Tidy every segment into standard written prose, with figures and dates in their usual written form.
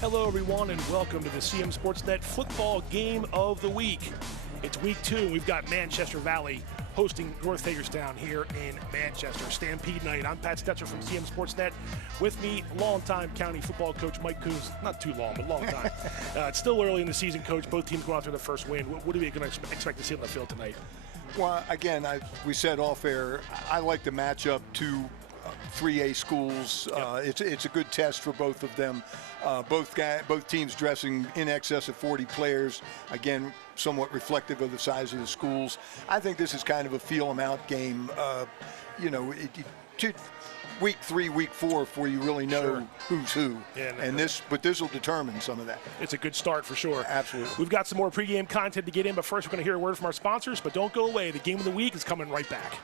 Hello everyone and welcome to the CMSportsNet football game of the week. It's week 2 and we've got Manchester Valley hosting North Hagerstown here in Manchester. Stampede night. I'm Pat Stoetzer from CMSportsNet. With me, longtime county football coach Mike Coons. Not too long, but long time. It's still early in the season, Coach. Both teams go after the first win. What are we going to expect to see on the field tonight? Well, again, we said off air, I like the matchup to 3A schools. It's a good test for both of them. Both teams dressing in excess of 40 players. Again, somewhat reflective of the size of the schools. I think this is kind of a feel them out game. Week 3, week 4, before you really know who's who. Yeah, but this will determine some of that. It's a good start for sure. Absolutely. We've got some more pregame content to get in, but first we're going to hear a word from our sponsors. But don't go away. The game of the week is coming right back.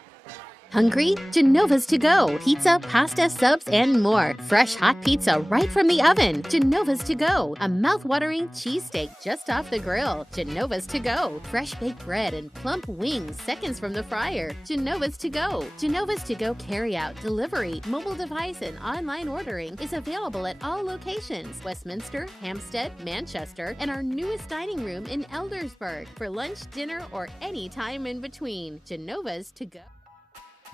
Hungry? Genova's to go. Pizza, pasta, subs, and more. Fresh hot pizza right from the oven. Genova's to go. A mouth-watering cheesesteak just off the grill. Genova's to go. Fresh baked bread and plump wings seconds from the fryer. Genova's to go. Genova's to go carry-out, delivery, mobile device, and online ordering is available at all locations. Westminster, Hampstead, Manchester, and our newest dining room in Eldersburg for lunch, dinner, or any time in between. Genova's to go.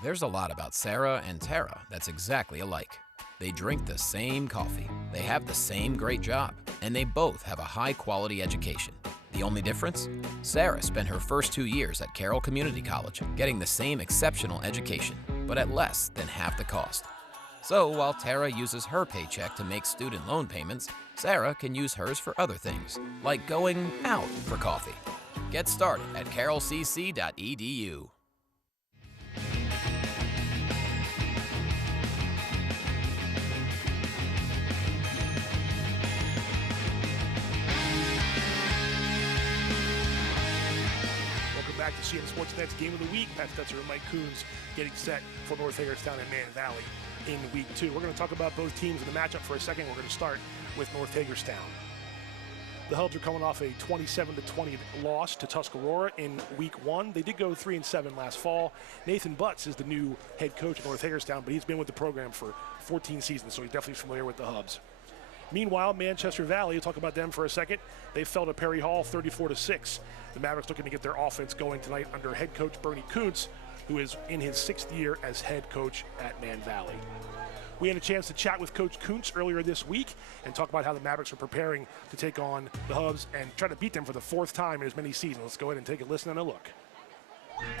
There's a lot about Sarah and Tara that's exactly alike. They drink the same coffee, they have the same great job, and they both have a high-quality education. The only difference? Sarah spent her first 2 years at Carroll Community College, getting the same exceptional education, but at less than half the cost. So while Tara uses her paycheck to make student loan payments, Sarah can use hers for other things, like going out for coffee. Get started at carrollcc.edu. Back to CMSportsNet's Game of the Week. Pat Stoetzer and Mike Coons getting set for North Hagerstown and Man Valley in week 2. We're going to talk about both teams in the matchup for a second. We're going to start with North Hagerstown. The Hubs are coming off a 27-20 loss to Tuscarora in week 1. They did go 3-7 last fall. Nathan Butts is the new head coach at North Hagerstown, but he's been with the program for 14 seasons, so he's definitely familiar with the Hubs. Meanwhile, Manchester Valley, we'll talk about them for a second. They fell to Perry Hall 34-6. The Mavericks looking to get their offense going tonight under head coach Bernie Coons, who is in his 6th year as head coach at Man Valley. We had a chance to chat with Coach Coons earlier this week and talk about how the Mavericks are preparing to take on the Hubs and try to beat them for the 4th time in as many seasons. Let's go ahead and take a listen and a look.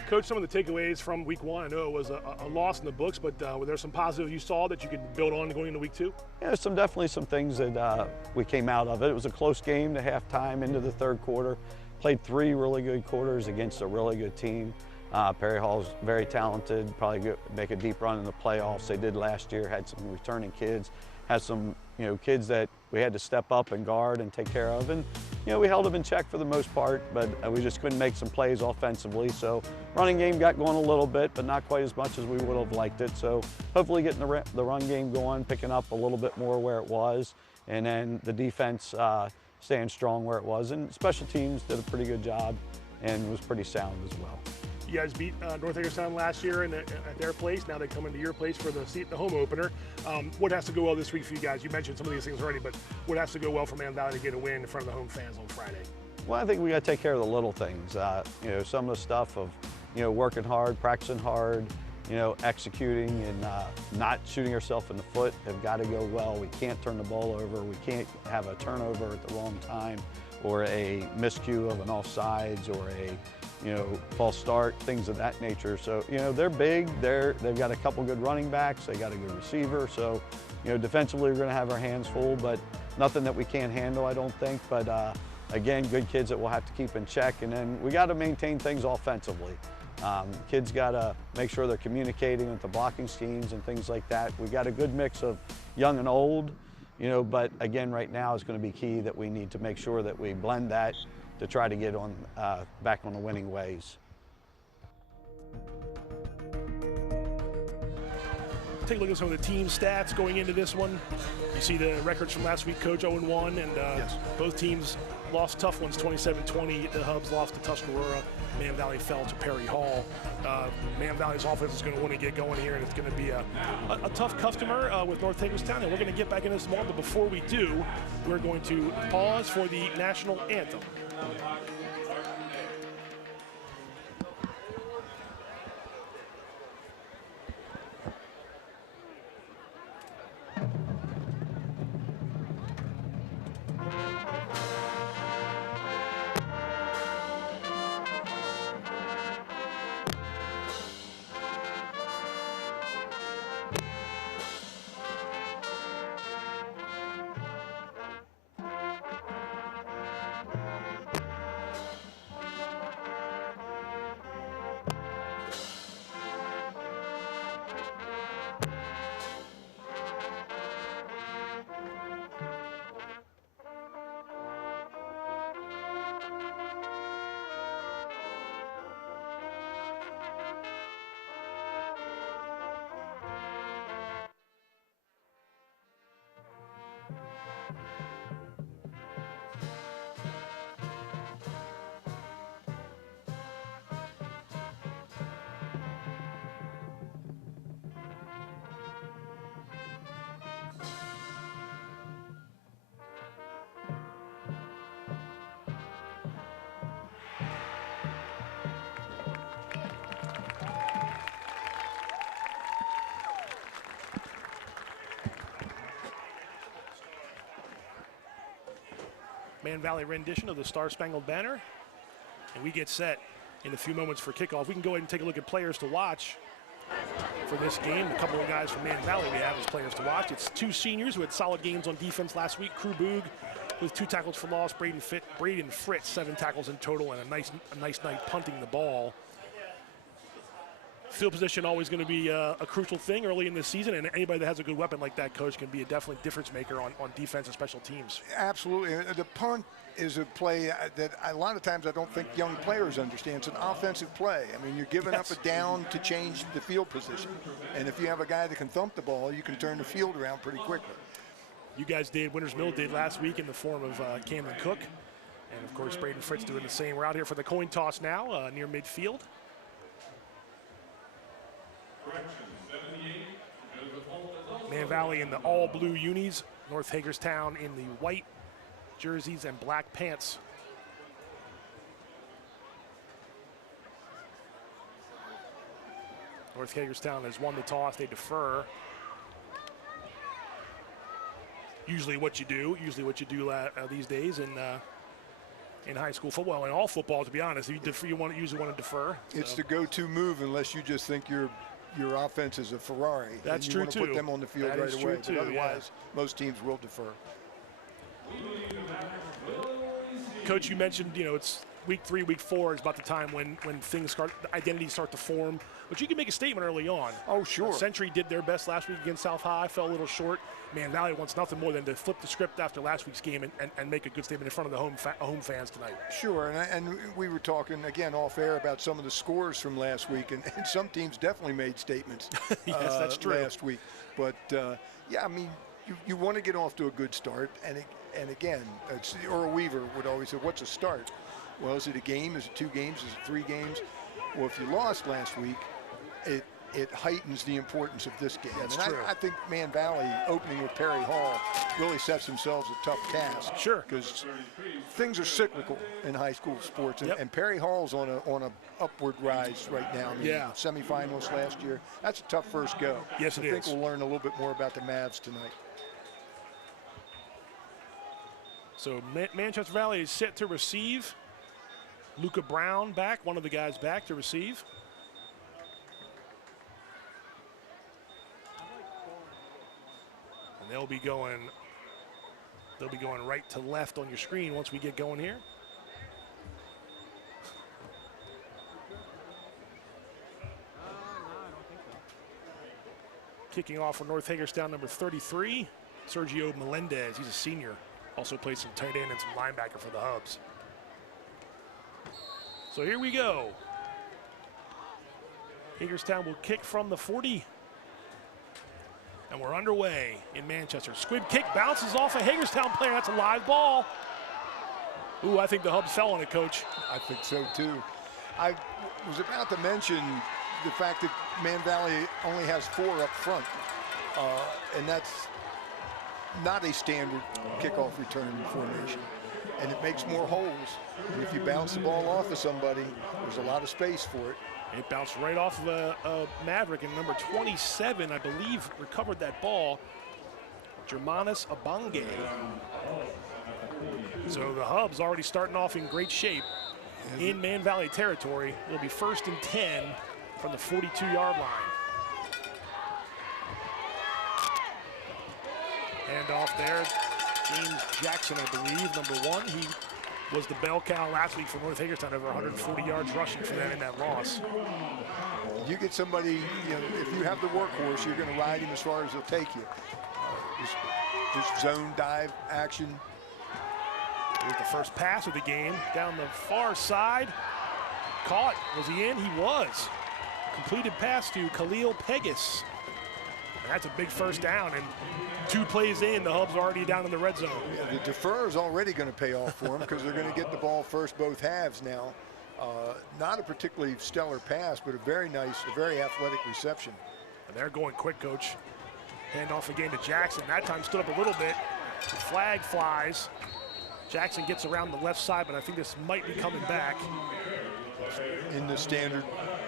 Coach, some of the takeaways from week 1, I know it was a loss in the books, but were there some positives you saw that you could build on going into week 2? Yeah, definitely some things that we came out of it. It was a close game to halftime into the 3rd quarter. Played 3 really good quarters against a really good team. Perry Hall's very talented, probably make a deep run in the playoffs. They did last year, had some returning kids, had some kids that we had to step up and guard and take care of. And we held them in check for the most part, but we just couldn't make some plays offensively. So running game got going a little bit, but not quite as much as we would have liked it. So hopefully getting the run game going, picking up a little bit more where it was, and then the defense staying strong where it was. And special teams did a pretty good job and was pretty sound as well. You guys beat North Hagerstown last year at their place. Now they come into your place for the home opener. What has to go well this week for you guys? You mentioned some of these things already, but what has to go well for Man Valley to get a win in front of the home fans on Friday? Well, I think we got to take care of the little things. Some of the stuff of working hard, practicing hard, executing and not shooting ourselves in the foot have got to go well. We can't turn the ball over. We can't have a turnover at the wrong time or a miscue of an offsides or a false start, things of that nature. So, they're big. They've got a couple good running backs. They got a good receiver. So, defensively we're going to have our hands full, but nothing that we can't handle, I don't think. But again, good kids that we'll have to keep in check. And then we got to maintain things offensively. Kids got to make sure they're communicating with the blocking schemes and things like that. We got a good mix of young and old, but again, right now is going to be key that we need to make sure that we blend that to try to get on back on the winning ways. take a look at some of the team stats going into this one. You see the records from last week, Coach 0-1, and Yes. both teams lost tough ones, 27-20. The Hubs lost to Tuscarora. Man Valley fell to Perry Hall. Man Valley's offense is going to want to get going here, and it's going to be a tough customer with North Hagerstown, and we're going to get back into this more. But before we do, we're going to pause for the national anthem. Man Valley rendition of the Star Spangled Banner. And we get set in a few moments for kickoff. We can go ahead and take a look at players to watch for this game. A couple of guys from Man Valley we have as players to watch. It's two seniors who had solid games on defense last week. Crew Boog with 2 tackles for loss. Braden Fritz, 7 tackles in total, and a nice night punting the ball. Field position always going to be a crucial thing early in the season, and anybody that has a good weapon like that, Coach, can be a definitely difference maker on defense and special teams. Absolutely. The punt is a play that a lot of times I don't think young players understand. It's an offensive play. I mean, you're giving up a down to change the field position. And if you have a guy that can thump the ball, you can turn the field around pretty quickly. You guys did, Winters Mill did last week in the form of Camden Cook. And, of course, Braden Fritz doing the same. We're out here for the coin toss now near midfield. Man Valley in the all-blue unis. North Hagerstown in the white jerseys and black pants. North Hagerstown has won the toss. They defer. Usually what you do these days in high school football and all football, to be honest. You usually want to defer. It's so. the go-to move unless you just think your offense is a Ferrari. That's and true, you want to put them on the field that right away. Too, but otherwise, most teams will defer. Coach, you mentioned, it's week 3, week 4 is about the time when things the identities start to form. But you can make a statement early on. Oh, sure. Century did their best last week against South High, fell a little short. Man Valley wants nothing more than to flip the script after last week's game and make a good statement in front of the home fans tonight. Sure, and we were talking, again, off air about some of the scores from last week, and some teams definitely made statements yes, that's true. last week. But, yeah, I mean, you want to get off to a good start, and again, Earl Weaver would always say, what's a start? Well, is it a game? Is it 2 games? Is it 3 games? Well, if you lost last week, it heightens the importance of this game. That's and true. I think Man Valley opening with Perry Hall really sets themselves a tough task. Sure. Because things are cyclical in high school sports, and, Yep. and Perry Hall's on a upward rise right now. I mean, Yeah. Semifinals last year. That's a tough first go. Yes, I it think is. we'll learn a little bit more about the Mavs tonight. So Manchester Valley is set to receive. Luca Brown back, one of the guys back to receive. And they'll be going right to left on your screen once we get going here. Kicking off for North Hagerstown, number 33, Sergio Melendez. He's a senior. Also plays some tight end and some linebacker for the Hubs. So here we go. Hagerstown will kick from the 40. And we're underway in Manchester. Squib kick bounces off a Hagerstown player. That's a live ball. Ooh, I think the Hubs fell on it, Coach. I think so, too. I was about to mention the fact that Man Valley only has 4 up front, and that's not a standard kickoff return formation. And it makes more holes. And if you bounce the ball off of somebody, there's a lot of space for it. It bounced right off of a Maverick, and number 27, I believe, recovered that ball. Germanis Abange. So the Hubs already starting off in great shape in Man Valley territory. It'll be 1st and 10 from the 42-yard line. Hand off there. James Jackson, I believe, number 1. He was the bell cow last week for North Hagerstown, over 140 yards rushing for them in that loss. You get somebody, if you have the workhorse, you're going to ride him as far as he'll take you. Just zone dive action. Here's the first pass of the game down the far side. Caught. Was he in? He was. Completed pass to Khalil Pegas. And that's a big first down. And 2 plays in, the Hubs are already down in the red zone. Yeah, the defer is already going to pay off for them because they're going to get the ball first both halves now. Not a particularly stellar pass, but a very nice, a very athletic reception. And they're going quick, Coach. Hand off again to Jackson. That time stood up a little bit. The flag flies. Jackson gets around the left side, but I think this might be coming back. In the standard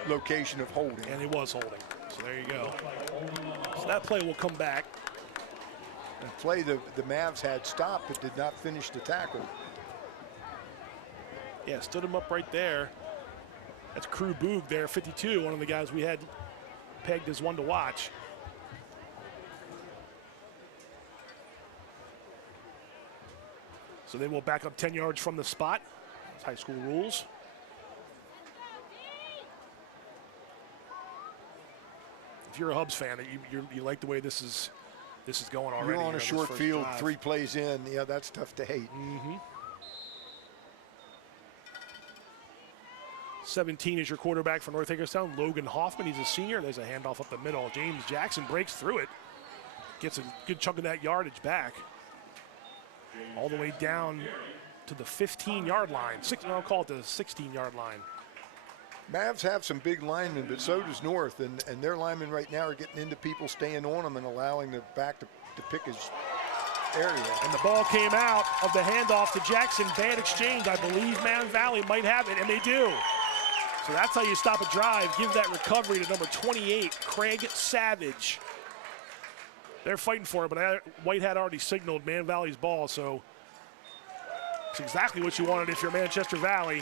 location of holding. And he was holding. So there you go. So that play will come back. The play the Mavs had stopped but did not finish the tackle. Yeah, stood him up right there. That's Crew Boog there, 52, one of the guys we had pegged as one to watch. So they will back up 10 yards from the spot. That's high school rules. If you're a Hubs fan, you like the way this is going already. You're on a short field, drive. 3 plays in. Yeah, that's tough to hate. 17 is your quarterback for North Hagerstown, Logan Hoffman. He's a senior. There's a handoff up the middle. James Jackson breaks through it. Gets a good chunk of that yardage back. All the way down to the 15-yard line. I'll call it the 16-yard line. Mavs have some big linemen, but so does North, and their linemen right now are getting into people, staying on them, and allowing the back to pick his area. And the ball came out of the handoff to Jackson. Bad exchange. I believe Man Valley might have it, and they do. So that's how you stop a drive. Give that recovery to number 28, Craig Savage. They're fighting for it, but White had already signaled Man Valley's ball, so it's exactly what you wanted if you're Manchester Valley.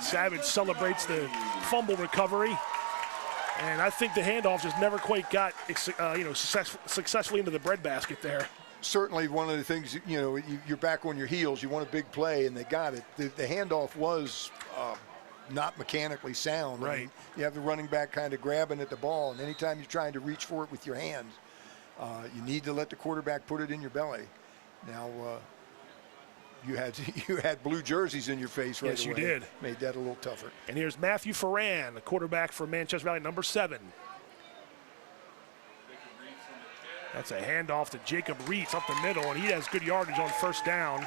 Savage celebrates the fumble recovery, and I think the handoff just never quite got successfully into the breadbasket there. Certainly one of the things, you're back on your heels. You want a big play, and they got it. The handoff was not mechanically sound. Right. I mean, you have the running back kind of grabbing at the ball, and anytime you're trying to reach for it with your hands, you need to let the quarterback put it in your belly. Now, you had blue jerseys in your face right away. Yes, you did. Made that a little tougher. And here's Matthew Ferran, the quarterback for Manchester Valley, number 7. That's a handoff to Jacob Reitz up the middle, and he has good yardage on first down.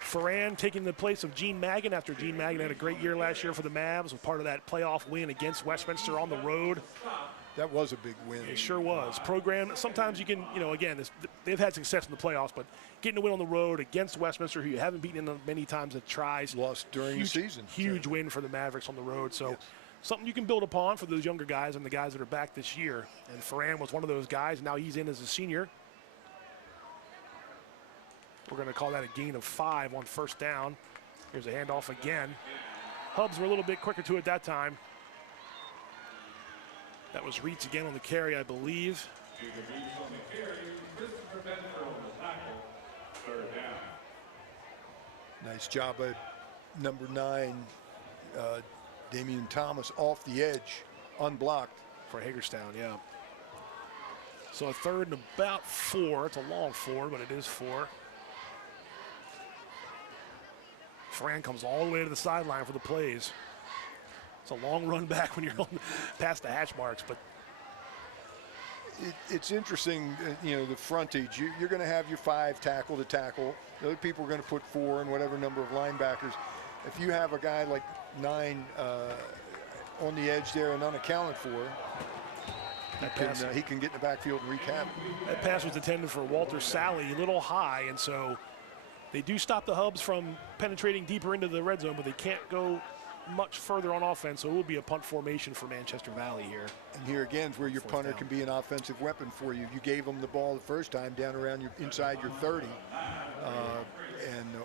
Ferran taking the place of Gene Magan after Gene Magan had a great year last year for the Mavs, was part of that playoff win against Westminster on the road. That was a big win. It sure was. Program, sometimes you can, again, they've had success in the playoffs, but getting a win on the road against Westminster, who you haven't beaten in many times at tries. Lost during the season. Huge win for the Mavericks on the road. So something you can build upon for those younger guys and the guys that are back this year. And Ferran was one of those guys. Now he's in as a senior. We're going to call that a gain of 5 on first down. Here's a handoff again. Hubs were a little bit quicker to it that time. That was Reitz again on the carry, I believe. Nice job by number 9, Damian Thomas, off the edge, unblocked. For Hagerstown, yeah. So a 3rd and about 4. It's a long 4, but it is 4. Ferran comes all the way to the sideline for the plays. It's a long run back when you're past the hash marks, but it's interesting, the frontage. You're going to have your 5 tackle to tackle. The other people are going to put 4 and whatever number of linebackers. If you have a guy like 9 on the edge there and unaccounted for, he can get in the backfield and wreak havoc. That pass was intended for Walter Sally, a little high, and so they do stop the Hubs from penetrating deeper into the red zone, but they can't go much further on offense, so it will be a punt formation for Manchester Valley here. And here again is where your punter can be an offensive weapon for you. You gave them the ball the first time down around inside your 30,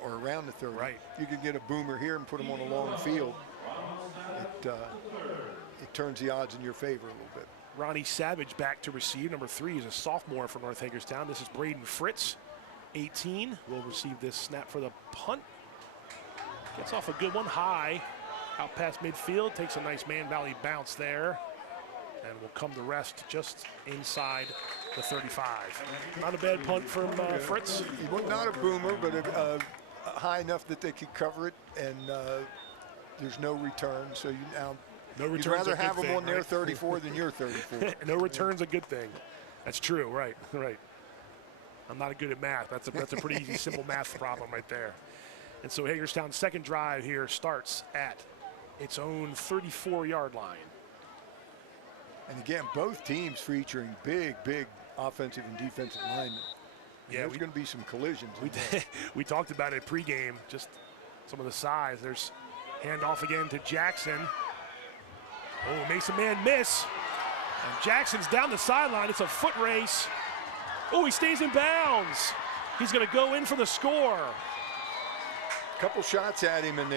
or around the 30. Right. You can get a boomer here and put them on a long field. It turns the odds in your favor a little bit. Ronnie Savage back to receive. Number 3 is a sophomore for North Hagerstown. This is Braden Fritz, 18. Will receive this snap for the punt. Gets off a good one high. Out past midfield, takes a nice Man Valley bounce there, and will come to rest just inside the 35. Not a bad punt from Fritz. Well, not a boomer, but high enough that they could cover it, and there's no return. So you'd rather have them on their 34 than your 34. No return's a good thing. That's true, right. I'm not good at math. That's a pretty easy, simple math problem right there. And so Hagerstown's second drive here starts at its own 34-yard line. And again, both teams featuring big offensive and defensive linemen. Yeah, there's going to be some collisions. We talked about it pregame, just some of the size. There's handoff again to Jackson. Oh, Mason Man miss. And Jackson's down the sideline. It's a foot race. Oh, he stays in bounds. He's going to go in for the score. Couple shots at him, and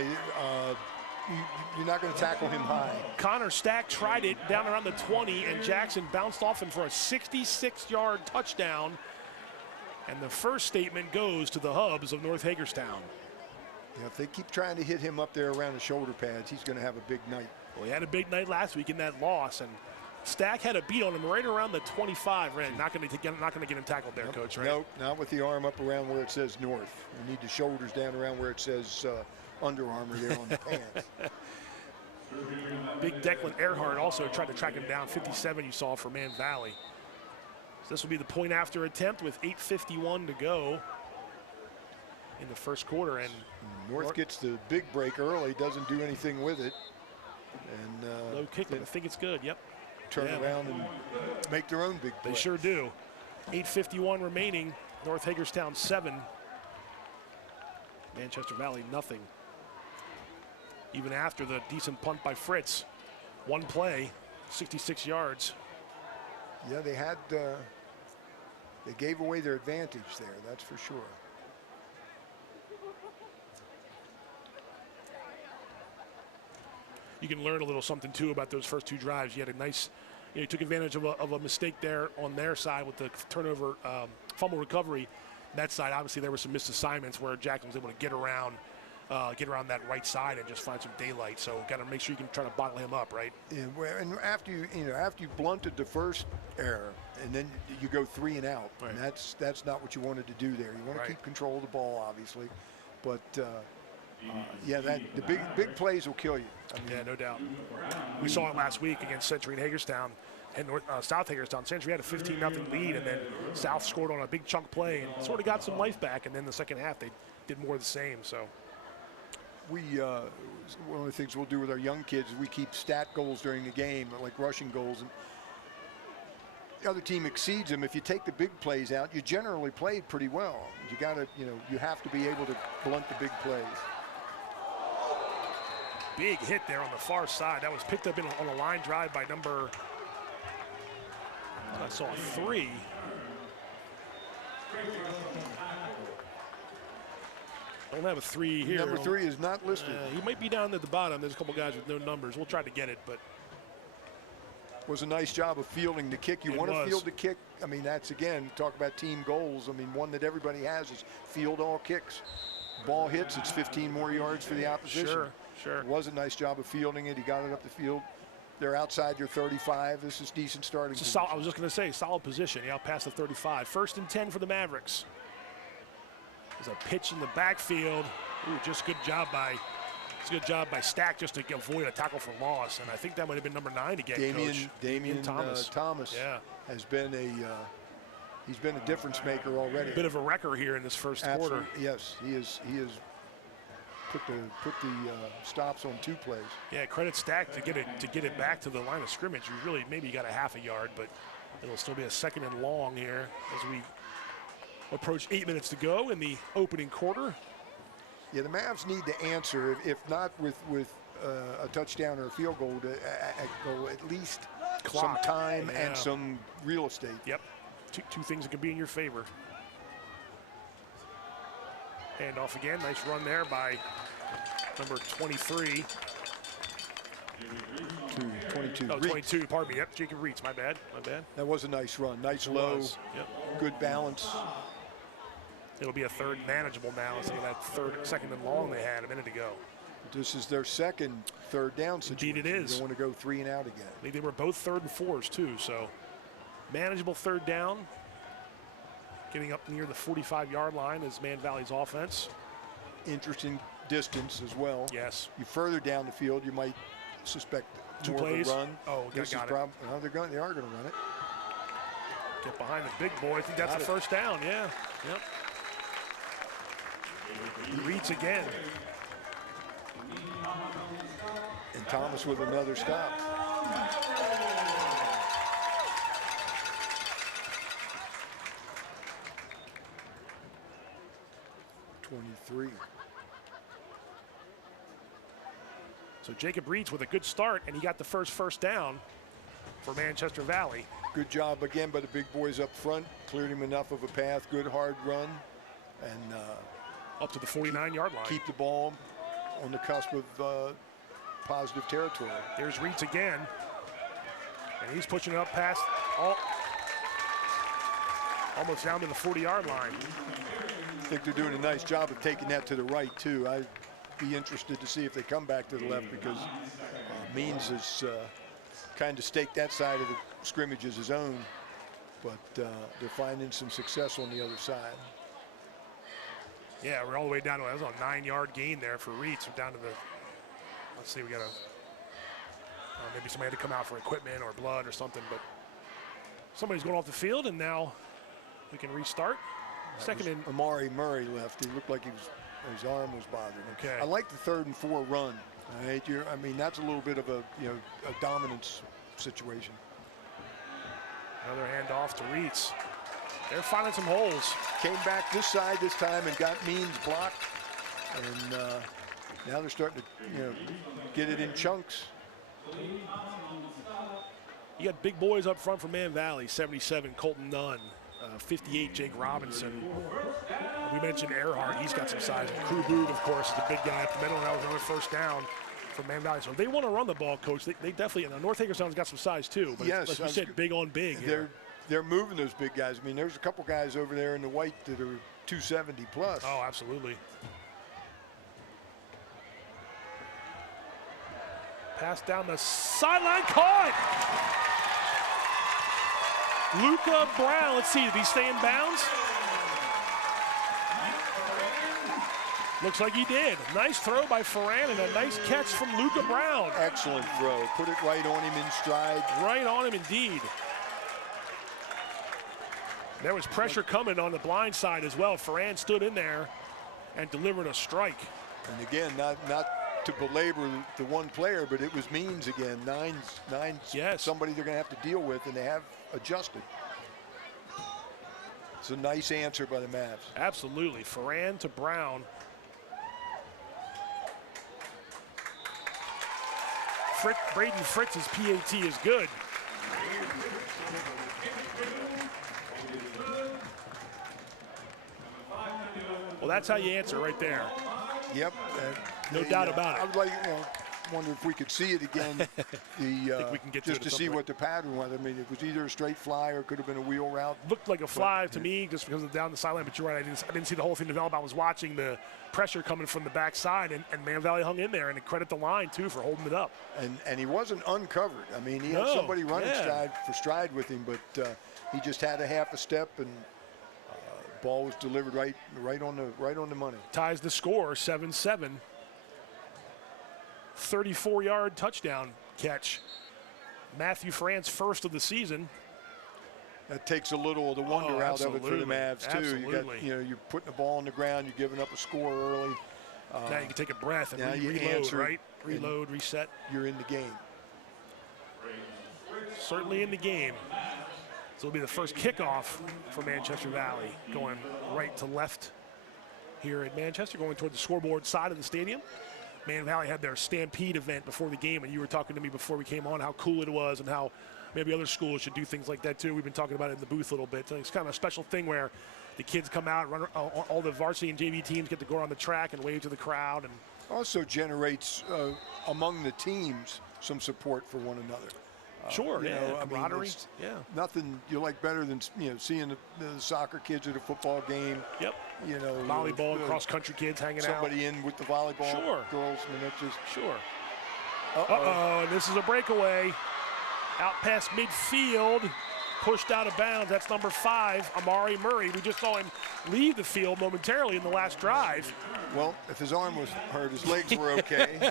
you're not going to tackle him high. Connor Stack tried it down around the 20, and Jackson bounced off him for a 66-yard touchdown. And the first statement goes to the Hubs of North Hagerstown. Yeah, if they keep trying to hit him up there around the shoulder pads, he's going to have a big night. Well, he had a big night last week in that loss, and Stack had a beat on him right around the 25. Right? Not going to get him tackled there, Coach, right? Nope, not with the arm up around where it says North. You need the shoulders down around where it says Under Armour there on the pants. Big Declan Earhart also tried to track him down. 57 you saw for Man Valley. So this will be the point after attempt with 8:51 to go in the first quarter. And North gets the big break early, doesn't do anything with it. And low kick, but I think it's good, yep. Turn around and make their own big play. They sure do. 8:51 remaining. North Hagerstown 7. Manchester Valley nothing. Even after the decent punt by Fritz. One play, 66 yards. Yeah, they gave away their advantage there, that's for sure. You can learn a little something too about those first 2 drives. You had a nice, you took advantage of a mistake there on their side with the turnover, fumble recovery. That side, obviously, there were some missed assignments where Jackson was able to get around that right side and just find some daylight. So got to make sure you can try to bottle him up, right? Yeah, and after you blunted the first error, and then you go 3 and out, right. And that's not what you wanted to do there. You want to keep control of the ball, obviously, but yeah, the big plays will kill you. I mean, yeah, no doubt. We saw it last week against Century and Hagerstown. And South Hagerstown. Century had a 15-0 lead, and then South scored on a big chunk play and sort of got some life back. And then the second half, they did more of the same. So one of the things we'll do with our young kids is we keep stat goals during the game, like rushing goals. And the other team exceeds them. If you take the big plays out, you generally played pretty well. You got to, you have to be able to blunt the big plays. Big hit there on the far side. That was picked up on a line drive by number. I saw 3. Don't have a 3 here. Number 3 is not listed. He might be down at the bottom. There's a couple guys with no numbers. We'll try to get it, but was a nice job of fielding the kick. You want to field the kick. I mean, that's, again, talk about team goals. I mean, one that everybody has is field all kicks. Ball hits, it's 15 more yards for the opposition. Sure. It was a nice job of fielding it. He got it up the field. They're outside your 35. This is decent starting position. I was just going to say, solid position. Out past the 35. 1st and 10 for the Mavericks. There's a pitch in the backfield. Ooh, just good job by It's a good job by Stack just to avoid a tackle for loss, and I think that might have been number 9 again. Damian Thomas. Yeah. has been he's been a difference maker already. Bit of a wrecker here in this first quarter. Yes, he is put the stops on 2 plays. Yeah, credit Stack to get it back to the line of scrimmage. You really maybe got a half a yard, but it'll still be a 2nd and long here as we approach 8 minutes to go in the opening quarter. Yeah, the Mavs need to answer, if not with a touchdown or a field goal, to go at least some time and some real estate. Yep, two things that can be in your favor. Hand off again, nice run there by number 23. 22. Oh, 22, pardon me. Yep, Jacob Reitz, my bad. That was a nice run, nice low, good balance. It'll be a 3rd manageable now instead of that 2nd and long they had a minute ago. This is their 2nd 3rd down situation. Indeed it is. They want to go 3 and out again. I think they were both 3rd and 4s too, so manageable 3rd down. Getting up near the 45-yard line is Man Valley's offense. Interesting distance as well. Yes. You further down the field, you might suspect 2 more plays. of a run. Oh, got it. No, they are going to run it. Get behind the big boy. I think that's the 1st down. Yeah. Yep. Reads again. And Thomas with another stop. So Jacob Reitz with a good start, and he got the first down for Manchester Valley. Good job again by the big boys up front. Cleared him enough of a path. Good hard run. And up to the 49-yard line. Keep the ball on the cusp of positive territory. There's Reitz again. And he's pushing it up past almost down to the 40-yard line. I think they're doing a nice job of taking that to the right, too. I'd be interested to see if they come back to the left, because Means has kind of staked that side of the scrimmage as his own, but they're finding some success on the other side. Yeah, we're all the way down to, that was a 9-yard gain there for Reitz. We're down to the, let's see, we got maybe somebody had to come out for equipment or blood or something, but somebody's going off the field, and now we can restart. Second and Amari Murray left. He looked like his arm was bothering him. Okay. I like the 3rd and 4 run. I mean, that's a little bit of a dominance situation. Another handoff to Reitz. They're finding some holes. Came back this side this time and got Means blocked, and now they're starting to get it in chunks. You got big boys up front for Man Valley. 77 Colton Nunn, 58 Jake Robinson. We mentioned Earhart, he's got some size. And Crew Booth, of course, is the big guy up the middle, and that was another 1st down for Man Valley. So they want to run the ball, Coach. They definitely, and North Hagerstown's got some size too, but yes, like you said, big on big. They're moving those big guys. I mean, there's a couple guys over there in the white that are 270 plus. Oh, absolutely. Pass down the sideline, caught! Luca Brown, let's see, did he stay in bounds? Looks like he did. Nice throw by Ferran and a nice catch from Luca Brown. Excellent throw. Put it right on him in stride. Right on him indeed. There was pressure coming on the blind side as well. Ferran stood in there and delivered a strike. And again, not to belabor the one player, but it was Means again. Nine's yes. Somebody they're going to have to deal with, and they have adjusted. It's a nice answer by the Mavs. Absolutely. Ferran to Brown. Braden Fritz's PAT is good. Well, that's how you answer right there. Yep. No doubt about it. I would like, wonder if we could see it again. think we can get just to to see what the pattern was. I mean, it was either a straight fly or it could have been a wheel route. Looked like a fly to me just because of down the sideline, but you're right. I didn't see the whole thing develop. I was watching the pressure coming from the backside, and Man Valley hung in there, and credit the line, too, for holding it up. And he wasn't uncovered. I mean, he had somebody running stride with him, but he just had a half a step, and ball was delivered right on the money. Ties the score, 7-7. 34-yard touchdown catch. Matthew Fran's first of the season. That takes a little of the wonder out of it for the Mavs too. Absolutely. You're putting the ball on the ground, you're giving up a score early. Now you can take a breath and reload, answer, right? Reload, reset. You're in the game. Certainly in the game. So it'll be the first kickoff for Manchester Valley, going right to left here at Manchester, going toward the scoreboard side of the stadium. Man Valley had their Stampede event before the game, and you were talking to me before we came on how cool it was and how maybe other schools should do things like that too. We've been talking about it in the booth a little bit. So it's kind of a special thing where the kids come out, run, all the varsity and JV teams get to go on the track and wave to the crowd. And also generates among the teams some support for one another. Sure, camaraderie. Nothing you like better than seeing the soccer kids at a football game. Yep. Volleyball, cross country kids hanging somebody in with the volleyball girls. I mean, that's just and this is a breakaway. Out past midfield, pushed out of bounds. That's number 5, Amari Murray. We just saw him leave the field momentarily in the last drive. Well, if his arm was hurt, his legs were okay.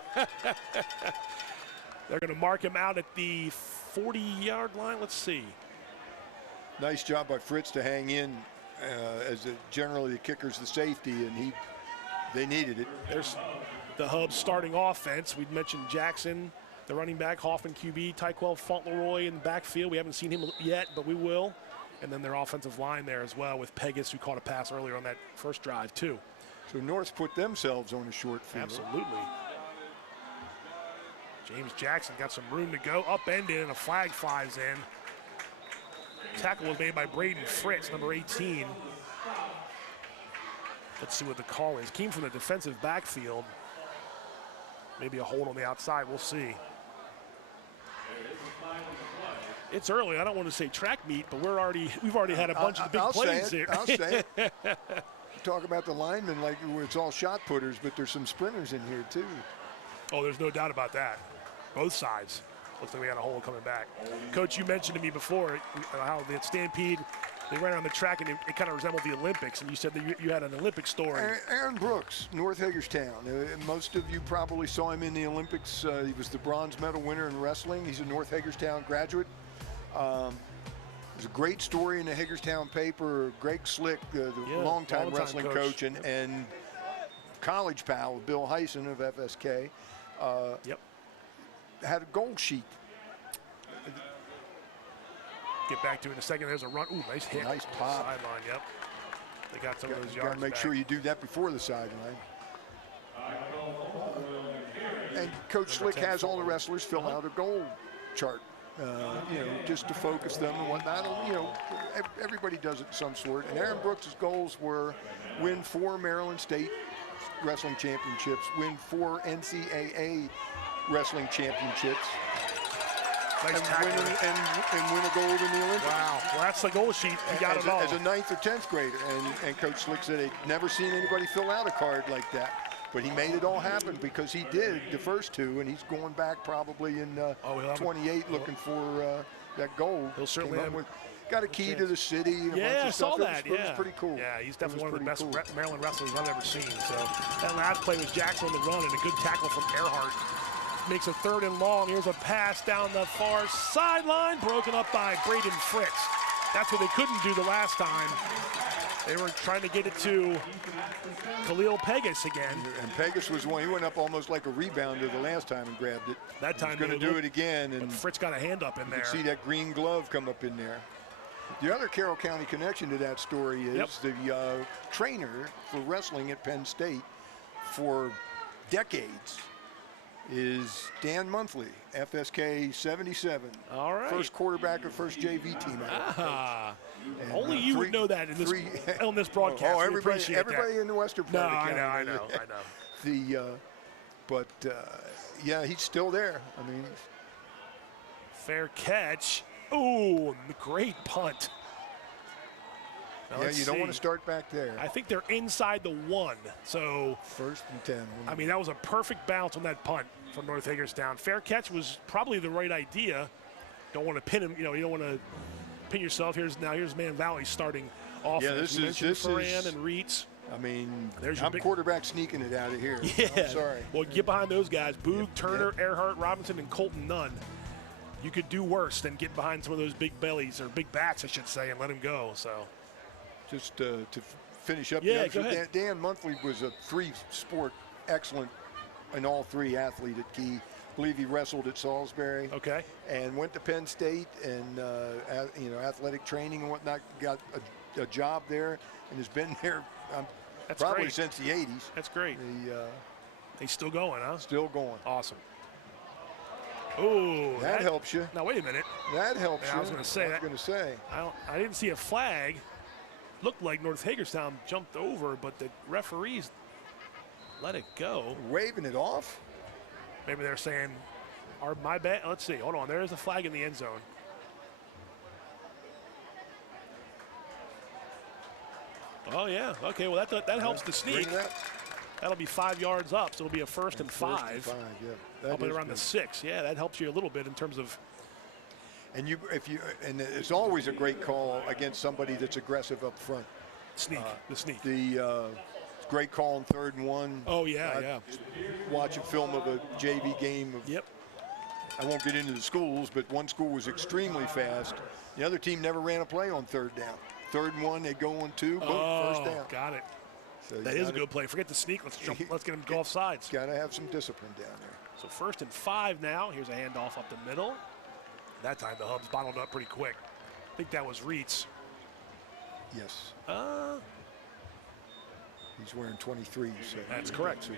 They're going to mark him out at the 40-yard line. Let's see. Nice job by Fritz to hang in, as generally the kicker's the safety, and they needed it. There's the Hubs starting offense. We'd mentioned Jackson, the running back, Hoffman QB, Tyquel Fauntleroy in the backfield. We haven't seen him yet, but we will. And then their offensive line there as well with Pegas, who caught a pass earlier on that first drive too. So North put themselves on a short field. Absolutely. James Jackson got some room to go, upended, and a flag flies in. Tackle was made by Braden Fritz, number 18. Let's see what the call is. Came from the defensive backfield. Maybe a hold on the outside, we'll see. It's early. I don't want to say track meet, but we've already had a bunch of big plays here. I'll say it. Talk about the linemen like it's all shot putters, but there's some sprinters in here too. Oh, there's no doubt about that. Both sides. Looks like we got a hole coming back. Coach, you mentioned to me before how the Stampede, they ran on the track and it kind of resembled the Olympics, and you said that you had an Olympic story. Aaron Brooks, North Hagerstown. Most of you probably saw him in the Olympics. He was the bronze medal winner in wrestling. He's a North Hagerstown graduate. There's a great story in the Hagerstown paper. Greg Slick, the longtime wrestling coach and college pal with Bill Heisen of FSK. Had a goal sheet. Get back to it in a second. There's a run. Ooh, nice hit. Nice pop. Sideline, yep. They got some of those yards. You got to make sure you do that before the sideline. And Coach Slick has all the wrestlers fill out a goal chart, just to focus them and whatnot. Everybody does it of some sort. And Aaron Brooks' goals were win 4 Maryland State wrestling championships, win 4 NCAA wrestling championships, nice and win a gold in the Olympics. Wow, well, that's the goal sheet. You got it all. As a 9th or 10th grader, and Coach Slick said he'd never seen anybody fill out a card like that. But he made it all happen because he did the first 2, and he's going back probably in 28 looking for that gold. He'll certainly got a key to the city. And I saw that. It was pretty cool. Yeah, he's definitely one of the best Maryland wrestlers I've ever seen. So that last play was Jackson on the run and a good tackle from Earhart. Makes a 3rd and long. Here's a pass down the far sideline, broken up by Braden Fritz. That's what they couldn't do the last time. They were trying to get it to Khalil Pegas again. And Pegas was one. He went up almost like a rebounder the last time and grabbed it. That time he's going to do it again. And Fritz got a hand up in there. You can see that green glove come up in there. The other Carroll County connection to that story is the trainer for wrestling at Penn State for decades is Dan Monthly, FSK 77. All right. First quarterback of first JV team. Only you would know that on this broadcast. Oh, everybody in the western part of the county. I know. He's still there. I mean, fair catch. Ooh, great punt. Now you don't want to start back there. I think they're inside the 1. So 1st and 10. I mean, that was a perfect bounce on that punt from North Hagerstown. Fair catch was probably the right idea. Don't want to pin him. You don't want to pin yourself. Here's Man Valley starting off. Yeah, this is Ferran and Reitz. I mean, There's your I'm big quarterback sneaking it out of here. Yeah. I'm sorry. Well, get behind those guys. Boog, Turner, Earhart, Robinson, and Colton Nunn. You could do worse than get behind some of those big bellies, or big bats, I should say, and let them go. So, Just to finish up, Yeah, go ahead. Dan Monthly was a three-sport excellent in all three athlete at Key. I believe he wrestled at Salisbury. okay. And went to Penn State and athletic training and whatnot. Got a job there and has been there That's probably great. since the 80s. That's great. He's still going, huh? Still going. Awesome. Oh, That helps you. Now wait a minute. That helps Yeah, you. I was going to say that. I didn't see a flag. Looked like North Hagerstown jumped over, but the referees let it go. Waving it off. Maybe they're saying, my bad. Let's see. Hold on. There's a flag in the end zone. Oh, yeah. Okay, well, that helps the sneak. That'll be 5 yards up, so it'll be a first and 5. First and 5, yeah. Up and around the 6. Yeah, that helps you a little bit in terms of. And it's always a great call against somebody that's aggressive up front. The sneak. The great call on 3rd and 1. Oh, yeah. Watch a film of a JV game. Yep. I won't get into the schools, but one school was extremely fast. The other team never ran a play on 3rd down. 3rd and 1, they go on 2, boom, first down. Got it. So that is a good play. Forget the sneak. Let's get them to go off sides. Got to have some discipline down there. So 1st and 5 now. Here's a handoff up the middle. That time the Hubs bottled up pretty quick. I think that was Reitz. Yes. He's wearing 23. So That's correct.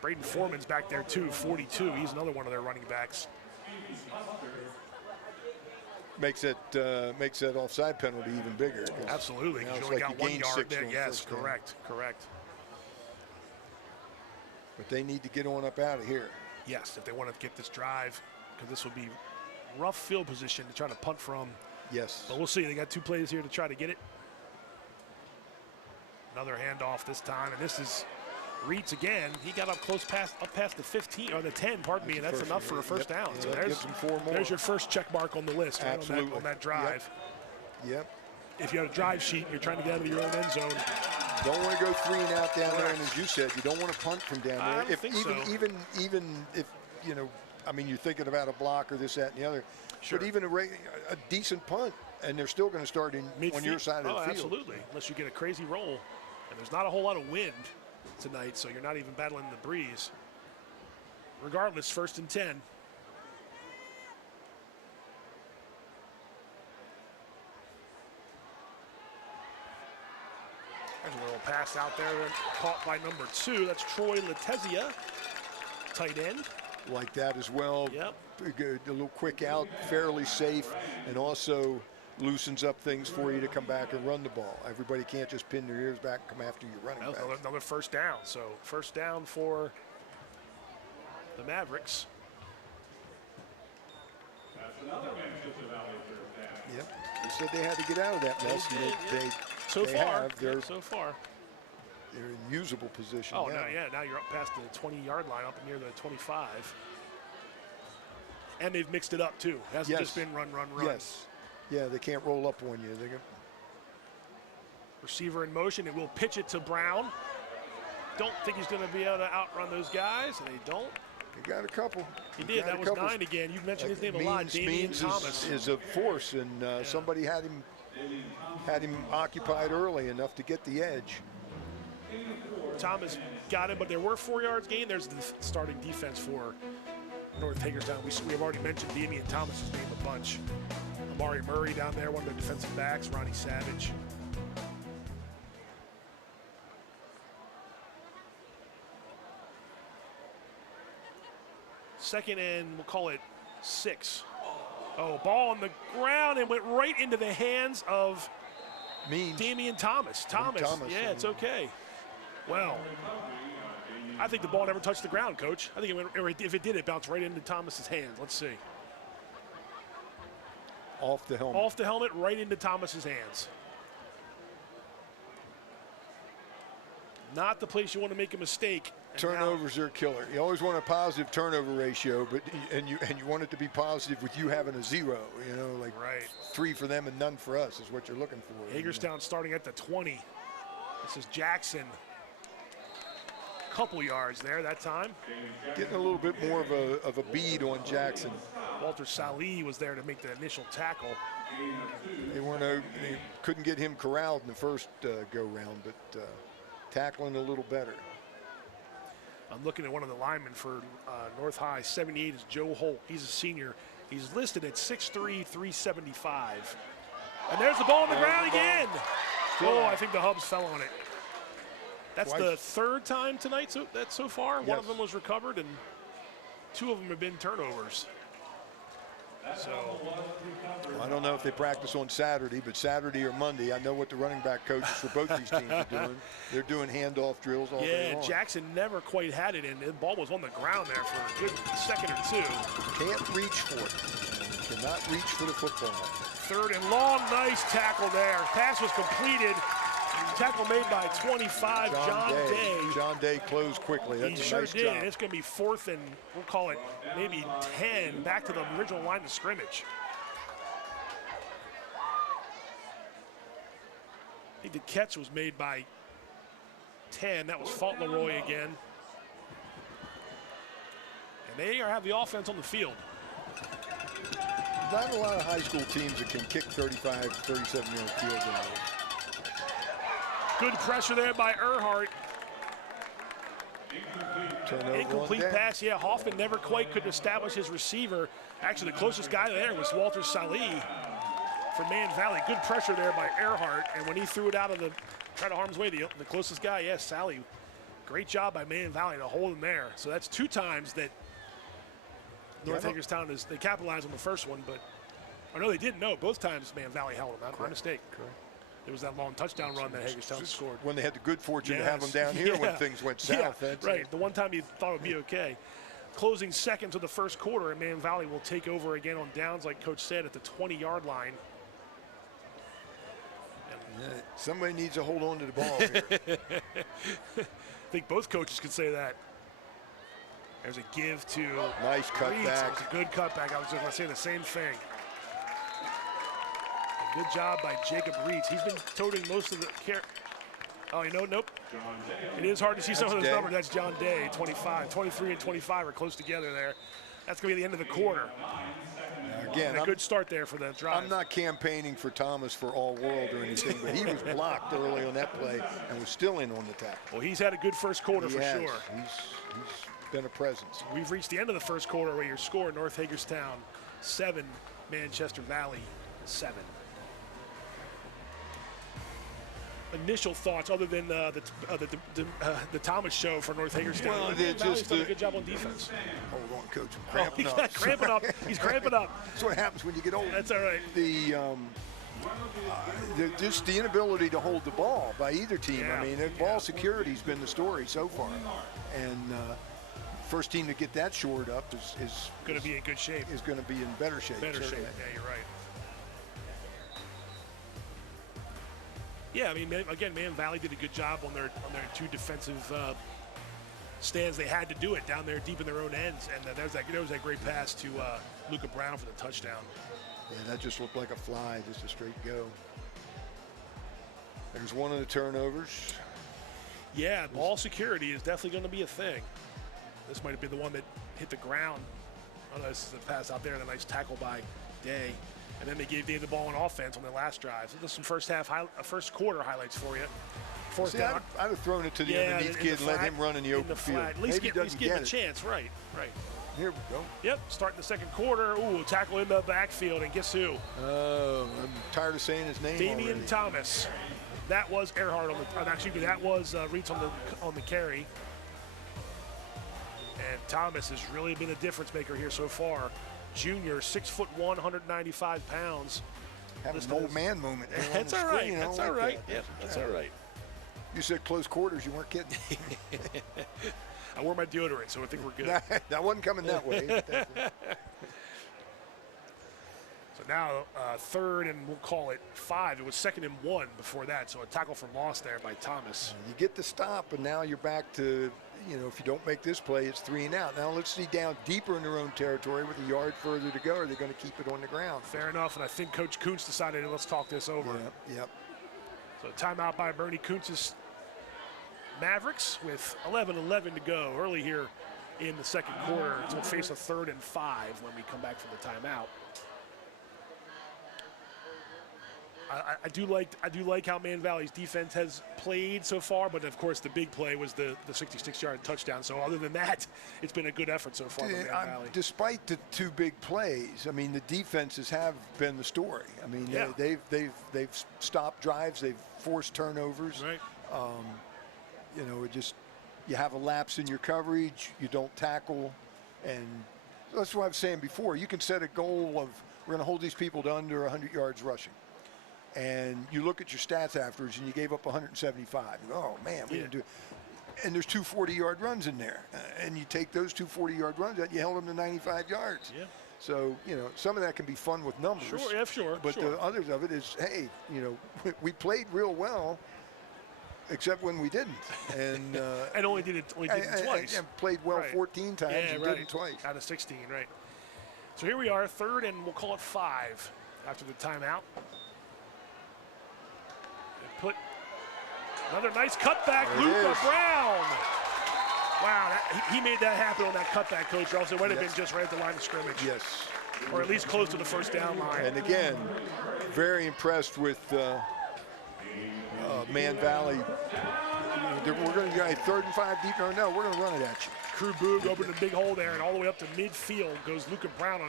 Braden Foreman's back there too, 42. He's another one of their running backs. Makes that offside penalty even bigger. Absolutely. Now You it's only like got you 1 gained yard 6 there. on Yes, first down. correct. But they need to get on up out of here. Yes, if they want to get this drive, because this will be rough field position to try to punt from. Yes. But we'll see. They got 2 plays here to try to get it. Another handoff this time, and this is Reitz again. He got up past the 15 or the 10, pardon me, and that's enough for a first down. So gives them 4 more. there's your first check mark on the list, right, Absolutely. on that drive. Yep. If you have a drive sheet, you're trying to get out of your own end zone. Don't want to go 3 and out down there, and as you said, you don't want to punt from down there. I don't think so. Even if you're thinking about a block or this, that, and the other. Sure. But even a decent punt, and they're still going to start on your side of the field. Absolutely, unless you get a crazy roll. And there's not a whole lot of wind tonight, so you're not even battling the breeze. Regardless, 1st and 10. There's a little pass out there caught by number 2. That's Troy Letezia, tight end. Like that as well. Yep. A little quick out, fairly safe, and also loosens up things for you to come back and run the ball. Everybody can't just pin their ears back and come after your running back. Another first down. So first down for the Mavericks. Yep. They said they had to get out of that mess. So far. They're in usable position Oh, now. now you're up past the 20-yard line, up near the 25. And they've mixed it up, too. It hasn't just been run. Yes. Yeah, they can't roll up on you. Receiver in motion, and we'll pitch it to Brown. Don't think he's going to be able to outrun those guys, and they don't. He got a couple. He did. That was 9 again. You mentioned his name a lot. Damian Thomas is a force, and somebody had him occupied early enough to get the edge. Thomas got him, but there were 4 yards gained. There's the starting defense for North Hagerstown. We have already mentioned Damian Thomas's name a bunch. Amari Murray down there, one of the defensive backs, Ronnie Savage. Second and we'll call it 6. Oh, ball on the ground and went right into the hands of Damian Thomas. Thomas, yeah, it's okay. Well, I think the ball never touched the ground, Coach. I think it went, or if it did, it bounced right into Thomas's hands. Let's see. Off the helmet. Off the helmet, right into Thomas's hands. Not the place you want to make a mistake. Turnovers are a killer. You always want a positive turnover ratio, but and you want it to be positive with you having a 0. Like 3 for them and none for us is what you're looking for. Hagerstown starting at the 20. This is Jackson. Couple yards there that time. Getting a little bit more of a bead on Jackson. Walter Salih was there to make the initial tackle. They couldn't get him corralled in the first go-round, but tackling a little better. I'm looking at one of the linemen for North High. 78 is Joe Holt. He's a senior. He's listed at 6'3", 375. And there's the ball on the ground again. Oh, I think the Hubs fell on it. That's the third time tonight so far. Yes. One of them was recovered, and 2 of them have been turnovers. So I don't know if they practice on Saturday, but Saturday or Monday, I know what the running back coaches for both these teams are doing. They're doing handoff drills all day long. Yeah, Jackson never quite had it, and the ball was on the ground there for a good second or 2. Can't reach for it. Cannot reach for the football. 3rd and long, nice tackle there. Pass was completed. Tackle made by 25, John Day. John Day closed quickly. That's he sure nice did. job. It's going to be 4th and we'll call it maybe 10, back to the original line of scrimmage. I think the catch was made by 10. That was Fauntleroy again. And they have the offense on the field. Not a lot of high school teams that can kick 35, 37-yard field goals. Good pressure there by Earhart. Incomplete pass. Yeah, Hoffman never quite could establish his receiver. Actually, the closest guy there was Walter Salih from Man Valley. Good pressure there by Earhart. And when he threw it out of the try to harm's way, the closest guy, yes, Salih. Great job by Man Valley to hold him there. So that's 2 times that North Hagerstown they capitalized on the first one, but I know they didn't know. Both times Man Valley held him. Not my mistake. Correct. There was that long touchdown run that Hagerstown scored. When they had the good fortune to have them down here when things went south. Yeah, right. The one time you thought it would be okay. Closing seconds of the first quarter, and Man Valley will take over again on downs, like Coach said, at the 20-yard line. Yeah, somebody needs to hold on to the ball here. I think both coaches could say that. There's a give to nice cutback. It's a good cutback. I was just going to say the same thing. Good job by Jacob Reeds. He's been toting most of the care. Oh, nope. It is hard to see some of those numbers. That's John Day, 25. 23 and 25 are close together there. That's going to be the end of the quarter. Again, a good start there for the drive. I'm not campaigning for Thomas for all world or anything, but he was blocked early on that play and was still in on the tackle. Well, he's had a good first quarter for sure. He's been a presence. We've reached the end of the first quarter where your score, North Hagerstown 7, Manchester Valley 7. Initial thoughts other than the Thomas show for North Hagerstown? Well, just done a good job on defense. Hold on, Coach. I'm cramping up. Cramping up. He's cramping up. That's what happens when you get older. That's all right. Just the inability to hold the ball by either team. Yeah. I mean, ball security's been the story so far, and first team to get that shored up is going to be in good shape. Is going to be in better shape. Better shape. Yeah, you're right. Yeah, I mean, again, Man Valley did a good job on their 2 defensive stands. They had to do it down there deep in their own ends, and there was that great pass to Luca Brown for the touchdown. Yeah, that just looked like a fly, just a straight go. There's one of the turnovers. Yeah, ball security is definitely going to be a thing. This might have been the one that hit the ground. Oh, no, this is a pass out there and a nice tackle by Day. And then they gave Dave the ball on offense on their last drive. So there's some first quarter highlights for you. I'd have thrown it to the underneath kid and let him run in the open field. At least give him a chance. Right. Here we go. Yep, starting the second quarter. Ooh, tackle in the backfield, and guess who? Oh, I'm tired of saying his name Damian already. Thomas. That was Earhart that was Reeds on the carry. And Thomas has really been a difference maker here so far. Junior, 6'1", 195 pounds. Having an old man moment. That's all right. That's all right. Yeah, that's all right. You said close quarters. You weren't kidding. I wore my deodorant, so I think we're good. That wasn't coming that way. So now 3rd and we'll call it 5. It was 2nd and 1 before that, so a tackle for loss there by Thomas. You get the stop, and now you're back to, if you don't make this play, it's 3 and out. Now let's see down deeper in their own territory with a yard further to go. Are they going to keep it on the ground? Fair enough, and I think Coach Coons decided, let's talk this over. Yep. So timeout by Bernie Coons' Mavericks with 11:11 to go early here in the second quarter. So we'll face a 3rd and 5 when we come back from the timeout. I do like how Man Valley's defense has played so far, but of course the big play was the 66-yard touchdown. So other than that, it's been a good effort so far. Man Valley. Despite the 2 big plays, I mean the defenses have been the story. I mean they've stopped drives, they've forced turnovers. Right. You have a lapse in your coverage, you don't tackle, and that's what I was saying before. You can set a goal of we're going to hold these people to under 100 yards rushing. And you look at your stats afterwards, and you gave up 175. You go, oh, man, we didn't do it. And there's 2 40-yard runs in there. And you take those 2 40-yard runs, you held them to 95 yards. Yeah. So, some of that can be fun with numbers. Sure, yeah, sure. But the others of it is, hey, we played real well, except when we didn't. And and only did it twice. And played well 14 times and didn't twice. Out of 16, right. So here we are, 3rd and we'll call it 5 after the timeout. Put another nice cutback, Luca Brown. Wow, he made that happen on that cutback, Coach. Or else it would have been just right at the line of scrimmage. Yes. Or at least close to the first down line. And again, very impressed with Man Valley. We're going to get 3rd and 5 deep. No, we're going to run it at you. Crew Boog opened a big hole there, and all the way up to midfield goes Luca Brown on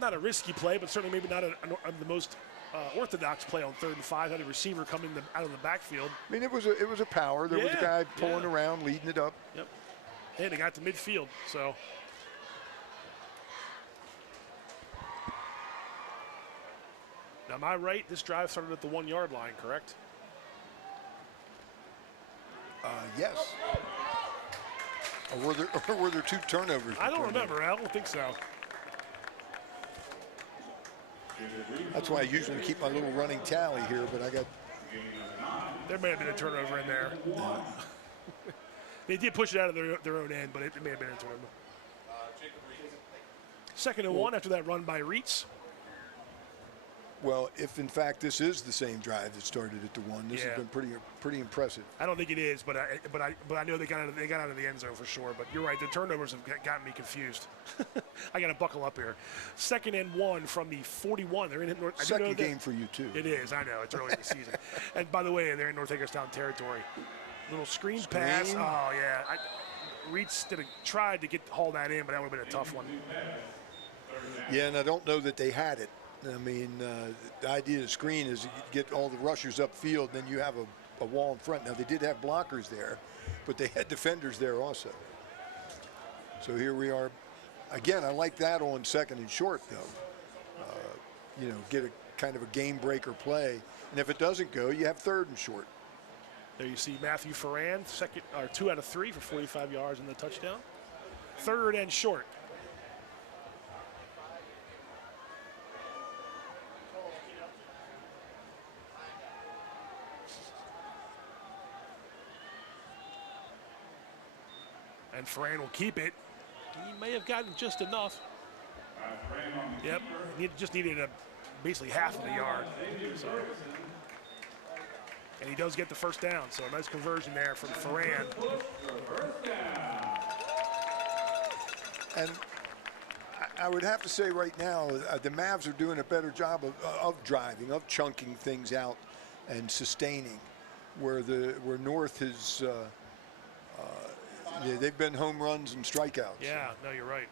not a risky play, but certainly maybe not the most orthodox play on 3rd and 5. Had a receiver coming out of the backfield. I mean, it was a power. There was a guy pulling around, leading it up. Yep. And they got to midfield. So. Now, am I right? This drive started at the 1-yard line, correct? Yes. Or were there 2 turnovers? I don't remember. I don't think so. That's why I usually keep my little running tally here, but There may have been a turnover in there. They did push it out of their own end, but it may have been a turnover. 2nd and 1 after that run by Reitz. Well, if in fact this is the same drive that started at the 1, this has been pretty impressive. I don't think it is, but I know they got out of the end zone for sure. But you're right, the turnovers have gotten me confused. I got to buckle up here. 2nd and 1 from the 41. They're in North. Second game for you too. It is. I know it's early in the season. And by the way, they're in North Hagerstown territory. Little screen pass. Oh yeah. Reitz tried to haul that in, but that would have been a tough one. Yeah, and I don't know that they had it. I mean, the idea of the screen is you get all the rushers upfield, then you have a wall in front. Now, they did have blockers there, but they had defenders there also. So here we are. Again, I like that on 2nd and short, though. Get a kind of a game-breaker play. And if it doesn't go, you have 3rd and short. There you see Matthew Ferrand, 2 out of 3 for 45 yards in the touchdown. 3rd and short. And Ferrand will keep it. He may have gotten just enough. Yep, he just needed basically half of the yard. So. And he does get the first down, so a nice conversion there from Ferrand. And I would have to say right now, the Mavs are doing a better job of driving, of chunking things out and sustaining, where North has they've been home runs and strikeouts. Yeah, no, you're right.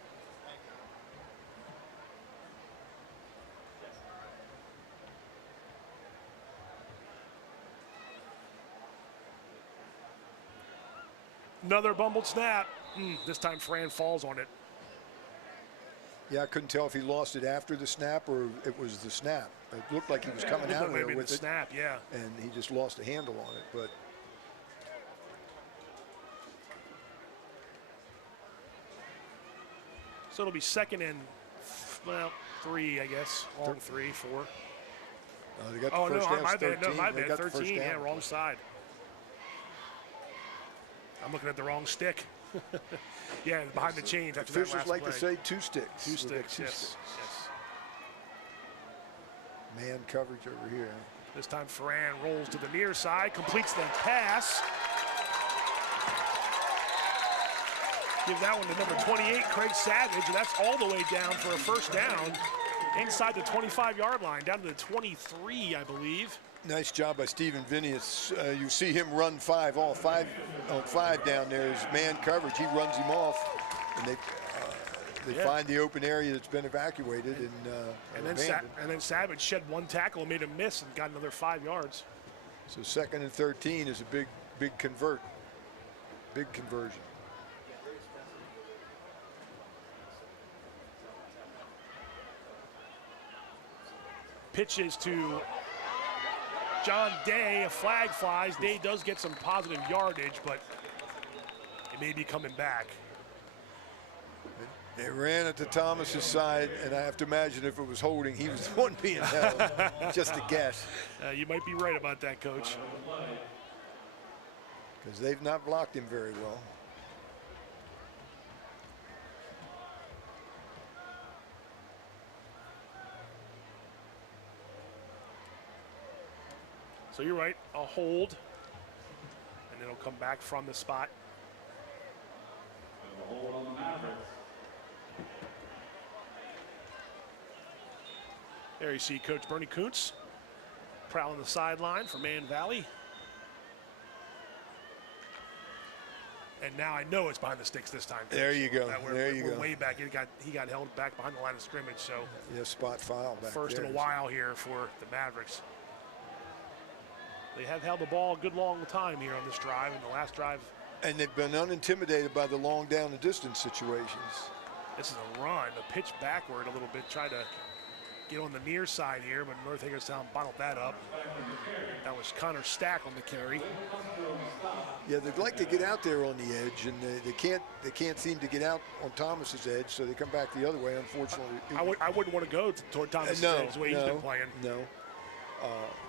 Another bumbled snap. This time Ferrand falls on it. Yeah, I couldn't tell if he lost it after the snap or it was the snap. It looked like he was coming out of there with the snap, yeah. And he just lost a handle on it. But so it'll be 2nd and 3, I guess. Long 3, 4. They got the first down. My bad. 13. No, my bad. 13. Yeah, wrong side. I'm looking at the wrong stick. Yeah, behind the chains after that last officials like play. to say 2 sticks. 2 sticks, yes. Man coverage over here. This time Ferran rolls to the near side, completes the pass. Give that one to number 28, Craig Savage, and that's all the way down for a first down inside the 25-yard line, down to the 23, I believe. Nice job by Stephen Vinius. You see him run all five on 5 down there. Is man coverage. He runs him off, and they find the open area that's been evacuated and then Savage shed one tackle and made a miss and got another 5 yards. So 2nd and 13 is a big conversion. Pitches to John Day, a flag flies. Day does get some positive yardage, but it may be coming back. They ran it to Thomas's side, and I have to imagine if it was holding, he was the one being held. Just a guess. You might be right about that, Coach. Because they've not blocked him very well. So you're right, a hold, and it'll come back from the spot. Hold on the Mavericks. There you see Coach Bernie Coons prowling the sideline for Man Valley. And now I know it's behind the sticks this time, Coach. There you go. We're way back. He got held back behind the line of scrimmage. So yeah, spot foul back first there. in a while here for the Mavericks. They have held the ball a good long time here on this drive, and the last drive. And they've been unintimidated by the long down and distance situations. This is a run, a pitch backward a little bit, try to get on the near side here, but North Hagerstown bottled that up. That was Connor Stack on the carry. Yeah, they'd like to get out there on the edge, and they can't seem to get out on Thomas's edge, so they come back the other way, unfortunately. I wouldn't want to go toward Thomas's edge the way he's been playing. No.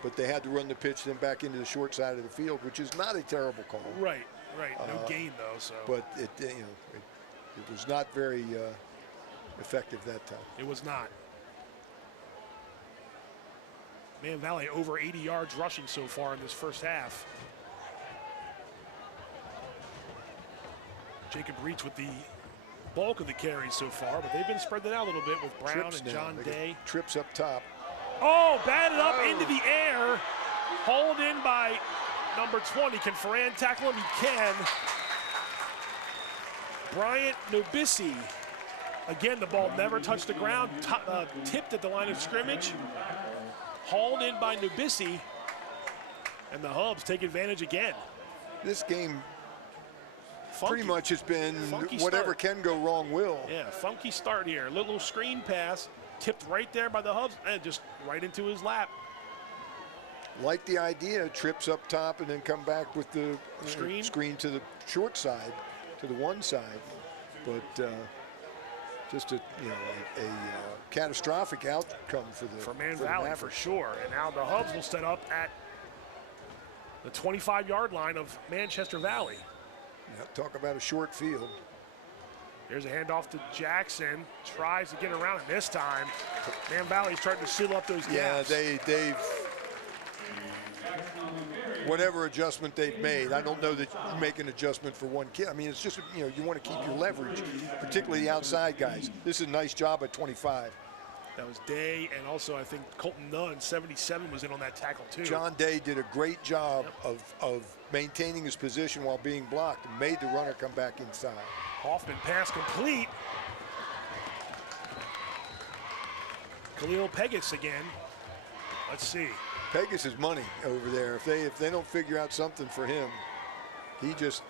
But they had to run the pitch then back into the short side of the field, which is not a terrible call. Right. No gain though. So. But it was not very effective that time. It was not. Man Valley over 80 yards rushing so far in this first half. Jacob Reach with the bulk of the carries so far, but they've been spreading it out a little bit with Brown and John Day. Trips up top. Oh, batted up into the air. Hauled in by number 20. Can Ferran tackle him? He can. Bryant Nobisi. Again, the ball never touched the ground. Tipped at the line of scrimmage. Hauled in by Nobisi. And the Hubs take advantage again. This game pretty much has been whatever can go wrong will. Yeah, funky start here. Little screen pass. Tipped right there by the Hubs and just right into his lap. Like the idea, trips up top and then come back with the screen to the short side, to the one side. But just a catastrophic outcome for Man Valley for sure. And now the Hubs will set up at the 25-yard line of Manchester Valley. Yeah, talk about a short field. Here's a handoff to Jackson. Tries to get around it this time. Man Valley's trying to seal up those gaps. Yeah, they've whatever adjustment they've made. I don't know that you make an adjustment for one kid. I mean, it's just, you want to keep your leverage, particularly the outside guys. This is a nice job at 25. That was Day, and also I think Colton Nunn, 77, was in on that tackle too. John Day did a great job of maintaining his position while being blocked and made the runner come back inside. Hoffman pass complete. Khalil Pegas again. Let's see. Pegas is money over there. If they don't figure out something for him, they just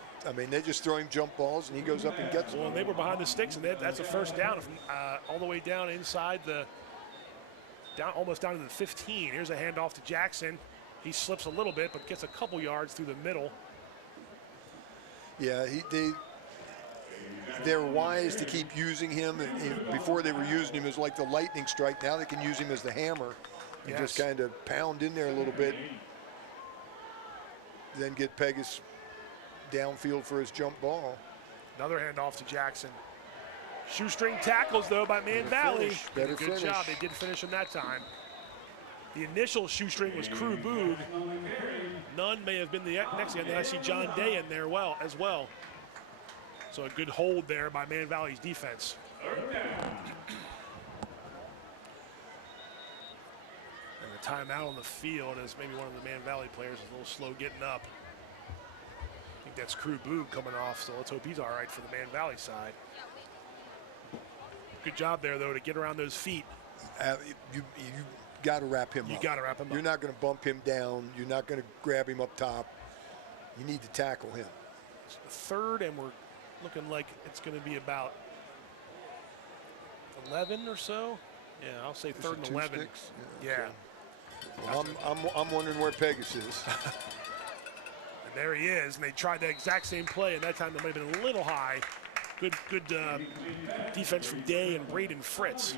throw him jump balls and he goes up and gets them. Well, they were behind the sticks, and that's a first down from all the way down inside almost down to the 15. Here's a handoff to Jackson. He slips a little bit, but gets a couple yards through the middle. Yeah, they're wise to keep using him. Before they were using him as like the lightning strike. Now they can use him as the hammer and just kind of pound in there a little bit. Then get Pegas downfield for his jump ball. Another handoff to Jackson. Shoestring tackles, though, by Man Valley. Better Good finish. job. They did finish him that time. The initial shoestring was Crew Boog. Nunn may have been the next guy. Then I see John Day in there as well. So a good hold there by Man Valley's defense. And the timeout on the field as maybe one of the Man Valley players is a little slow getting up. I think that's Crew Boog coming off, so let's hope he's all right for the Man Valley side. Good job there, though, to get around those feet. You got to wrap him up. You got to wrap him up. You're not going to bump him down. You're not going to grab him up top. You need to tackle him. It's the third, and we're looking like it's going to be about 11 or so. Yeah, I'll say third and 11. Sticks? Yeah. Okay. Well, I'm wondering where Pegasus is. And there he is, and they tried that exact same play, and that time it might have been a little high. Good defense from Day and Braden Fritz.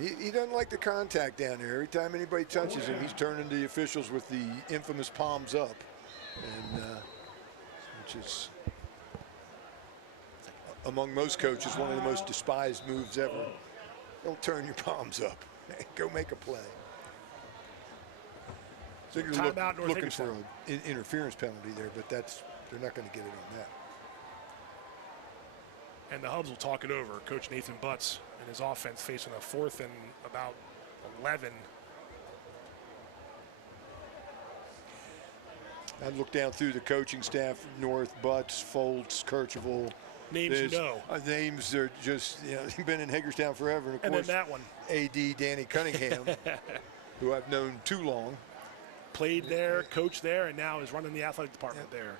He doesn't like the contact down there. Every time anybody touches him, he's turning to the officials with the infamous palms up, and which is among most coaches one of the most despised moves ever. Don't turn your palms up. Go make a play. So you're looking for an interference penalty there, but they're not going to get it on that. And the Hubs will talk it over. Coach Nathan Butts and his offense facing a 4th and about 11. I look down through the coaching staff: North, Butts, Foltz, Kirchhoff. Names you know. Names are just, they've been in Hagerstown forever. And, of and course, then that one. A.D. Danny Cunningham, who I've known too long. Played there, coached there, and now is running the athletic department there.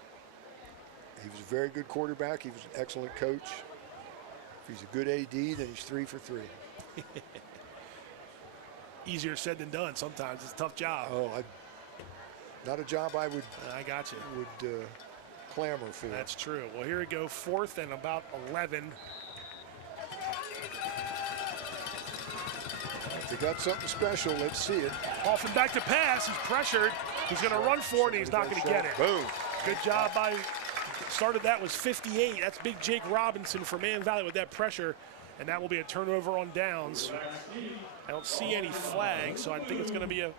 He was a very good quarterback. He was an excellent coach. If he's a good AD, then he's 3 for 3. Easier said than done sometimes. It's a tough job. Oh, not a job I would. I got you. Would clamor for. That's true. Well, here we go, 4th and about 11. If they got something special, let's see it. Off and back to pass. He's pressured. He's going to run for it, and he's not going to get it. Boom. Good job by. Started that was 58. That's big Jake Robinson for Man Valley with that pressure, and that will be a turnover on downs. I don't see any flags, so I think it's going to be a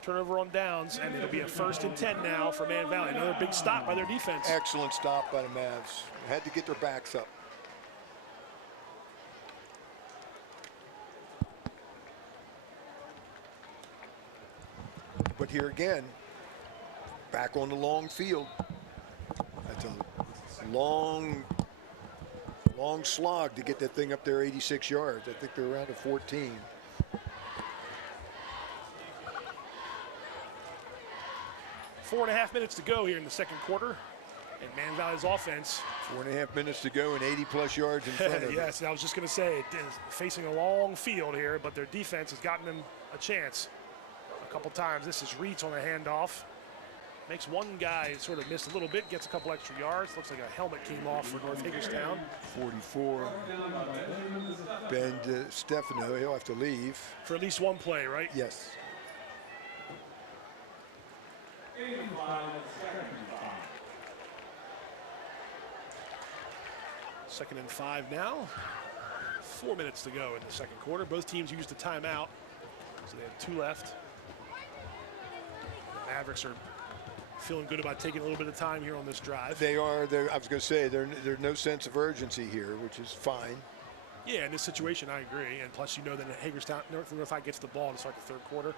turnover on downs, and it'll be a 1st and 10 now for Man Valley. Another big stop by their defense. Excellent stop by the Mavs. Had to get their backs up. But here again, back on the long field. That's a long slog to get that thing up there 86 yards. I think they're around a 14. Four and a half minutes to go here in the second quarter. And Man Valley's offense. 4.5 minutes to go and 80-plus yards in front of Yes, I was just going to say, facing a long field here, but their defense has gotten them a chance a couple times. This is Reitz on a handoff. Makes one guy sort of miss a little bit, gets a couple extra yards. Looks like a helmet came off for North Hagerstown. 44. Ben Stefano, he'll have to leave. For at least one play, right? Yes. Second and 5 now. 4 minutes to go in the second quarter. Both teams used a timeout, so they have 2 left. The Mavericks are feeling good about taking a little bit of time here on this drive. They are. I was going to say, there's no sense of urgency here, which is fine. Yeah, in this situation, I agree. And plus, you know that Hagerstown, North High gets the ball to start the third quarter.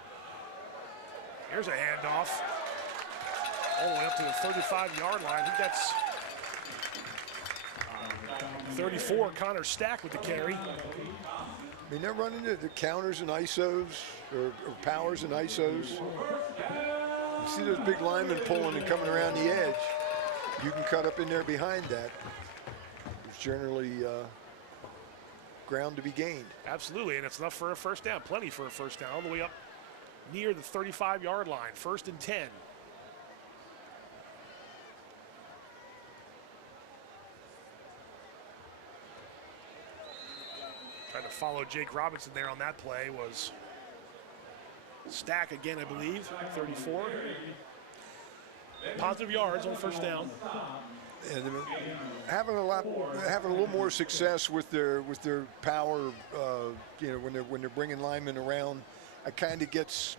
Here's a handoff. All the way up to the 35-yard line. I think that's 34, Connor Stack with the carry. I mean, they're running the counters and ISOs, or powers and ISOs. You see those big linemen pulling and coming around the edge. You can cut up in there behind that. There's generally ground to be gained. Absolutely, and it's enough for a first down. Plenty for a first down, all the way up near the 35-yard line. 1st and 10. Trying to follow Jake Robinson there on that play was Stack again, I believe, 34. Positive yards on first down. And having a little more success with their power, when they're bringing linemen around it kind of gets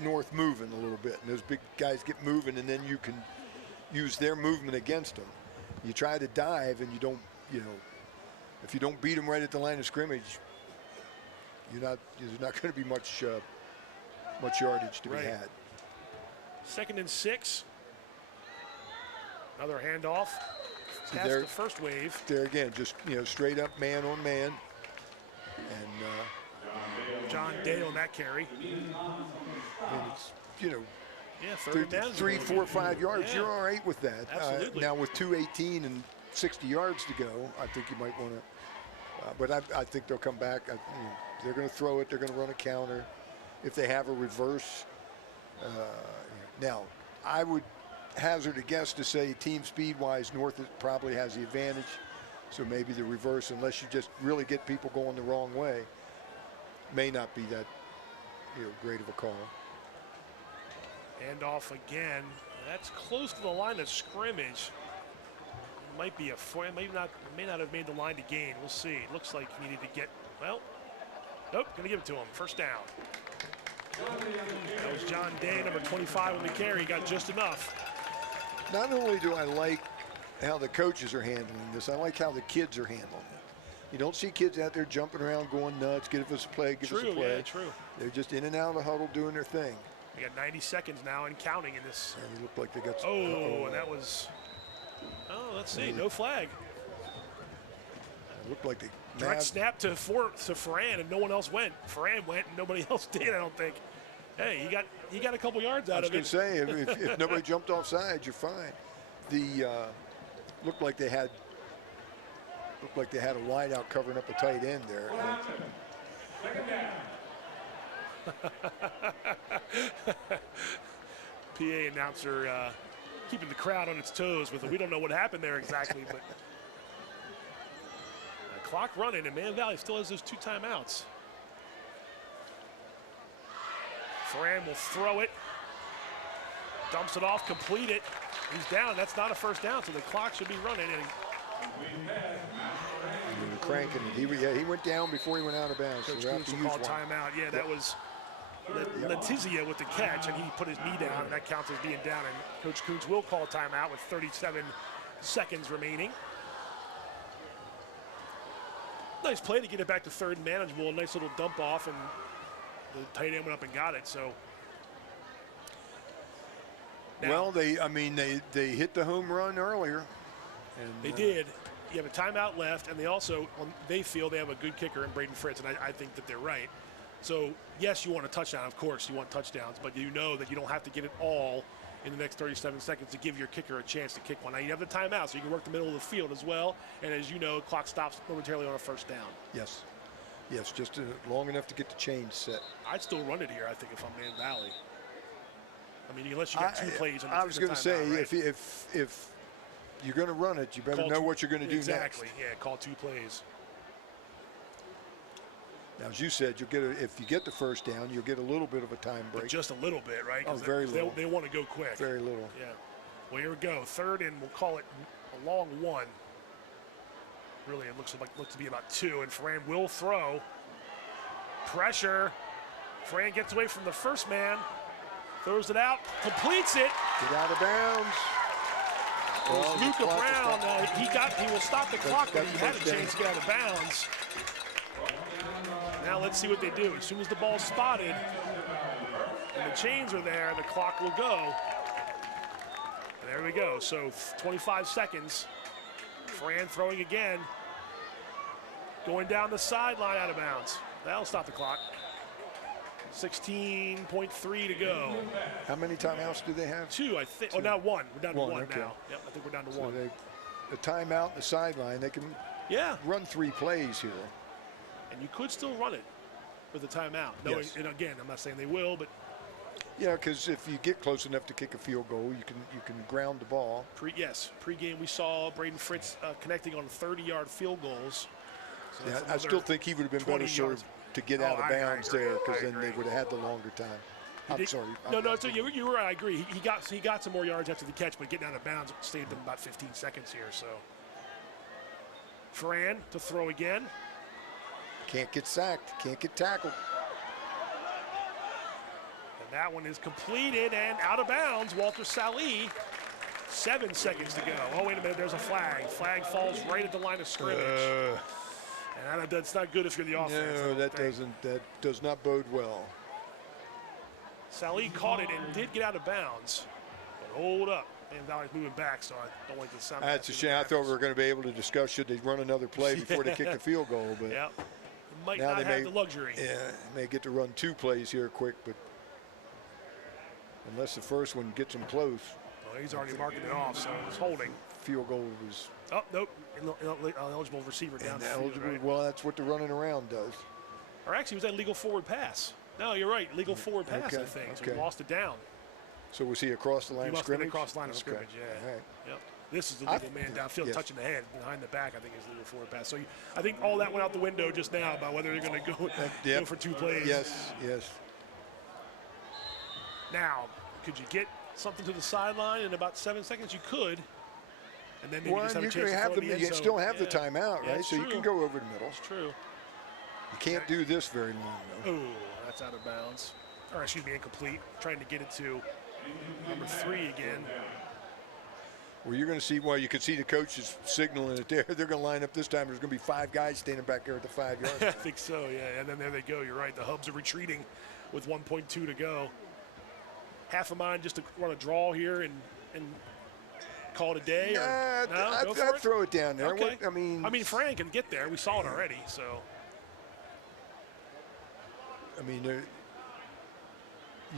North moving a little bit, and those big guys get moving, and then you can use their movement against them. You try to dive, and you don't, if you don't beat them right at the line of scrimmage, there's not going to be much yardage to be had. 2nd and 6. Another handoff. Past the first wave. There again, just straight up man on man, and John Day on that carry. And it's, yeah, 3rd down. 3, 4, 5 yards. Yeah. You're all right with that. Absolutely. Now with 2:18 and 60 yards to go, I think you might want to. But I think they'll come back. They're going to throw it. They're going to run a counter. If they have a reverse. Now, I would hazard a guess to say team speed-wise, North probably has the advantage. So maybe the reverse, unless you just really get people going the wrong way, may not be that great of a call. And off again. That's close to the line of scrimmage. Might be may not have made the line to gain. We'll see. It looks like he needed to get, nope, gonna give it to him. 1st down. That was John Day, number 25 on the carry. He got just enough. Not only do I like how the coaches are handling this, I like how the kids are handling it. You don't see kids out there jumping around, going nuts, give us a play, give us a play. Yeah, true. They're just in and out of the huddle doing their thing. They got 90 seconds now and counting in this. And they look like they got some. And that was, let's see, no flag. It looked like they direct snap to Ferran, and no one else went. Ferran went, and nobody else did, I don't think. Hey, he got a couple yards out of it. I was going to say, if nobody jumped off sides, you're fine. Looked like they had a wide out covering up a tight end there. PA announcer keeping the crowd on its toes with it. We don't know what happened there exactly, but the clock running, and Man Valley still has those 2 timeouts. Ferran will throw it, dumps it off, complete it. He's down. That's not a 1st down, so the clock should be running. And cranking it. He went down before he went out of bounds. Coach So Coons will call timeout. Yeah, that was Letizia with the catch, and he put his knee down, and that counts as being down. And Coach Coons will call timeout with 37 seconds remaining. Nice play to get it back to 3rd and manageable. A nice little dump off, and the tight end went up and got it. So. Now, well, they hit the home run earlier. And, they did. You have a timeout left, and they feel they have a good kicker in Braden Fritz, and I think that they're right. So, yes, you want a touchdown. Of course, you want touchdowns, but you know that you don't have to give it all in the next 37 seconds to give your kicker a chance to kick one. Now, you have the timeout, so you can work the middle of the field as well. And as you know, clock stops momentarily on a 1st down. Yes. Yes, just long enough to get the chain set. I'd still run it here, I think, if I'm Man Valley. I mean, unless you got 2 plays. I was going to say, right? if you're going to run it, you better know what you're going to do next. Exactly, yeah, call 2 plays. Now, as you said, if you get the 1st down, you'll get a little bit of a time break. But just a little bit, right? Oh, very little. They want to go quick. Very little. Yeah. Well, here we go. 3rd, and we'll call it a long 1. Really, it looks to be about 2, and Ferran will throw. Pressure. Ferran gets away from the first man. Throws it out, completes it. Get out of bounds. Well, Luca Brown, he will stop the clock, but he had a chance to get out of bounds. Now let's see what they do. As soon as the ball's spotted and the chains are there, the clock will go. And there we go. So 25 seconds. Ferran throwing again. Going down the sideline out of bounds. That'll stop the clock. 16.3 to go. How many timeouts do they have? 2, I think. 2. Oh, now 1. We're down to 1 okay. now. Yep, I think we're down to so 1. The timeout, the sideline, they can run 3 plays here. And you could still run it with a timeout. Yes. And again, I'm not saying they will, but yeah, because if you get close enough to kick a field goal, you can ground the ball. Pre-game we saw Braden Fritz connecting on 30-yard field goals. So yeah, I still think he would have been better served to get out of bounds there, because then they would have had the longer time. I'm sorry. So you were right. I agree. He got some more yards after the catch, but getting out of bounds saved him about 15 seconds here. So Ferran to throw again. Can't get sacked. Can't get tackled. And that one is completed and out of bounds. Walter Sallee, 7 seconds to go. Oh, wait a minute, there's a flag. Flag falls right at the line of scrimmage. And that's not good if you're the offense. No, that does not bode well. Sallee caught it and did get out of bounds. But hold up. And Valley's moving back, so I don't like the sound. That's a shame. I thought we were going to be able to discuss should they run another play before they kick the field goal. But yep. Might not have the luxury. Yeah, may get to run 2 plays here quick, but unless the first one gets them close. Well, he's already marking it off, so he's holding. Field goal was. Oh, nope. Eligible receiver down the field, right? Well, that's what the running around does. Or actually, was that legal forward pass? No, you're right. Legal forward pass, I think. So he lost it down. So was he across the line of scrimmage? He must have been across the line of scrimmage, yeah. Right. Yep. This is the legal man downfield touching the head. Behind the back, I think, is legal forward pass. So I think all that went out the window just now about whether they're going to go for 2 plays. Yes, yes. Now, could you get something to the sideline in about 7 seconds? You could. And then maybe just have a chance to throw it in the end zone. You still have the timeout, right? So you can go over the middle. That's true. You can't do this very long, though. Oh, that's out of bounds. Or excuse me, incomplete. Trying to get it to number 3 again. Well, you're going to see, you can see the coaches signaling it there. They're going to line up this time. There's going to be 5 guys standing back there at the 5-yard line. I think so, yeah. And then there they go. You're right. The Hubs are retreating with 1.2 to go. Half a mind just to run a draw here and call it a day? I'd throw it down there. Okay. I mean, Fran can get there. We saw it already, so. I mean, you're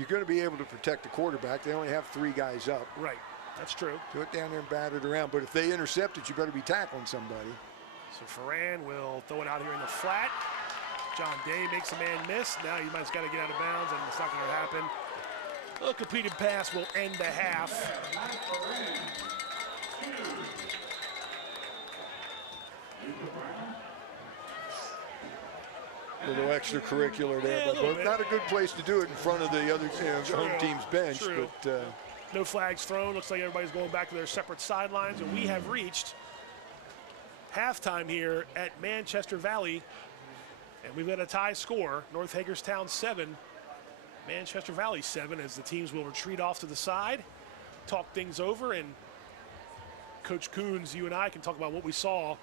going to be able to protect the quarterback. They only have 3 guys up. Right. That's true. Throw it down there and bat it around. But if they intercept it, you better be tackling somebody. So Ferran will throw it out here in the flat. John Day makes a man miss. Now he might have got to get out of bounds, and it's not going to happen. A completed pass will end the half. A little extracurricular there, but not a good place to do it in front of the other home team's bench. True. But no flags thrown. Looks like everybody's going back to their separate sidelines, and we have reached halftime here at Manchester Valley, and we've got a tie score. North Hagerstown 7, Manchester Valley 7, as the teams will retreat off to the side, talk things over, and Coach Coons, you and I can talk about what we saw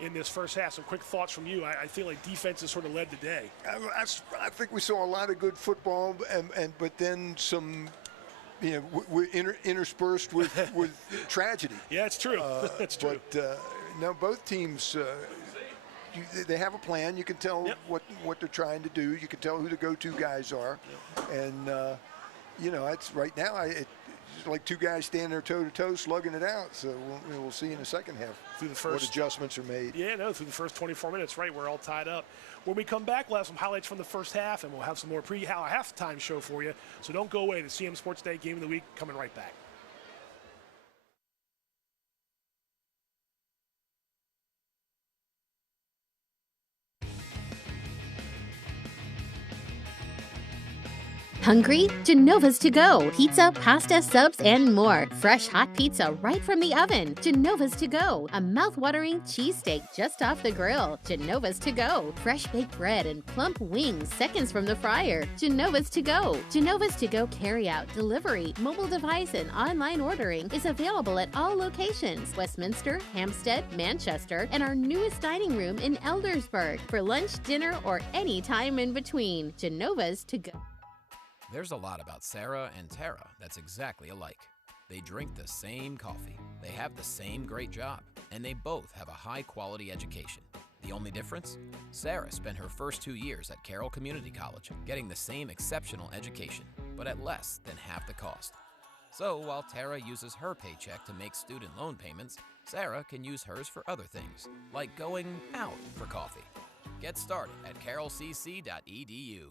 in this first half. Some quick thoughts from you. I feel like defense has sort of led the day. I think we saw a lot of good football, but then some, interspersed with tragedy. Yeah, it's true. That's true. But no, both teams, they have a plan. You can tell what they're trying to do. You can tell who the go-to guys are, and it's right now. It's like 2 guys standing there toe-to-toe slugging it out. So we'll see in the second half what adjustments are made. Yeah, through the first 24 minutes, right, we're all tied up. When we come back, we'll have some highlights from the first half, and we'll have some more halftime show for you. So don't go away. The CMSportsNet Game of the Week coming right back. Hungry? Genova's to go. Pizza, pasta, subs, and more. Fresh hot pizza right from the oven. Genova's to go. A mouth-watering cheesesteak just off the grill. Genova's to go. Fresh baked bread and plump wings seconds from the fryer. Genova's to go. Genova's to go carry-out, delivery, mobile device, and online ordering is available at all locations. Westminster, Hampstead, Manchester, and our newest dining room in Eldersburg. For lunch, dinner, or any time in between. Genova's to go. There's a lot about Sarah and Tara that's exactly alike. They drink the same coffee, they have the same great job, and they both have a high-quality education. The only difference? Sarah spent her first 2 years at Carroll Community College, getting the same exceptional education, but at less than half the cost. So while Tara uses her paycheck to make student loan payments, Sarah can use hers for other things, like going out for coffee. Get started at carrollcc.edu.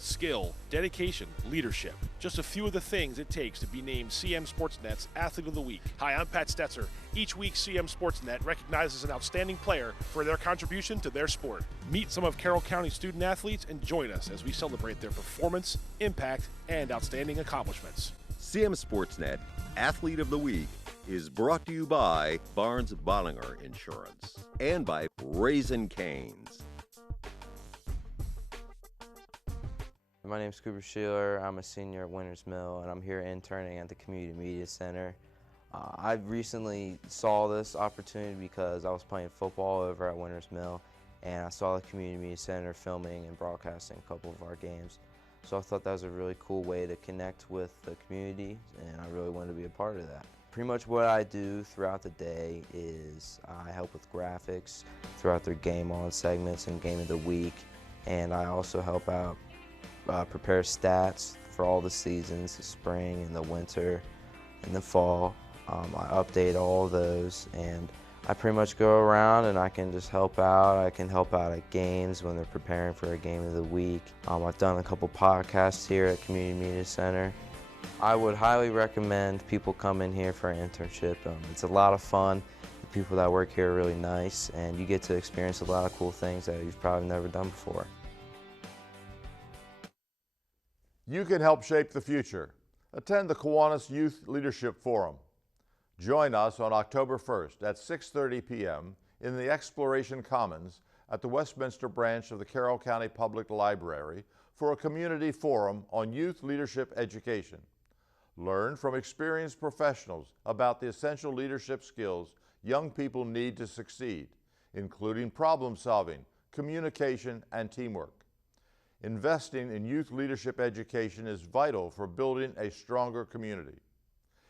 Skill, dedication, leadership. Just a few of the things it takes to be named CM Sportsnet's Athlete of the Week. Hi, I'm Pat Stoetzer. Each week, CM Sportsnet recognizes an outstanding player for their contribution to their sport. Meet some of Carroll County student athletes and join us as we celebrate their performance, impact, and outstanding accomplishments. CM Sportsnet Athlete of the Week is brought to you by Barnes Bollinger Insurance and by Raising Cane's. My name's Cooper Sheeler. I'm a senior at Winters Mill, and I'm here interning at the Community Media Center. I recently saw this opportunity because I was playing football over at Winters Mill, and I saw the Community Media Center filming and broadcasting a couple of our games. So I thought that was a really cool way to connect with the community, and I really wanted to be a part of that. Pretty much what I do throughout the day is I help with graphics throughout their Game On segments and Game of the Week, and I also help out prepare stats for all the seasons, the spring and the winter and the fall. I update all of those, and I pretty much go around and I can just help out. I can help out at games when they're preparing for a game of the week. I've done a couple podcasts here at Community Media Center. I would highly recommend people come in here for an internship. It's a lot of fun. The people that work here are really nice, and you get to experience a lot of cool things that you've probably never done before. You can help shape the future. Attend the Kiwanis Youth Leadership Forum. Join us on October 1st at 6:30 p.m. in the Exploration Commons at the Westminster branch of the Carroll County Public Library for a community forum on youth leadership education. Learn from experienced professionals about the essential leadership skills young people need to succeed, including problem solving, communication, and teamwork. Investing in youth leadership education is vital for building a stronger community.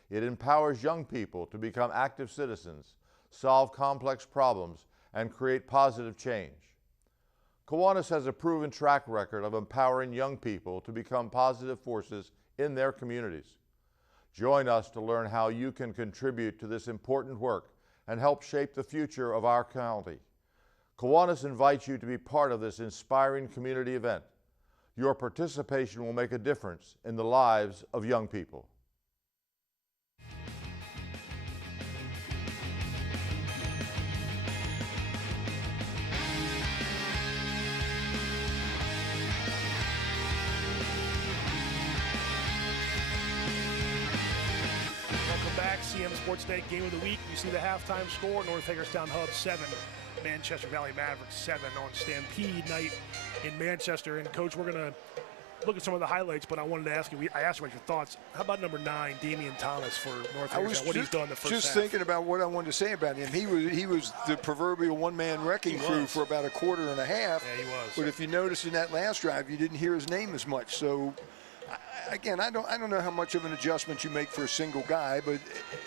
It empowers young people to become active citizens, solve complex problems, and create positive change. Kiwanis has a proven track record of empowering young people to become positive forces in their communities. Join us to learn how you can contribute to this important work and help shape the future of our county. Kiwanis invites you to be part of this inspiring community event. Your participation will make a difference in the lives of young people. Welcome back, CMSportsNet Game of the Week. You see the halftime score, North Hagerstown Hubs 7, Manchester Valley Mavericks 7 on Stampede night in Manchester. And Coach, we're going to look at some of the highlights, but I wanted to ask you, I asked you about your thoughts. How about number 9, Damian Thomas for North Hagerstown, what he's done in the first half? Just thinking about what I wanted to say about him. He was the proverbial one-man wrecking crew for about a quarter and a half. Yeah, he was. But if you notice in that last drive, you didn't hear his name as much. So, again, I don't know how much of an adjustment you make for a single guy, but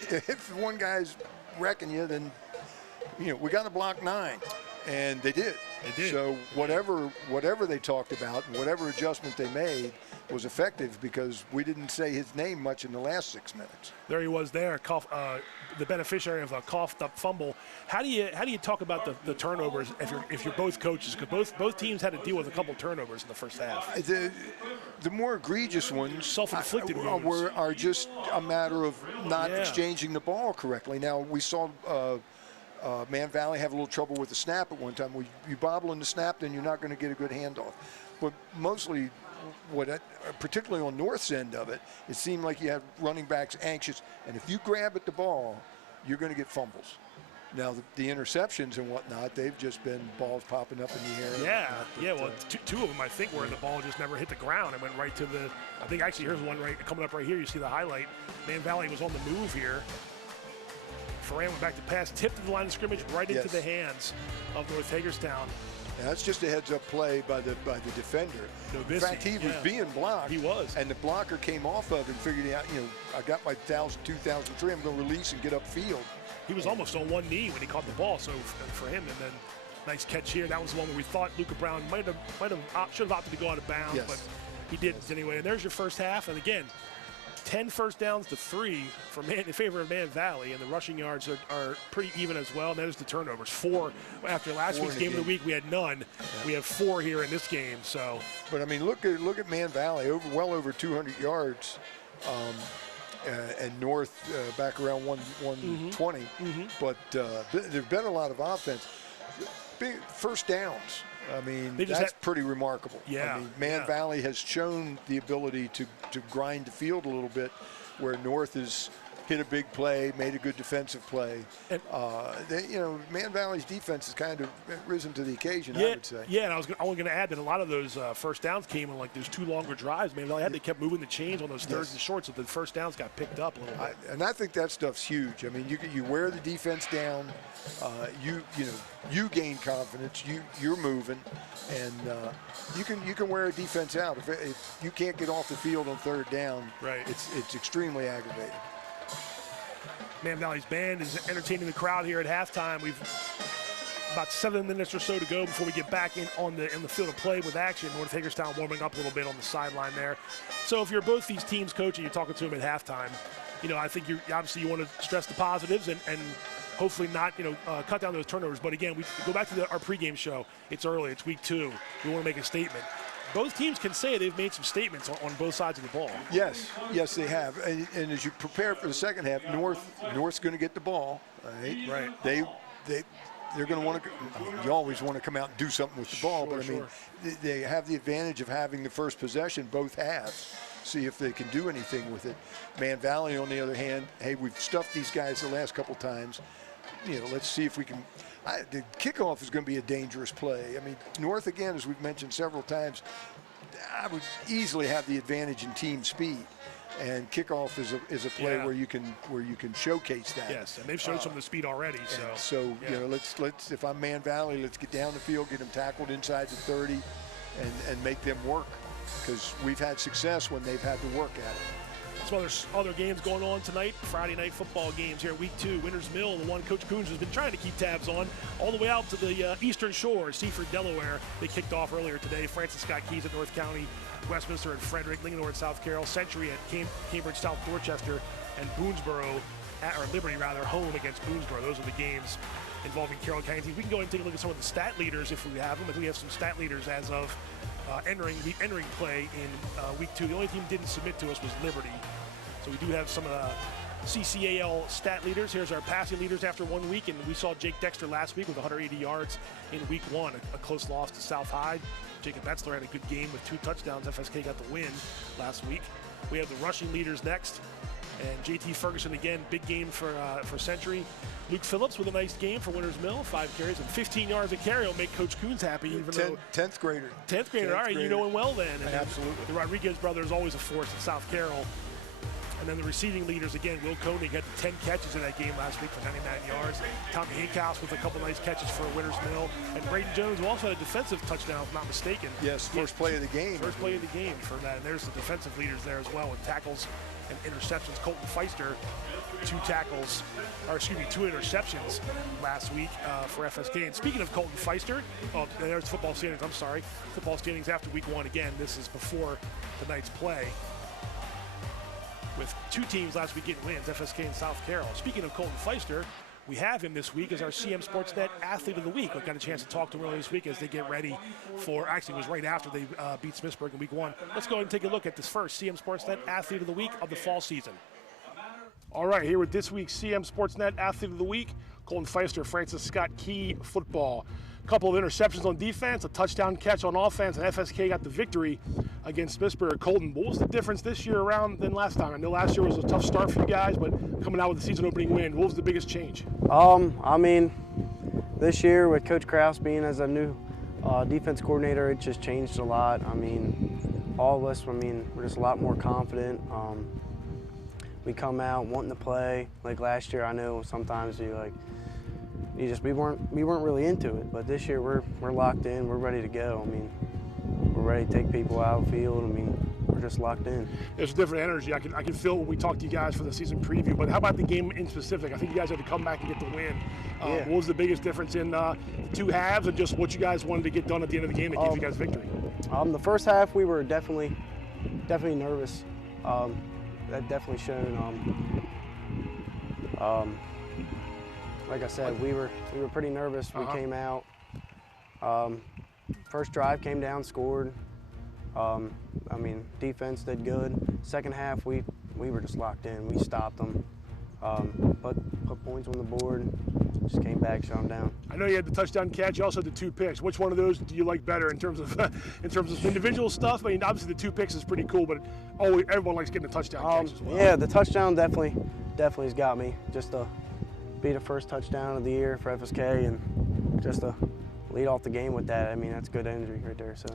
if one guy's wrecking you, then we got to block 9, and they did. They did. So whatever they talked about, and whatever adjustment they made was effective because we didn't say his name much in the last 6 minutes. There he was there, the beneficiary of a coughed up fumble. How do you talk about the turnovers if you're both coaches? Because both teams had to deal with a couple turnovers in the first half. The more egregious ones self-inflicted are just a matter of not exchanging the ball correctly. Now we saw Man Valley have a little trouble with the snap at one time. You bobble in the snap, then you're not going to get a good handoff. But mostly, particularly on North's end of it, it seemed like you had running backs anxious. And if you grab at the ball, you're going to get fumbles. Now, the interceptions and whatnot, they've just been balls popping up in the air. Yeah. Well, two of them, I think, where the ball just never hit the ground and went right to the – I think actually here's one coming up right here. You see the highlight. Man Valley was on the move here. Ferran went back to pass, tipped the line of scrimmage right into the hands of North Hagerstown. Yeah, that's just a heads-up play by the defender. In fact, he was being blocked. He was. And the blocker came off of it and figured out, I got my 2003, I'm going to release and get upfield. He was almost on one knee when he caught the ball, so for him, and then nice catch here. That was the one where we thought Luca Brown should have opted to go out of bounds, but he didn't anyway. And there's your first half, and again, 10 first downs to 3 in favor of Man Valley, and the rushing yards are pretty even as well. And there's the turnovers. 4 after last week's game of the week. We had none. Yeah. We have 4 here in this game. So, but I mean, look at Man Valley well over 200 yards, and North back around 120. But there's been a lot of offense. Big first downs. I mean, that's pretty remarkable. Yeah. I mean, Man Valley has shown the ability to grind the field a little bit, where North has hit a big play, made a good defensive play. And Man Valley's defense has kind of risen to the occasion, I would say. Yeah, and I was going to add that a lot of those first downs came in like those 2 longer drives. Man Valley they kept moving the chains on those thirds and shorts, so the first downs got picked up a little bit. And I think that stuff's huge. I mean, you wear the defense down, you gain confidence, you're moving, and you can wear a defense out. If you can't get off the field on third down, right, it's extremely aggravating. Man Valley's band is entertaining the crowd here at halftime. We've about 7 minutes or so to go before we get back in the field of play with action. North Hagerstown warming up a little bit on the sideline there. So if you're both these teams coach and you're talking to them at halftime, I think you obviously want to stress the positives and hopefully not cut down those turnovers. But again, we go back to our pregame show. It's early. It's week 2. We want to make a statement. Both teams can say they've made some statements on both sides of the ball. Yes, they have. And as you prepare for the second half, North's going to get the ball. Right. They're going to want to. You always want to come out and do something with the ball, but they have the advantage of having the first possession. Both halves. See if they can do anything with it. Man Valley, on the other hand, hey, we've stuffed these guys the last couple times. Let's see if we can. The kickoff is going to be a dangerous play. I mean, North, again, as we've mentioned several times, I would easily have the advantage in team speed, and kickoff is a play where you can showcase that. Yes, and they've showed some of the speed already. So let's if I'm Man Valley, let's get down the field, get them tackled inside the 30, and make them work, because we've had success when they've had to work at it. Some other games going on tonight. Friday night football games here, week 2. Winters Mill, the one Coach Coons has been trying to keep tabs on, all the way out to the eastern shore, Seaford, Delaware. They kicked off earlier today. Francis Scott Keys at North County, Westminster at Frederick, Lincoln North South Carroll, Century at Cambridge South Dorchester, and Liberty home against Boonesboro. Those are the games involving Carroll County teams. We can go ahead and take a look at some of the stat leaders if we have them. If we have some stat leaders as of entering play in week 2. The only team didn't submit to us was Liberty. So we do have some CCAL stat leaders. Here's our passing leaders after 1 week, and we saw Jake Dexter last week with 180 yards in week 1, a close loss to South Hyde. Jacob Betzler had a good game with 2 touchdowns. FSK got the win last week. We have the rushing leaders next, and JT Ferguson again, big game for Century. Luke Phillips with a nice game for Winters Mill, 5 carries and 15 yards a carry will make Coach Coons happy. Even though 10th grader. 10th grader, all right, you know him well then. And absolutely. The Rodriguez brother is always a force at South Carroll. And then the receiving leaders, again, Will Koenig had 10 catches in that game last week for 99 yards. Tommy Hinkhouse with a couple nice catches for Winters Mill. And Braden Jones, who also had a defensive touchdown, if not mistaken. Yes, first play of the game. First play of the game for that. And there's the defensive leaders there as well with tackles and interceptions. Colton Feister, 2 interceptions last week for FSK. And speaking of Colton Feister, there's football standings, Football standings after week 1. Again, this is before tonight's play, with 2 teams last week getting wins, FSK and South Carroll. Speaking of Colton Feister, we have him this week as our CMSportsNet Athlete of the Week. We've got a chance to talk to him earlier this week as they get ready for, actually it was right after they beat Smithsburg in week 1. Let's go ahead and take a look at this first CMSportsNet Athlete of the Week of the fall season. All right, here with this week's CMSportsNet Athlete of the Week, Colton Feister, Francis Scott Key football. A couple of interceptions on defense, a touchdown catch on offense, and FSK got the victory against Smithsburg. Colton, what was the difference this year around than last time? I know last year was a tough start for you guys, but coming out with the season opening win, what was the biggest change? I mean, this year with Coach Krause being as a new defense coordinator, it just changed a lot. I mean, all of us, we're just a lot more confident. We come out wanting to play. Like last year, I know sometimes we weren't really into it, but this year we're locked in. We're ready to go. We're ready to take people out of the field. We're just locked in. There's a different energy. I can feel when we talk to you guys for the season preview. But how about the game in specific? I think you guys had to come back and get the win. What was the biggest difference in the 2 halves, and just what you guys wanted to get done at the end of the game that gave you guys victory? The first half we were definitely nervous. That definitely shown. Like I said, we were pretty nervous. We came out. First drive came down, scored. Defense did good. Second half, we were just locked in. We stopped them. Put points on the board. Just came back, shut them down. I know you had the touchdown catch. You also had the 2 picks. Which one of those do you like better in terms of individual stuff? Obviously the 2 picks is pretty cool, but everyone likes getting a touchdown catch as well. Yeah, the touchdown definitely definitely has got me. Just to be the first touchdown of the year for FSK and just to lead off the game with that, I mean, that's good energy right there. So.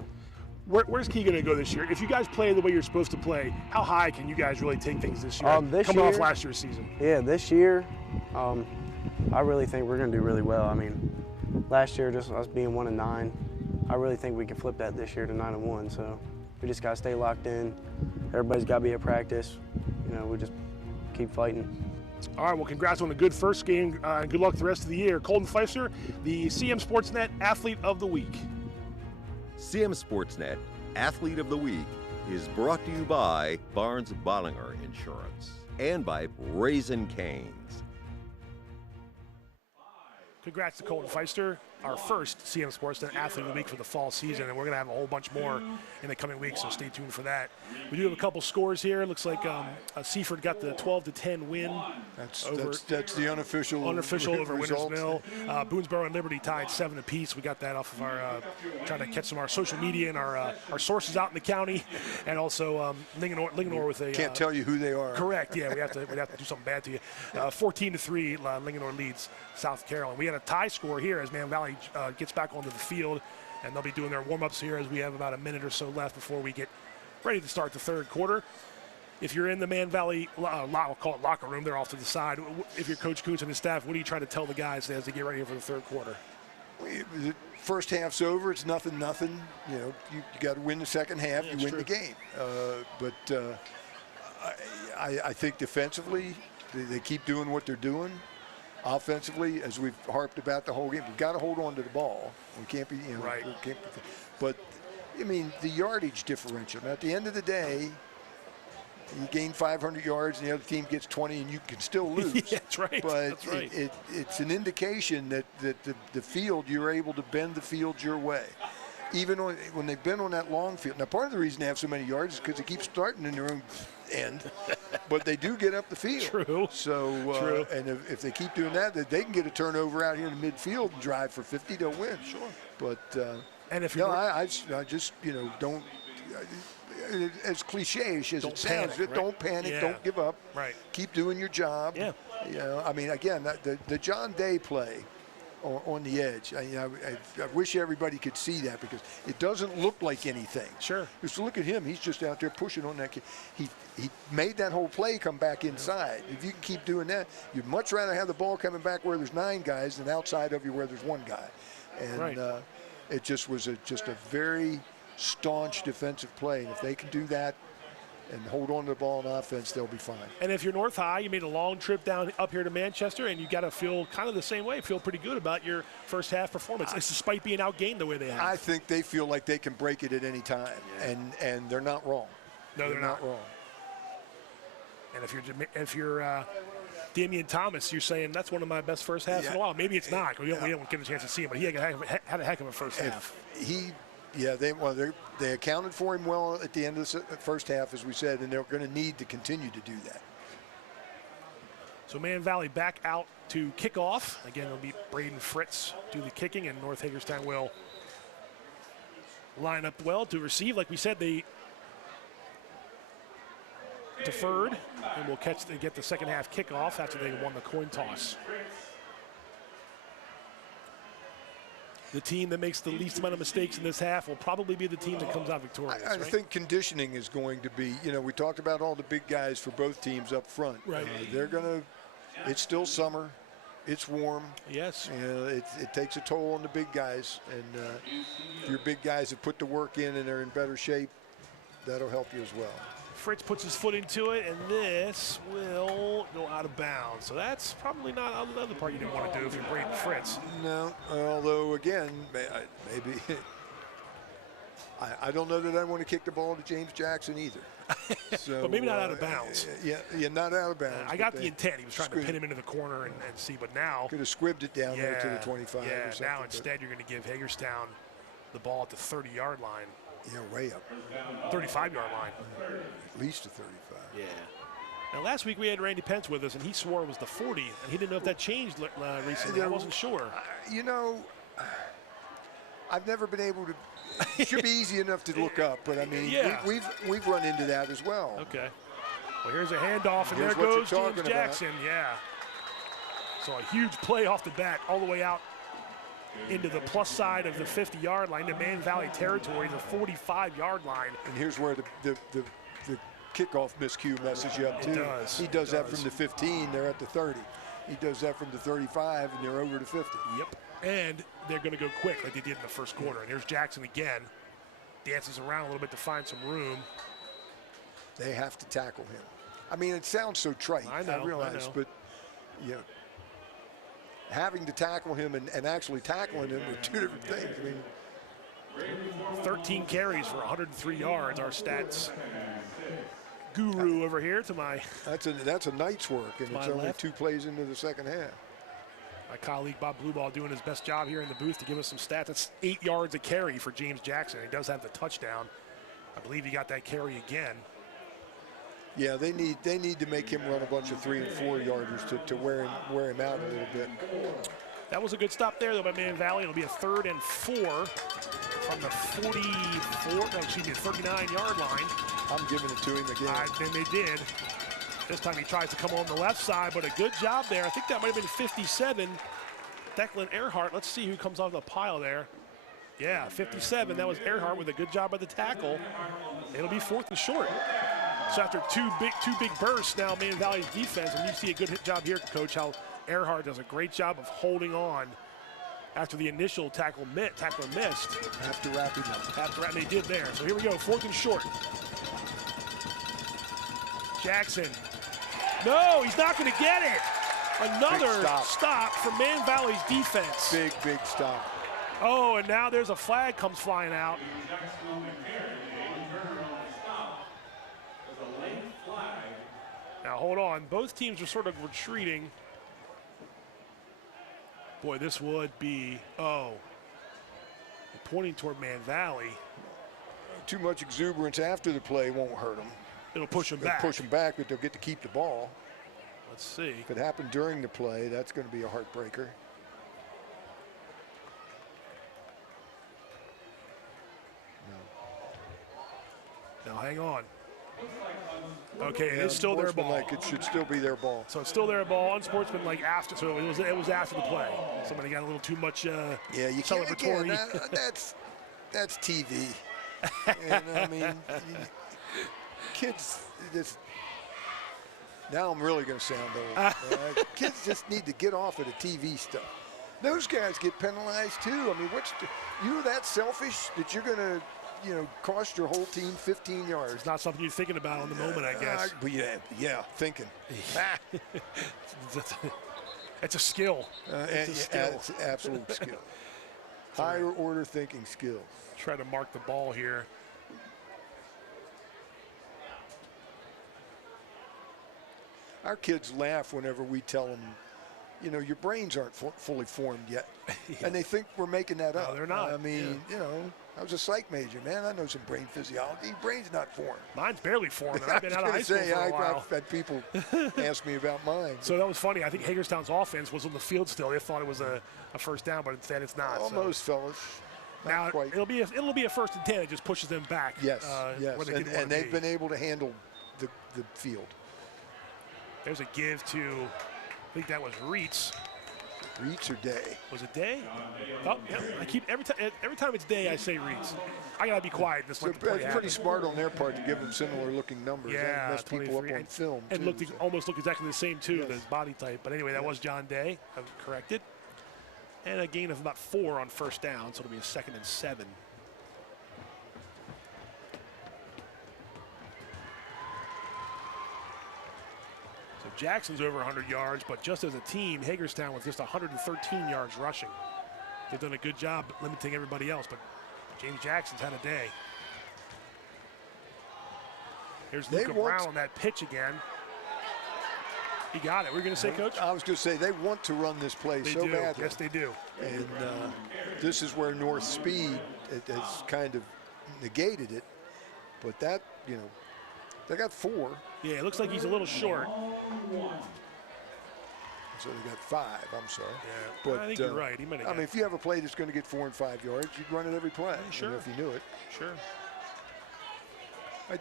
Where's Key going to go this year? If you guys play the way you're supposed to play, how high can you guys really take things this year? Coming off last year's season. Yeah, this year, I really think we're going to do really well. I mean, last year, just us being 1-9, I really think we can flip that this year to 9-1. So we just got to stay locked in. Everybody's got to be at practice. You know, we just keep fighting. All right, well, congrats on a good first game. Good luck the rest of the year. Colton Pfeiffer, the CMSportsNet Athlete of the Week. CMSportsNet Athlete of the Week is brought to you by Barnes Bollinger Insurance and by Raising Cane's. Congrats to Colton Pfeiffer, our first CMSportsNet Athlete of the Week for the fall season, and we're going to have a whole bunch more in the coming weeks, so stay tuned for that. We do have a couple scores here. It looks like Seaford got the 12-10 win. That's the unofficial over result. Winters Mill. Boonesboro and Liberty tied 7 apiece. We got that off of our trying to catch some of our social media and our sources out in the county, and also Linganore with a can't tell you who they are. Correct. Yeah, we'd have to do something bad to you. 14-3, Linganore leads South Carroll. We had a tie score here as Man Valley gets back onto the field, and they'll be doing their warm-ups here as we have about a minute or so left before we get ready to start the third quarter. If you're in the Man Valley, we'll call it locker room, they're off to the side. If you're Coach Coons and his staff, what do you try to tell the guys as they get ready for the third quarter? The first half's over. It's 0-0. You know, you got to win the second half. Yeah, you win true. the game. I think defensively, they keep doing what they're doing. Offensively, as we've harped about the whole game, we've got to hold on to the ball. We can't be, right. But I mean, the yardage differential. At the end of the day, you gain 500 yards, and the other team gets 20, and you can still lose. Yeah, that's right. But that's right. it's an indication that the field, you're able to bend the field your way. Even when they've been on that long field. Now, part of the reason they have so many yards is because they keep starting in their own end, but they do get up the field. True. So, True. And if they keep doing that, they can get a turnover out here in the midfield and drive for 50. They'll win. Sure. But and if I just don't. As cliche-ish as it sounds, panic, right? Don't panic, Yeah. don't give up. Right. Keep doing your job. Yeah. You know, I mean, again, the John Day play on the edge. I wish everybody could see that because it doesn't look like anything. Sure. Just look at him. He's just out there pushing on that kid. He made that whole play come back inside. If you can keep doing that, you'd much rather have the ball coming back where there's 9 guys than outside of you where there's 1 guy. And right. It just was just a very staunch defensive play. And if they can do that and hold on to the ball on offense, they'll be fine. And if you're North High, you made a long trip down up here to Manchester, and you got to feel kind of the same way, feel pretty good about your first half performance, despite being outgained the way they have. I think they feel like they can break it at any time, and they're not wrong. No, they're not wrong. And if you're Damian Thomas, you're saying that's one of my best first halves in a while. Maybe it's not. We don't get a chance to see him, but he had a heck of a first half. They accounted for him well at the end of the first half, as we said, and they're going to need to continue to do that. So Man Valley back out to kick off. Again, it'll be Braden Fritz do the kicking, and North Hagerstown will line up well to receive. Like we said, they deferred, and will get the second half kickoff after they won the coin toss. The team that makes the least amount of mistakes in this half will probably be the team that comes out victorious. I think conditioning is going to be, we talked about all the big guys for both teams up front. Right. It's still summer. It's warm. Yes. It takes a toll on the big guys. And if your big guys have put the work in and are in better shape, that'll help you as well. Fritz puts his foot into it, and this will go out of bounds. So that's probably not the other part you didn't want to do if you're Braden Fritz. No, although, again, maybe I don't know that I want to kick the ball to James Jackson either. So, but maybe not out of bounds. Yeah, not out of bounds. I got the intent. He was trying to pin him into the corner and see, but now. Could have squibbed it down there to the 25 or something. Now instead you're going to give Hagerstown the ball at the 30-yard line. Yeah, way up. 35-yard line. At least a 35. Yeah. Now, last week we had Randy Pence with us, and he swore it was the 40, and he didn't know if that changed recently. I wasn't sure. I've never been able to. It should be easy enough to look up, but I mean, we've run into that as well. Okay. Well, here's a handoff, and there goes James Jackson. Yeah. So a huge play off the bat all the way out into the plus side of the 50-yard line, to Man Valley territory, the 45-yard line. And here's where the kickoff miscue messes you up, too. He does that from the 15, they're at the 30. He does that from the 35, and they're over to 50. Yep. And they're going to go quick like they did in the first quarter. And here's Jackson again. Dances around a little bit to find some room. They have to tackle him. I mean, it sounds so trite, I realize, but, you know, having to tackle him and actually tackling him are two different things. I mean, 13 carries for 103 yards, our stats guru over here to my. That's a night's work, and it's only left. 2 plays into the second half. My colleague Bob Blueball doing his best job here in the booth to give us some stats. That's 8 yards a carry for James Jackson. He does have the touchdown. I believe he got that carry again. Yeah, they need to make him run a bunch of 3 and 4 yarders to wear him out a little bit. That was a good stop there, though, by Man Valley. It'll be a 3rd and 4 from the 39-yard line. I'm giving it to him again. And they did. This time he tries to come on the left side, but a good job there. I think that might have been 57. Declan Earhart. Let's see who comes off the pile there. Yeah, 57. That was Earhart with a good job by the tackle. It'll be 4th and short. So after two big bursts, now Man Valley's defense, and you see a good job here, Coach, how Earhart does a great job of holding on after the initial tackler missed. Have to wrap him up. They did there. So here we go, 4th and short. Jackson. No, he's not going to get it. Another stop for Man Valley's defense. Big stop. Oh, and now there's a flag comes flying out. Now, hold on. Both teams are sort of retreating. Boy, this would be, pointing toward Man Valley. Too much exuberance after the play won't hurt them. It'll push them back. Push them back, but they'll get to keep the ball. Let's see. If it happened during the play, that's going to be a heartbreaker. No. Now, hang on. Okay, it's still their ball. It should still be their ball. So it's still their ball. Unsportsmanlike after, so it was after the play. Somebody got a little too much celebratory. Again, that's TV. And I mean, kids just. Now I'm really going to sound old. Kids just need to get off of the TV stuff. Those guys get penalized too. I mean, you're that selfish that you're going to, cost your whole team 15 yards. It's not something you're thinking about on the moment, I guess. Thinking. It's a skill. It's absolute skill. Higher order thinking skills. Try to mark the ball here. Our kids laugh whenever we tell them, your brains aren't fully formed yet. And they think we're making that up. No, they're not. I mean, I was a psych major, man. I know some brain physiology. Brain's not formed. Mine's barely formed, and I've been out of high school for a while. I've had people ask me about mine. So that was funny. I think Hagerstown's offense was on the field still. They thought it was a first down, but instead it's not. Almost, fellas. Now it'll be a 1st and 10. It just pushes them back. Yes, yes. And they've been able to handle the field. There's a give to, I think that was Reitz. Reitz or Day? Was it Day? Oh, yeah. I keep every time it's Day, I say Reitz. I gotta be quiet. This it's pretty smart on their part to give them similar looking numbers. Yeah, mess people up on film. And almost looked exactly the same too, yes. The body type. But anyway, that was John Day. I've corrected. And a gain of about 4 on 1st down, so it'll be a 2nd and 7. Jackson's over 100 yards, but just as a team, Hagerstown was just 113 yards rushing. They've done a good job limiting everybody else, but James Jackson's had a day. Here's Luca Brown on that pitch again. He got it. What were you going to say, Coach? I was going to say they want to run this play so badly. Yes, they do. And this is where North Speed has kind of negated it. But that, they got 4. Yeah, it looks like he's a little short. So they got 5, I'm sorry. Yeah, but I think you're right. He might have if you have a play that's going to get 4 and 5 yards, you'd run it every play. Sure. If you knew it. Sure.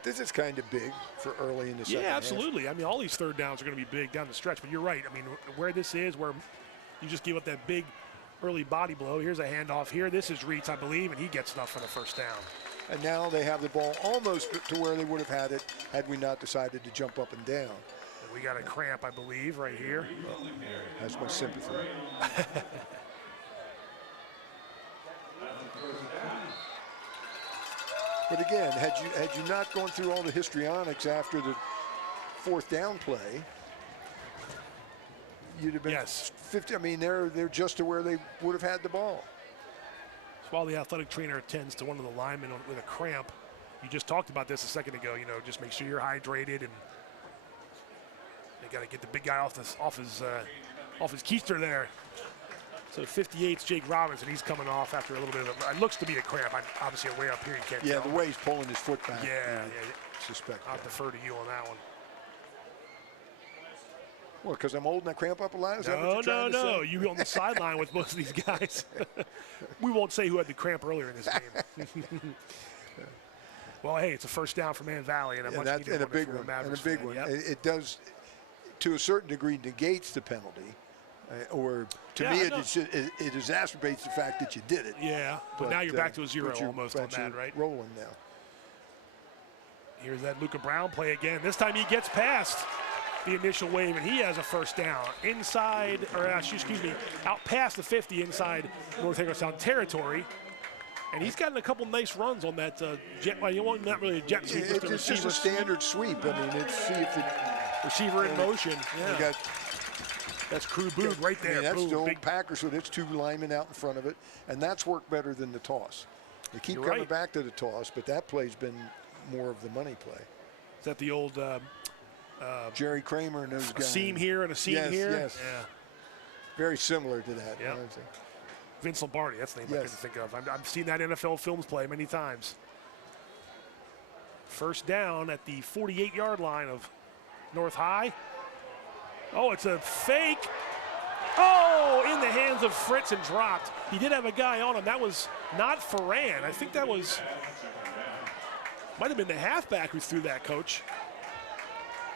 This is kind of big for early in the second Yeah, absolutely. I mean, all these third downs are going to be big down the stretch, but you're right. I mean, where this is, where you just give up that big early body blow. Here's a handoff here. This is Reitz, I believe, and he gets enough for the first down. And now they have the ball almost to where they would have had it had we not decided to jump up and down. And we got a cramp, I believe, right here. Has my sympathy. But again, had you not gone through all the histrionics after the fourth down play, you'd have been 50. I mean, they're just to where they would have had the ball. So while the athletic trainer attends to one of the linemen with a cramp, you just talked about this a second ago. You know, just make sure you're hydrated, and they got to get the big guy off his keister there. So 58's Jake Robinson. He's coming off after a little bit of it looks to be a cramp. Obviously, way up here, you can't tell. The way he's pulling his foot back. Yeah. Suspect. I'll defer to you on that one. Well, because I'm holding that cramp up a lot? Is that what No, you're trying to say? You on the sideline with most of these guys. We won't say who had the cramp earlier in this game. Well, hey, it's a first down for Man Valley, and a big one. Yep. It does, to a certain degree, negates the penalty. Or to me, it exacerbates the fact that you did it. Yeah, but now you're back to a zero almost on that, right? Rolling now. Here's that Luca Brown play again. This time he gets past the initial wave, and he has a first down inside, or excuse me, out past the 50 inside North Hagerstown territory. And he's gotten a couple nice runs on that jet. Well, not really a jet sweep. It's just a standard sweep. I mean, it's see if the receiver in motion. Yeah. That's crew boot right there. I mean, that's the old Packers with its two linemen out in front of it, and that's worked better than the toss. They keep coming back to the toss, but that play's been more of the money play. Is that the old Jerry Kramer and those guys? A seam here and a seam here? Yes. Yeah. Very similar to that. Yep. Vince Lombardi, that's the name I couldn't think of. I've seen that NFL Films play many times. First down at the 48-yard line of North High. Oh, it's a fake. Oh, in the hands of Fritz and dropped. He did have a guy on him. That was not Ferran. I think that might have been the halfback who threw that, Coach.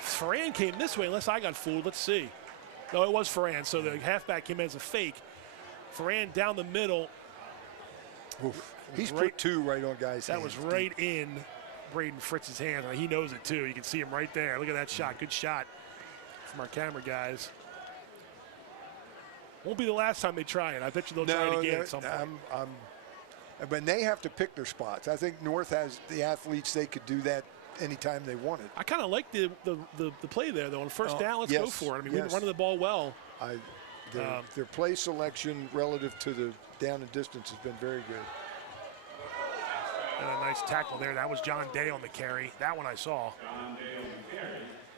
Ferran came this way, unless I got fooled. Let's see. No, it was Ferran, so the halfback came as a fake. Ferran down the middle. Oof. He's put two right on guys' hands. That was right in Braden Fritz's hand. He knows it, too. You can see him right there. Look at that shot. Good shot from our camera guys. Won't be the last time they try it. I bet you they'll try it again at some point. But they have to pick their spots. I think North has the athletes. They could do that anytime they wanted. I kind of like the play there, though. On first down, let's go for it. I mean, we're running the ball well. Their play selection relative to the down and distance has been very good. And a nice tackle there. That was John Day on the carry. That one I saw.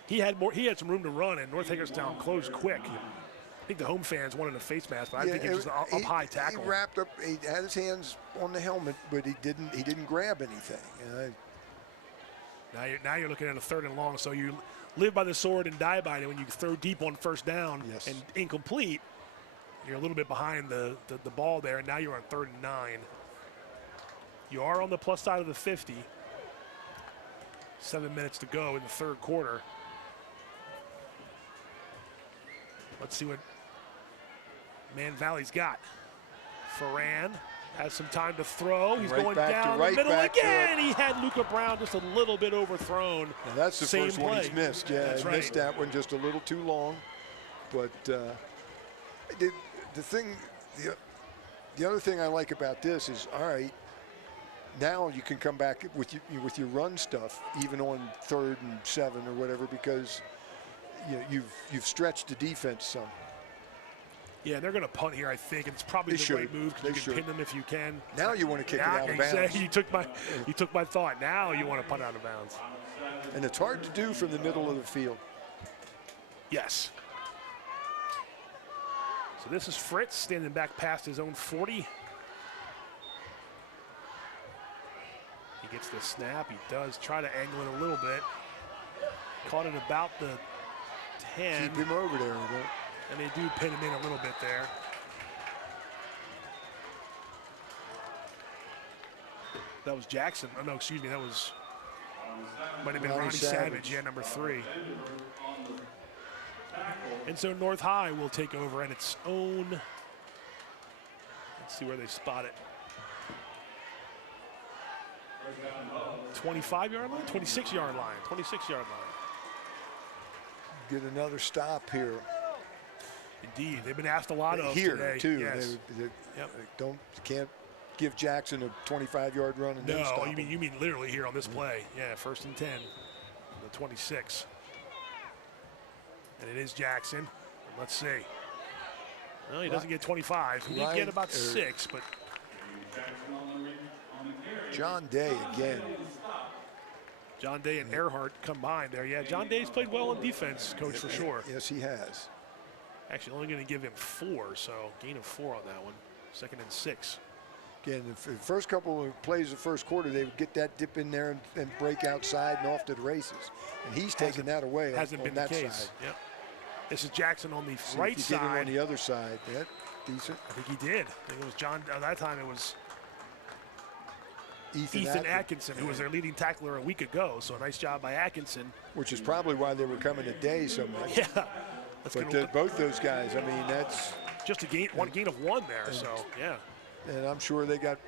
He had some room to run, and North Hagerstown closed quick. I think the home fans wanted a face mask, but I think it was an up-high tackle. He wrapped up. He had his hands on the helmet, but he didn't grab anything. Now you're looking at a third and long, so you live by the sword and die by it. When you throw deep on first down and incomplete, you're a little bit behind the ball there, and now you're on 3rd and 9. You are on the plus side of the 50. 7 minutes to go in the third quarter. Let's see what Man Valley's got. Ferran has some time to throw. He's going down the middle again. He had Luca Brown just a little bit overthrown. Now that's the first one he's missed. Yeah, that's right. Missed that one just a little too long. But the other thing I like about this is, all right, now you can come back with your run stuff, even on 3rd and 7 or whatever, because you've stretched the defense some. Yeah, they're going to punt here, I think. It's probably the right move because you can pin them if you can. Now you want to kick it out of bounds. You took my thought. Now you want to punt out of bounds. And it's hard to do from the middle of the field. Yes. So this is Fritz standing back past his own 40. He gets the snap. He does try to angle it a little bit. Caught it about the 10. Keep him over there. And they do pin him in a little bit there. That was Jackson. Oh, no, excuse me. That was Might have been Ronnie Savage, yeah, number 3. And so North High will take over at its own, let's see where they spot it. 25-yard line, 26-yard line, 26-yard line. Get another stop here. Indeed, they've been asked a lot of here today. too. Yes. They can't give Jackson a 25-yard run and then stop you mean literally here on this play? Yeah, 1st and 10, the 26. And it is Jackson. Let's see. Well, he doesn't get 25. He did get about 6, but John Day again. John Day and Earhart combined there. Yeah, John Day's played well in defense, Coach, for sure. Yes, he has. Actually, only going to give him 4, so gain of 4 on that one. 2nd and 6. Again, the first couple of plays of the first quarter, they would get that dip in there and break outside and off to the races. And he's taken that away hasn't on been that the case. side. Yep. This is Jackson on the See right if you side. get him on the other side. Yeah, decent. I think he did. I think it was John. At that time, it was Ethan Atkinson, who was their leading tackler a week ago. So a nice job by Atkinson. Which is probably why they were coming to Day so much. Yeah. But both those guys, I mean, that's just a gain of 1 there. So yeah. And I'm sure they got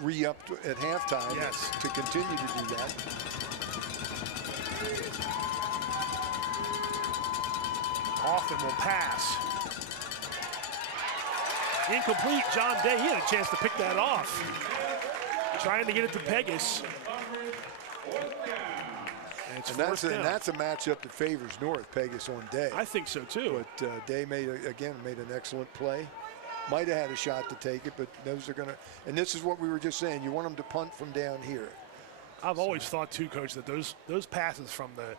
re-upped at halftime to continue to do that. Hoffman will pass. Incomplete. John Day, he had a chance to pick that off. Trying to get it to Pegas. And that's a matchup that favors North, Pegas on Day. I think so too. But Day made an excellent play. Might have had a shot to take it, but those are gonna. And this is what we were just saying. You want them to punt from down here. I've always thought too, Coach, that those passes from the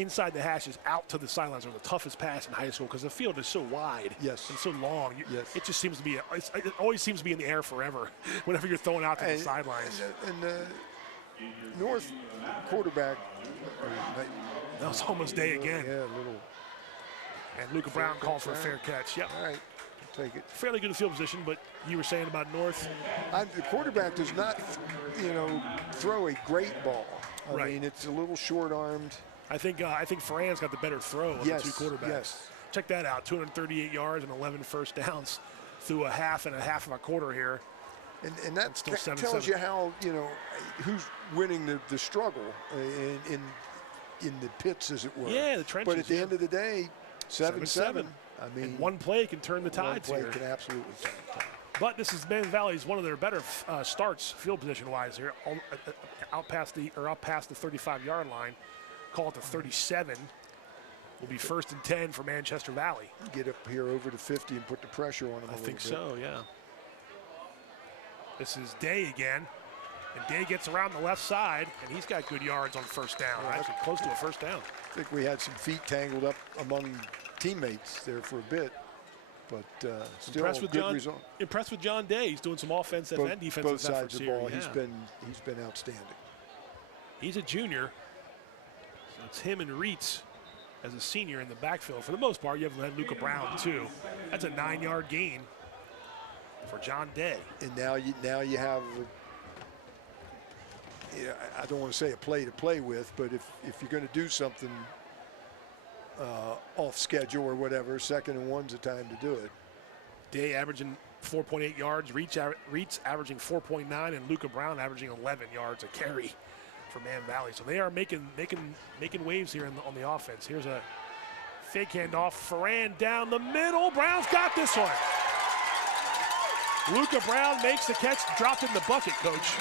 inside the hashes out to the sidelines are the toughest pass in high school because the field is so wide and so long. It just seems to be, it always seems to be in the air forever whenever you're throwing out to the sidelines. And North quarterback. That was almost Day again. Yeah, a little. And Luca Brown called for a fair catch. Yep. All right, I'll take it. Fairly good field position, but you were saying about North? The quarterback does not, throw a great ball. I mean, it's a little short-armed. I think Ferran's got the better throw of the two quarterbacks. Yes. Check that out, 238 yards and 11 first downs through a half and a quarter here. And that tells you how, who's winning the struggle in the pits, as it were. Yeah, the trenches. But at the end of the day, 7-7. I mean, and one play can turn the tides here. One play can absolutely turn the tide. But this is Mann Valley's one of their better starts field position-wise here, out past the 35-yard line. Call it the 37. Will be 1st and 10 for Manchester Valley. Get up here over to 50 and put the pressure on them. I think so, yeah. This is Day again. And Day gets around the left side, and he's got good yards on 1st down. Actually, close to a 1st down. I think we had some feet tangled up among teammates there for a bit. But still impressed with good result. Impressed with John Day. He's doing some offensive and defensive both sides of the ball. Yeah. He's been outstanding. He's a junior. So it's him and Reitz as a senior in the backfield. For the most part, you have Luca Brown too. That's a 9-yard gain for John Day. And now you have. I don't want to say a play to play with, but if you're going to do something off schedule or whatever, 2nd and 1's the time to do it. Day averaging 4.8 yards, Reitz averaging 4.9, and Luca Brown averaging 11 yards a carry for Mann Valley. So they are making waves here on the offense. Here's a fake handoff. Ferran down the middle. Brown's got this one. Luca Brown makes the catch, dropped in the bucket, Coach.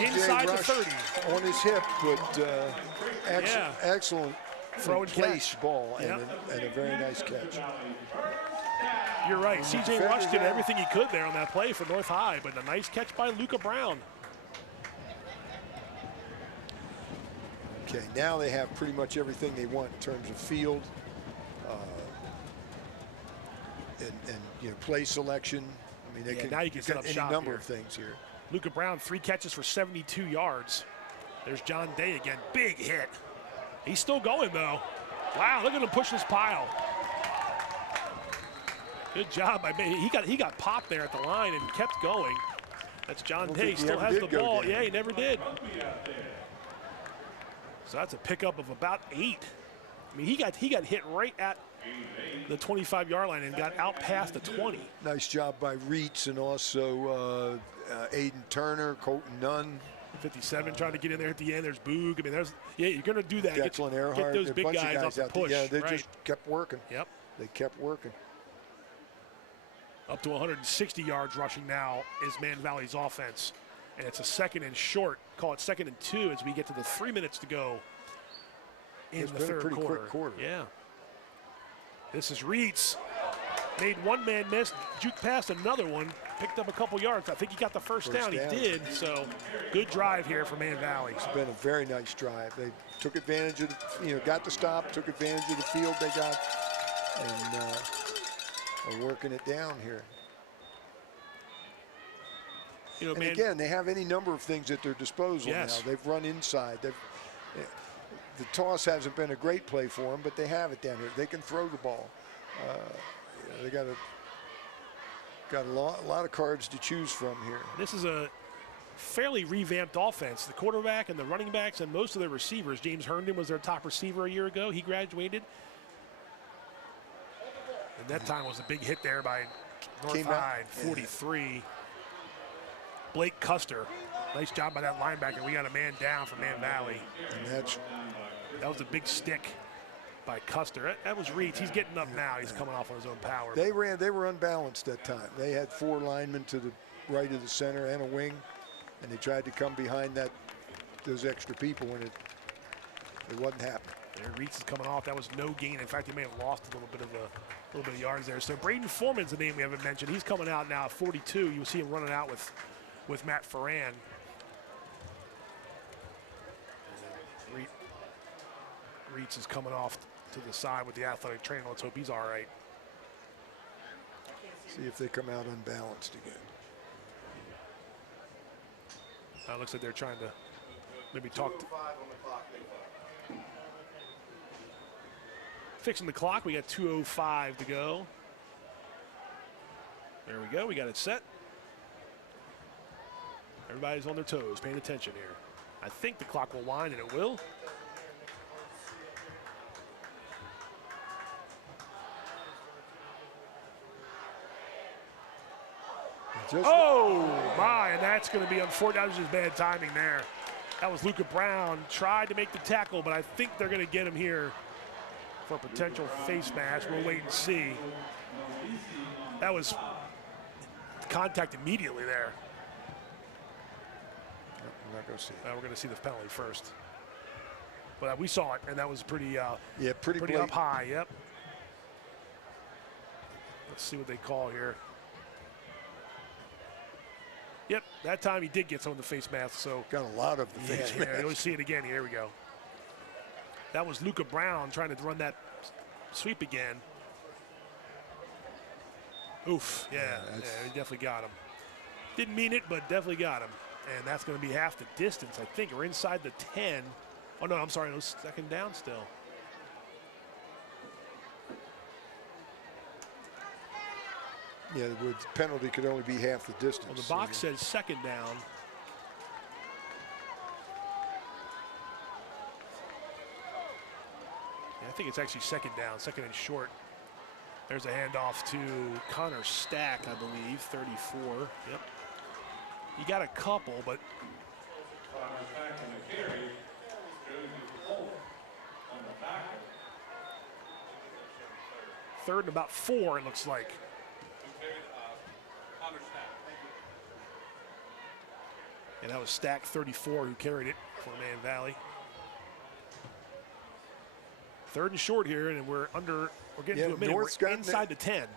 Inside the 30. On his hip, but excellent throw and place ball and a very nice catch. You're right. C.J. Rush did everything he could there on that play for North High, but a nice catch by Luca Brown. Okay, now they have pretty much everything they want in terms of field and play selection. I mean, they can now you can set up any shop number here. of things here. Luca Brown, 3 catches for 72 yards. There's John Day again. Big hit. He's still going, though. Wow, look at him push this pile. Good job by me. He got popped there at the line and kept going. That's John Day. Still has the ball. Yeah, he never did. So that's a pickup of about 8. I mean, he got hit right at the 25-yard line and got out past the 20. Nice job by Reitz and also Aiden Turner, Colton Nunn. 57 trying to get in there at the end. There's Boog. I mean, you're going to do that. Declan Earhart. Get those big guys off the push. Yeah, they just kept working. Yep. They kept working. Up to 160 yards rushing now is Man Valley's offense. And it's a 2nd and short. Call it 2nd and 2 as we get to the 3 minutes to go in the third pretty quarter. Quick quarter. Yeah. This is Reitz. Made one man miss, juked past another one, picked up a couple yards. I think he got the first down. He did, so good drive here for Man Valley. It's been a very nice drive. They took advantage of got the stop, took advantage of the field they got, and are working it down here. And again, they have any number of things at their disposal now. They've run inside. The toss hasn't been a great play for them, but they have it down here. They can throw the ball. They got a lot of cards to choose from here. This is a fairly revamped offense. The quarterback and the running backs and most of their receivers. James Herndon was their top receiver a year ago. He graduated. And that time was a big hit there by Northside, 43. Blake Custer. Nice job by that linebacker. We got a man down for Man Valley. And that was a big stick by Custer. That was Reitz. He's getting up now. He's coming off on his own power. They were unbalanced that time. They had 4 linemen to the right of the center and a wing, and they tried to come behind those extra people, and it wasn't happening. There, Reitz is coming off. That was no gain. In fact, he may have lost a little bit of yards there. So Braden Foreman's the name we haven't mentioned. He's coming out now at 42. You'll see him running out with Matt Ferran. Reitz is coming off to the side with the athletic trainer. Let's hope he's all right. See if they come out unbalanced again. Looks like they're trying to maybe talk. Fixing the clock. We got 2:05 to go. There we go. We got it set. Everybody's on their toes, paying attention here. I think the clock will wind, and it will. Oh, my, and that's going to be unfortunate. That was just bad timing there. That was Luca Brown. Tried to make the tackle, but I think they're going to get him here for a potential face mask. We'll wait and see. That was contact immediately there. I'm not going to see it. We're going to see the penalty first. But we saw it, and that was pretty pretty up high. Yep. Let's see what they call here. Yep, that time he did get some of the face masks. So got a lot of the face masks. You'll see it again. Here we go. That was Luca Brown trying to run that sweep again. Oof, yeah, he definitely got him. Didn't mean it, but definitely got him. And that's going to be half the distance, I think, or inside the 10. Oh, no, I'm sorry, it was second down still. Yeah, the penalty could only be half the distance. Well, the box says second down. Yeah, I think it's actually second down, second and short. There's a handoff to Connor Stack, I believe, 34. Yep. He got a couple, but third and about 4, it looks like. And that was Stack 34 who carried it for Man Valley. Third and short here, and we're getting to a minute. We're inside the 10.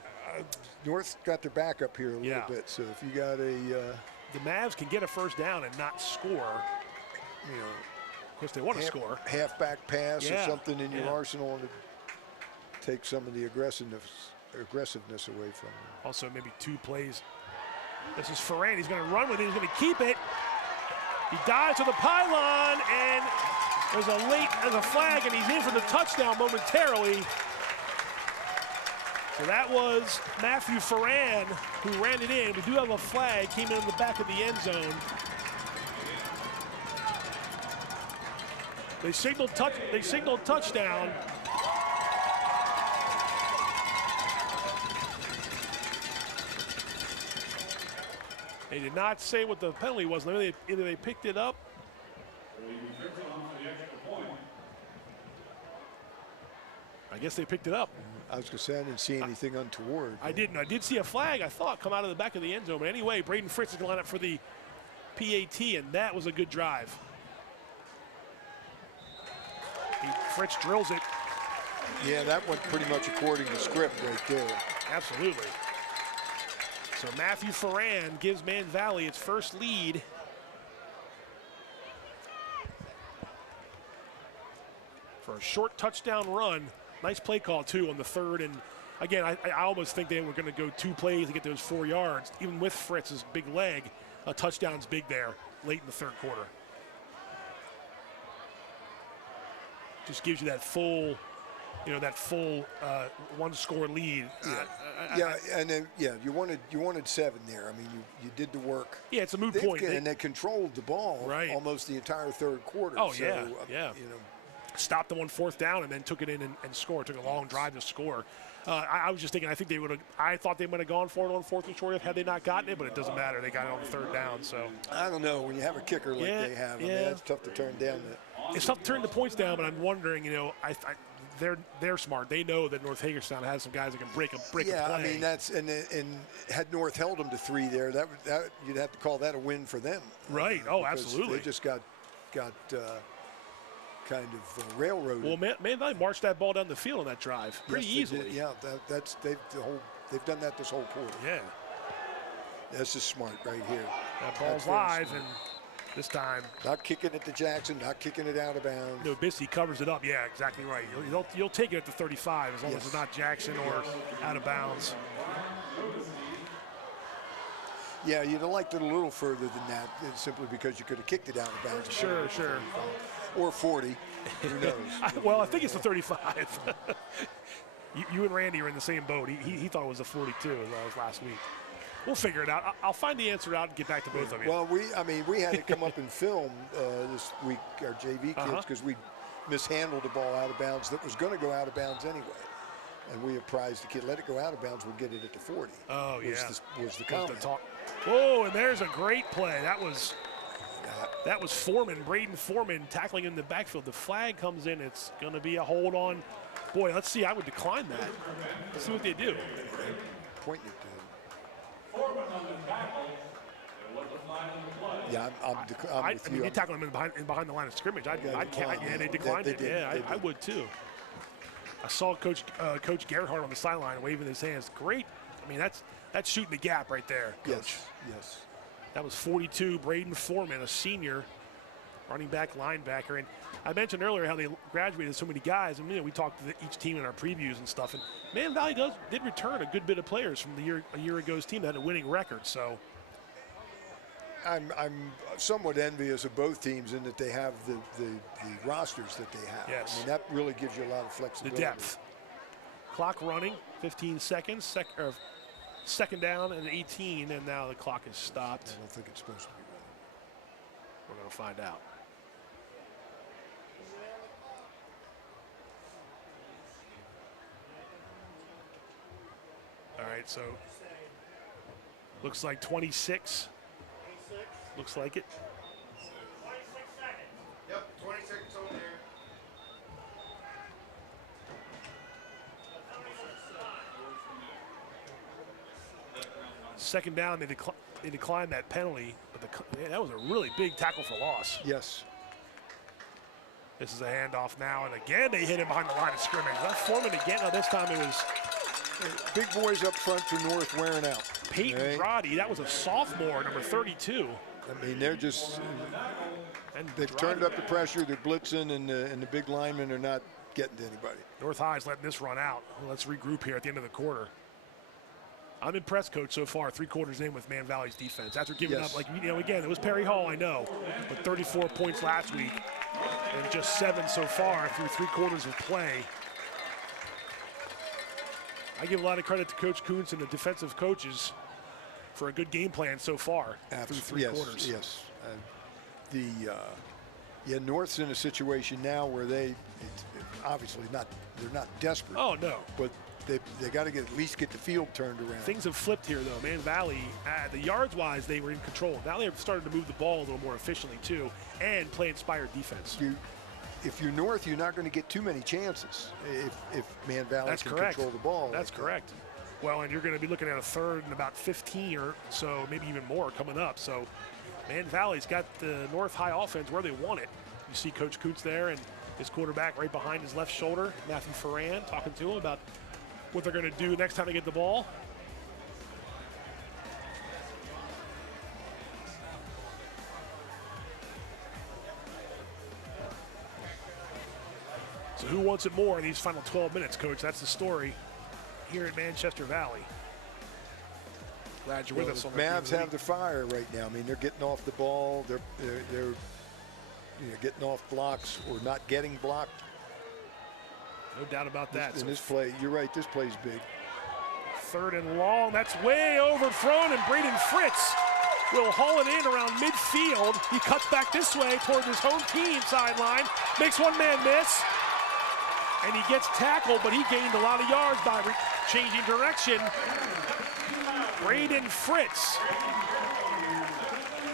North's got their back up here a little bit, so if you got the Mavs can get a first down and not score. Of course, they want to score. Halfback pass or something in your arsenal to take some of the aggressiveness away from them. Also, maybe 2 plays. This is Ferran. He's going to run with it. He's going to keep it. He dives to the pylon, and there's a flag, and he's in for the touchdown momentarily. So that was Matthew Ferran who ran it in. We do have a flag, came in the back of the end zone. They signaled touchdown. They did not say what the penalty was. Either they picked it up. I guess they picked it up. I was going to say I didn't see anything untoward. I didn't. I did see a flag, I thought, come out of the back of the end zone. But anyway, Braden Fritz is going to line up for the PAT, and that was a good drive. Fritz drills it. Yeah, that went pretty much according to script right there. Absolutely. So Matthew Ferran gives Man Valley its first lead. For a short touchdown run. Nice play call, too, on the third. And, again, I almost think they were going to go 2 plays to get those 4 yards. Even with Fritz's big leg, a touchdown's big there late in the third quarter. Just gives you that full, one-score lead. And then you wanted 7 there. I mean, you did the work. Yeah, it's a moot point. And they controlled the ball almost the entire third quarter. Oh, so, yeah. Stopped them on 4th down and then took it in and scored. Took a long drive to score. I was just thinking, I thought they might have gone for it on 4th and short had they not gotten it, but it doesn't matter. They got it on the 3rd down. So I don't know. When you have a kicker like they have, I mean, that's tough to turn down. It's tough to turn the points down, but I'm wondering, they're smart. They know that North Hagerstown has some guys that can break a play. Yeah, I mean that's and had North held them to 3 there, that you'd have to call that a win for them. Right. Oh, absolutely. They just got kind of railroaded. Well, Man Valley marched that ball down the field on that drive pretty easily. Yeah, they've done that this whole quarter. Yeah. This is smart right here. That ball's live, and this time not kicking it to Jackson, not kicking it out of bounds. No, Bissy covers it up. Yeah, exactly right. You'll take it at the 35 as long as it's not Jackson or out of bounds. Yeah, you'd have liked it a little further than that, simply because you could have kicked it out of bounds. Sure. Or 40. Who knows? Well, I think it's the 35. you and Randy are in the same boat. He thought it was a 42 as well as last week. We'll figure it out. I'll find the answer out and get back to both of you. Well, we had to come up and film this week, our JV kids, because we mishandled a ball out of bounds that was going to go out of bounds anyway. And we apprised the kid, let it go out of bounds, we'll get it at the 40. Oh, Was the comment. Whoa, and there's a great play. That was Foreman, Braden Foreman, tackling in the backfield. The flag comes in. It's going to be a hold on. Boy, let's see. I would decline that. Let's see what they do. Pointing it to him. Yeah, I'm with you. You tackle him behind the line of scrimmage. They declined it. Yeah, I would too. I saw Coach Gerhardt on the sideline waving his hands. Great. I mean, that's shooting the gap right there, Coach. Yes. That was 42, Braden Foreman, a senior, running back, linebacker. And I mentioned earlier how they graduated so many guys. And we talked to each team in our previews and stuff. And Man Valley did return a good bit of players from a year ago's team that had a winning record. So I'm somewhat envious of both teams in that they have the rosters that they have. Yes. I mean, that really gives you a lot of flexibility. The depth. Clock running, 15 seconds. Second down and 18, and now the clock is stopped. I don't think it's supposed to be running. We're going to find out. All right, so looks like 26. Looks like it. 26 seconds. Yep, 20 seconds on there. Second down, they declined that penalty, but that was a really big tackle for loss. Yes. This is a handoff now, and again they hit him behind the line of scrimmage. That Foreman again. Now this time it was big boys up front for North wearing out. Peyton Roddy, that was a sophomore, number 32. I mean, they're just they've turned up the pressure. They're blitzing, and the big linemen are not getting to anybody. North High's letting this run out. Well, let's regroup here at the end of the quarter. I'm impressed, Coach, so far, 3 quarters in with Man Valley's defense. After giving up, again, it was Perry Hall, I know, but 34 points last week and just 7 so far through 3 quarters of play. I give a lot of credit to Coach Coons and the defensive coaches for a good game plan so far through 3 quarters. Yes. Yeah, North's in a situation now where it's obviously they're not desperate. Oh, no. But they got to at least get the field turned around. Things have flipped here, though. Man Valley, the yards-wise, they were in control. Now they've started to move the ball a little more efficiently, too, and play inspired defense. If you're North, you're not going to get too many chances if Man Valley can control the ball. That's correct. Well, and you're going to be looking at a third and about 15 or so, maybe even more coming up. So Man Valley's got the North High offense where they want it. You see Coach Coons there and his quarterback right behind his left shoulder, Matthew Ferran, talking to him about what they're going to do next time they get the ball. So who wants it more in these final 12 minutes, Coach? That's the story here at Manchester Valley. Glad you're with us on the Mavs have the fire right now. I mean, they're getting off the ball. They're getting off blocks or not getting blocked. No doubt about that. In this play, you're right, this play's big. Third and long. That's way overthrown, and Braden Fritz will haul it in around midfield. He cuts back this way toward his home team sideline. Makes one man miss. And he gets tackled, but he gained a lot of yards by changing direction. Braden Fritz.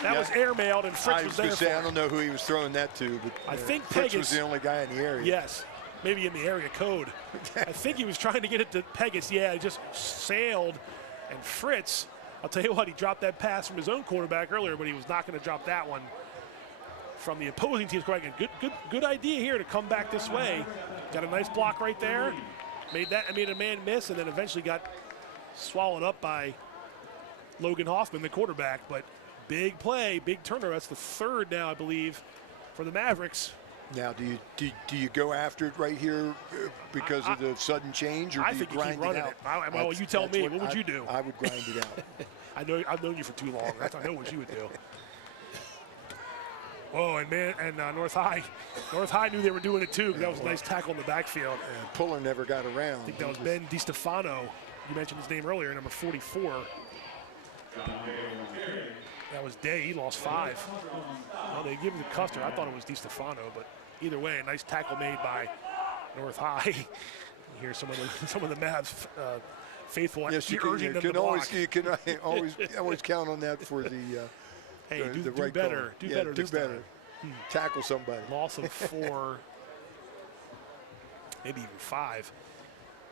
That was airmailed, and Fritz was there. I was going to say, I don't know who he was throwing that to, but I think Fritz Pegas was the only guy in the area. Yes, maybe in the area code. I think he was trying to get it to Pegas. Yeah, he just sailed. And Fritz, I'll tell you what, he dropped that pass from his own quarterback earlier, but he was not going to drop that one from the opposing team's quarterback. Good idea here to come back this way. Got a nice block right there. Made a man miss, and then eventually got swallowed up by Logan Hoffman, the quarterback. But big play, big turnover. That's the third now, I believe, for the Mavericks. Now, do you go after it right here because of the sudden change, or do you grind it out? Well, you tell me. What would you do? I would grind it out. I've known you for too long. I know what you would do. Whoa, and North High knew they were doing it too, because that was a nice tackle in the backfield. And Puller never got around. I think that was Ben DiStefano. You mentioned his name earlier, number 44. That was Day. He lost 5. Well, they give him the Custer. I thought it was DiStefano, but either way, a nice tackle made by North High. You hear some of the Mavs faithful. Yes, you can always count on that for the. Hey, do right better. Call. Do better. Tackle somebody. Loss of 4, maybe even 5.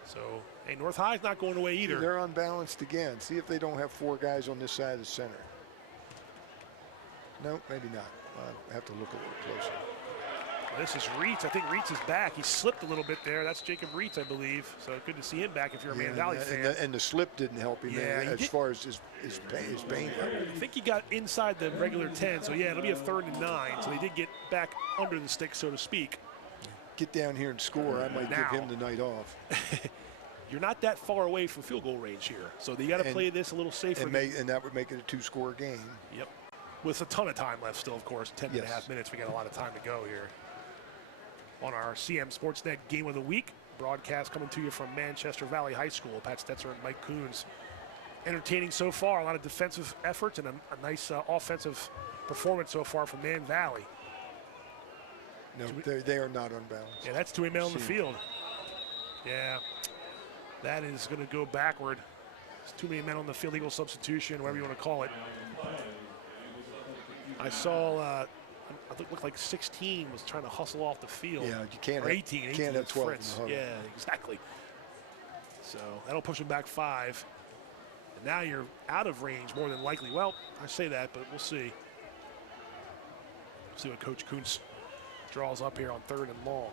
So, hey, North High's not going away either. They're unbalanced again. See if they don't have 4 guys on this side of the center. No, maybe not. I'll have to look a little closer. This is Reitz. I think Reitz is back. He slipped a little bit there. That's Jacob Reitz, I believe. So good to see him back if you're a Man Valley fan. And the slip didn't help him as far as his pain. I think he got inside the regular 10. So, yeah, it'll be a 3rd and 9. So they did get back under the stick, so to speak. Get down here and score. I might give him the night off. You're not that far away from field goal range here. So they got to play this a little safer. And that would make it a 2-score game. Yep. With a ton of time left still, of course. 10.5 minutes. We got a lot of time to go here. On our CMSportsNet Game of the Week broadcast coming to you from Manchester Valley High School. Pat Stoetzer and Mike Coons. Entertaining so far. A lot of defensive efforts and a nice offensive performance so far from Man Valley. No, they are not unbalanced. Yeah, that's 2 men on the field. Yeah, that is going to go backward. It's too many men on the field, legal substitution, whatever you want to call it. I saw, it looked like 16 was trying to hustle off the field. Yeah, you can't. Or 18. You can't have 12. Yeah, exactly. So that'll push him back 5. And now you're out of range more than likely. Well, I say that, but we'll see. See what Coach Coons draws up here on 3rd and long.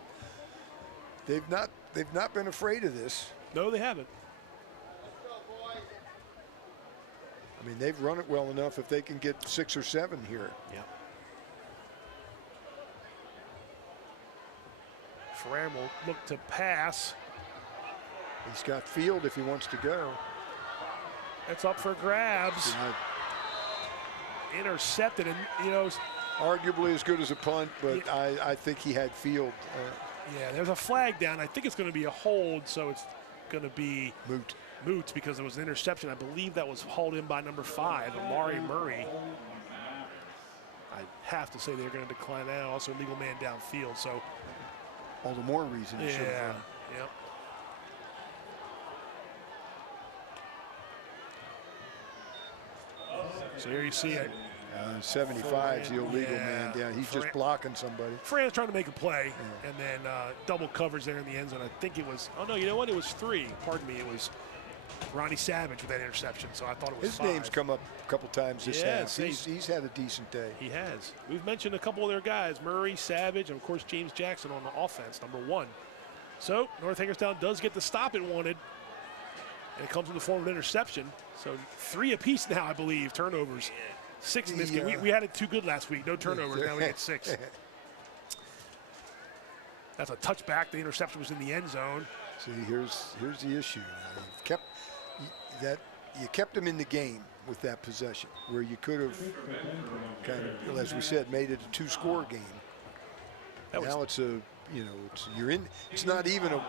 They've not been afraid of this. No, they haven't. I mean, they've run it well enough if they can get 6 or 7 here. Yeah. Ferran will look to pass. He's got field if he wants to go. It's up for grabs. Yeah. Intercepted, and arguably as good as a punt, but yeah. I think he had field. Yeah, there's a flag down. I think it's going to be a hold, so it's going to be moot because it was an interception. I believe that was hauled in by number 5, Amari Murray. I have to say they're going to decline that. Also, legal man downfield. So all the more reason. Yeah. Yep. So here you see it. 75's the illegal man down. He's just blocking somebody. Fran's trying to make a play, and then double coverage there in the end zone. I think it was, oh no, you know what? It was 3. Pardon me. It was Ronnie Savage with that interception, so I thought it was His 5. name's come up a couple times this half. He's had a decent day. He has. We've mentioned a couple of their guys, Murray, Savage, and of course James Jackson on the offense, number 1. So North Hagerstown does get the stop it wanted, and it comes in the form of an interception. So 3 apiece now, I believe, turnovers. 6 in this game. We had it too good last week. No turnovers. Now we get 6. That's a touchback. The interception was in the end zone. See, here's the issue. You kept them in the game with that possession, where you could have kind of, as we said, made it a 2-score game. Now it's a, it's not even a.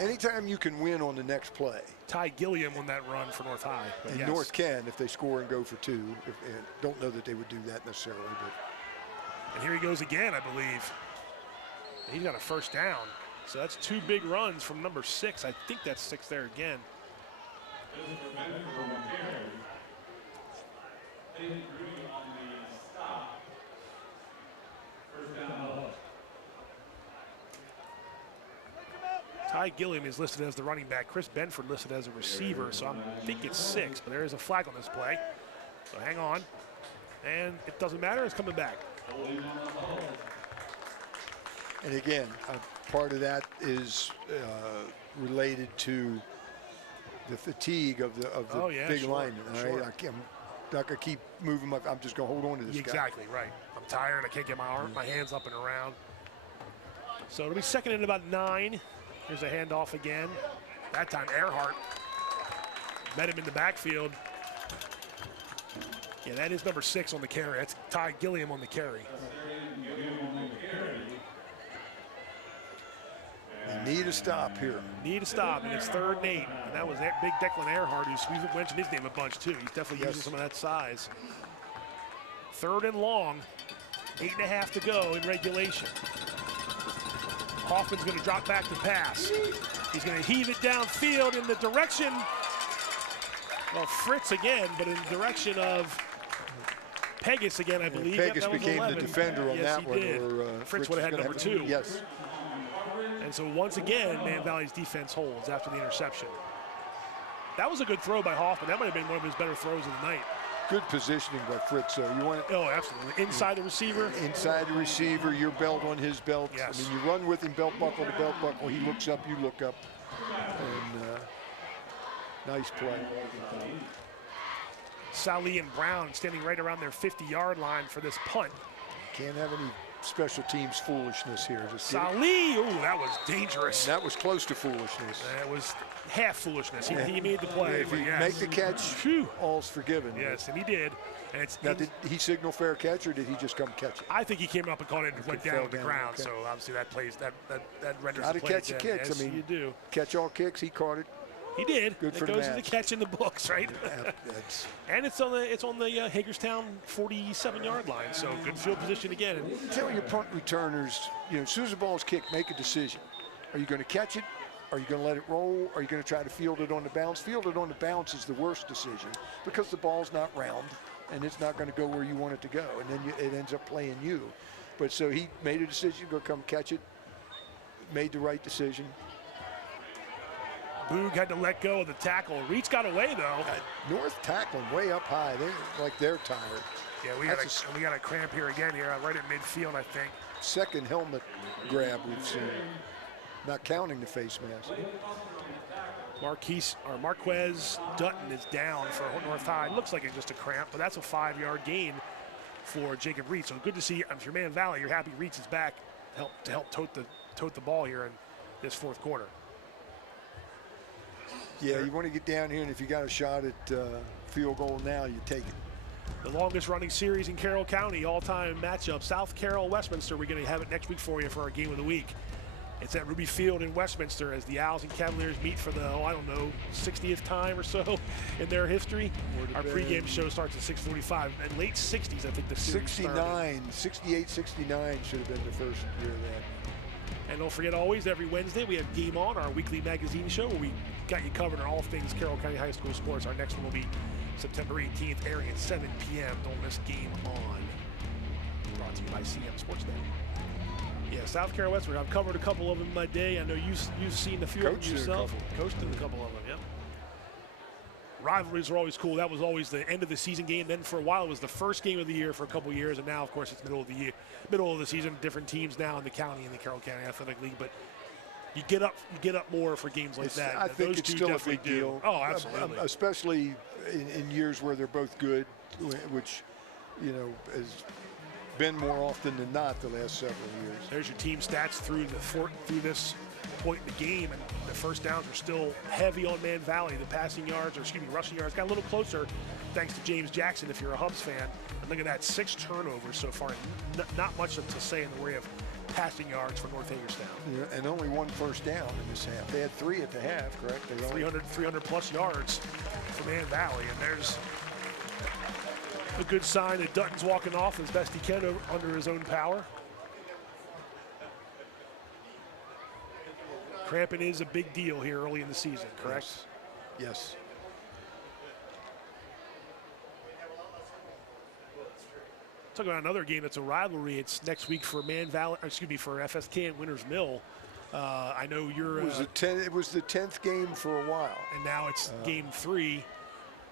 Anytime you can win on the next play. Ty Gilliam won that run for North High. And yes. North can if they score and go for 2. And don't know that they would do that necessarily. But. And here he goes again, I believe. He's got a first down. So that's 2 big runs from number 6. I think that's 6 there again. Ty Gilliam is listed as the running back. Chris Benford listed as a receiver, so I think it's 6, but there is a flag on this play. So hang on. And it doesn't matter, it's coming back. And again, part of that is related to the fatigue of the big lineman. All right? I'm not going to keep moving I'm just going to hold on to this guy. Exactly, right. I'm tired. I can't get my hands up and around. So it'll be second and about 9. Here's a handoff again. That time Earhart met him in the backfield. Yeah, that is number 6 on the carry. That's Ty Gilliam on the carry. They need a stop here. Need a stop, and it's 3rd and 8. And that was that big Declan Earhart, we've mentioned his name a bunch too. He's definitely using some of that size. 3rd and long, 8.5 to go in regulation. Hoffman's going to drop back to pass. He's going to heave it downfield in the direction, well, Fritz again, but in the direction of Pegas again, I believe. Pegas became 11. The defender on that one. Did. Fritz would have had number 2. Yes. And so once again, Man Valley's defense holds after the interception. That was a good throw by Hoffman. That might have been one of his better throws of the night. Good positioning by Fritz. So you want it? Oh, absolutely. Inside the receiver. Inside the receiver, your belt on his belt. Yes. I mean, you run with him, belt buckle to belt buckle. He looks up, you look up. And nice play. Salih and Brown standing right around their 50-yard line for this punt. Can't have any special teams foolishness here. Salih, ooh, that was dangerous. And that was close to foolishness. That was half foolishness. He made the play. If he make the catch, all's forgiven. Yes, and he did. And now, did he signal fair catch, or did he just come catch it? I think he came up and caught it and went down on the ground. Okay. So obviously that plays that renders the play. Got to catch the kicks. Yes, I mean, you do. Catch all kicks. He caught it. He did. Good for the match. It goes to the catch in the books, right? And it's on the Hagerstown 47-yard line, so good field position again. And tell your punt returners, as soon as the ball's kicked, make a decision. Are you going to catch it? Are you going to let it roll? Are you going to try to field it on the bounce? Field it on the bounce is the worst decision because the ball's not round and it's not going to go where you want it to go, and then it ends up playing you. But so he made a decision, go come catch it, made the right decision. Boog had to let go of the tackle. Reach got away, though. North tackling way up high. They're tired. Yeah, we got a cramp here again, right at midfield, I think. Second helmet grab we've seen, not counting the face mask. Marquez Dutton is down for North High. Looks like it's just a cramp, but that's a 5-yard gain for Jacob Reitz. So good to see. If you're Man Valley, you're happy Reitz is back to help tote the ball here in this 4th quarter. Yeah, you want to get down here, and if you got a shot at field goal now, you take it. The longest running series in Carroll County, all-time matchup. South Carroll, Westminster. We're going to have it next week for you for our game of the week. It's at Ruby Field in Westminster as the Owls and Cavaliers meet for the, 60th time or so in their history. Our pregame show starts at 6:45. In late 60s, I think the series 68, 69 should have been the first year of that. And don't forget, always, every Wednesday, we have Game On, our weekly magazine show, where we got you covered on all things Carroll County High School sports. Our next one will be September 18th, airing at 7 p.m. Don't miss Game On. Brought to you by CMSportsNet. Yeah, South Carolina Westward. I've covered a couple of them in my day. I know you've seen a few of them yourself. Coached in a couple of them, yep. Rivalries are always cool. That was always the end of the season game. Then for a while it was the first game of the year for a couple of years, and now of course it's middle of the season. Different teams now in the county, in the Carroll County Athletic League, but you get up more for games like that. I think it's still a big deal. Oh, absolutely. Especially in years where they're both good, which has been more often than not the last several years. There's your team stats through this point in the game, and the first downs are still heavy on Man Valley. The rushing yards got a little closer thanks to James Jackson if you're a Hubs fan. And look at that, 6 turnovers so far. Not much to say in the way of passing yards for North Hagerstown. Yeah, and only 1 first down in this half. They had 3 at the half, correct? 300 plus yards for Man Valley, and there's a good sign that Dutton's walking off as best he can under his own power. Cramping is a big deal here early in the season, correct? Yes. Talking about another game that's a rivalry. It's next week for for FSK and Winters Mill. I know you're. It was the 10th game for a while, and now it's game 3.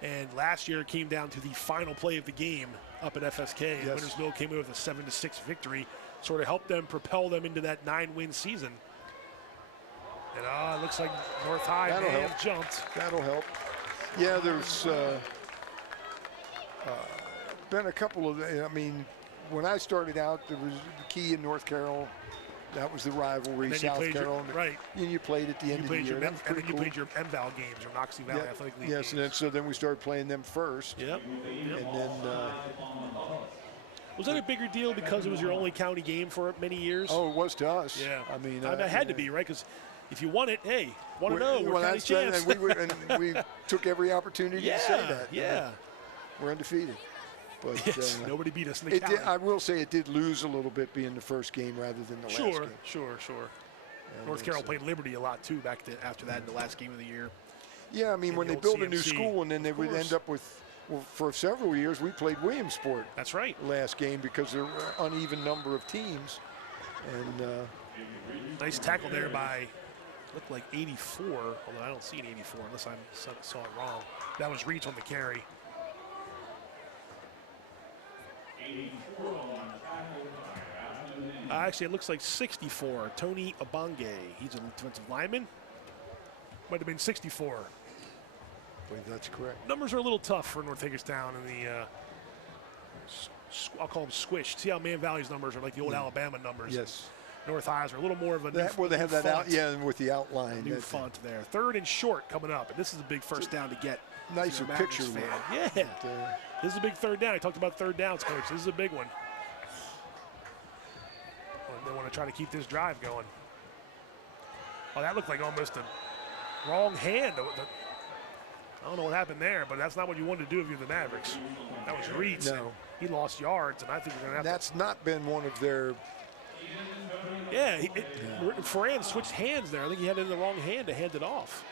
And last year it came down to the final play of the game up at FSK. Yes. Winters Mill came away with a 7-6 victory, sort of helped them propel them into that 9-win season. And it looks like North High may have jumped. That'll help. Yeah, there's been a couple of, when I started out, there was the key in North Carroll. That was the rivalry, South Carroll. Right. And you played at the end of the year. And then you played your MVAL games, or Noxie Valley Athletic League games. And then we started playing them first. Yep. And then... was that a bigger deal because it was your only county game for many years? Oh, it was to us. Yeah. It had to be, right? Because if you won it, hey, want to know, we're county champs. And we took every opportunity to say that. Yeah. We're undefeated. But yes, nobody beat us in the county. I will say it did lose a little bit being the first game rather than the last game. Sure. North Carroll played Liberty a lot too after that in the last game of the year. Yeah, when they built a new school and then they would end up with, for several years we played Williamsport. That's right. Last game because there were an uneven number of teams. And nice tackle there by, looked like 84, although I don't see an 84 unless I saw it wrong. That was Reach on the carry. Actually, it looks like 64. Tony Abange. He's a defensive lineman. Might have been 64. I believe that's correct. Numbers are a little tough for North Hagerstown in the, I'll call them squished. See how Man Valley's numbers are like the old Alabama numbers. Yes. North Highs are a little more of a they have that out, with the outline. New font there. 3rd and short coming up, and this is a big first down to get. Nicer picture. Yeah. This is a big 3rd down. I talked about 3rd downs, Coach. This is a big one. They want to try to keep this drive going. Oh, that looked like almost a wrong hand. I don't know what happened there, but that's not what you wanted to do if you're the Mavericks. That was Reeds. No. He lost yards, and I think we're going to have That's not been one of their... Yeah, Ferran switched hands there. I think he had it in the wrong hand to hand it off.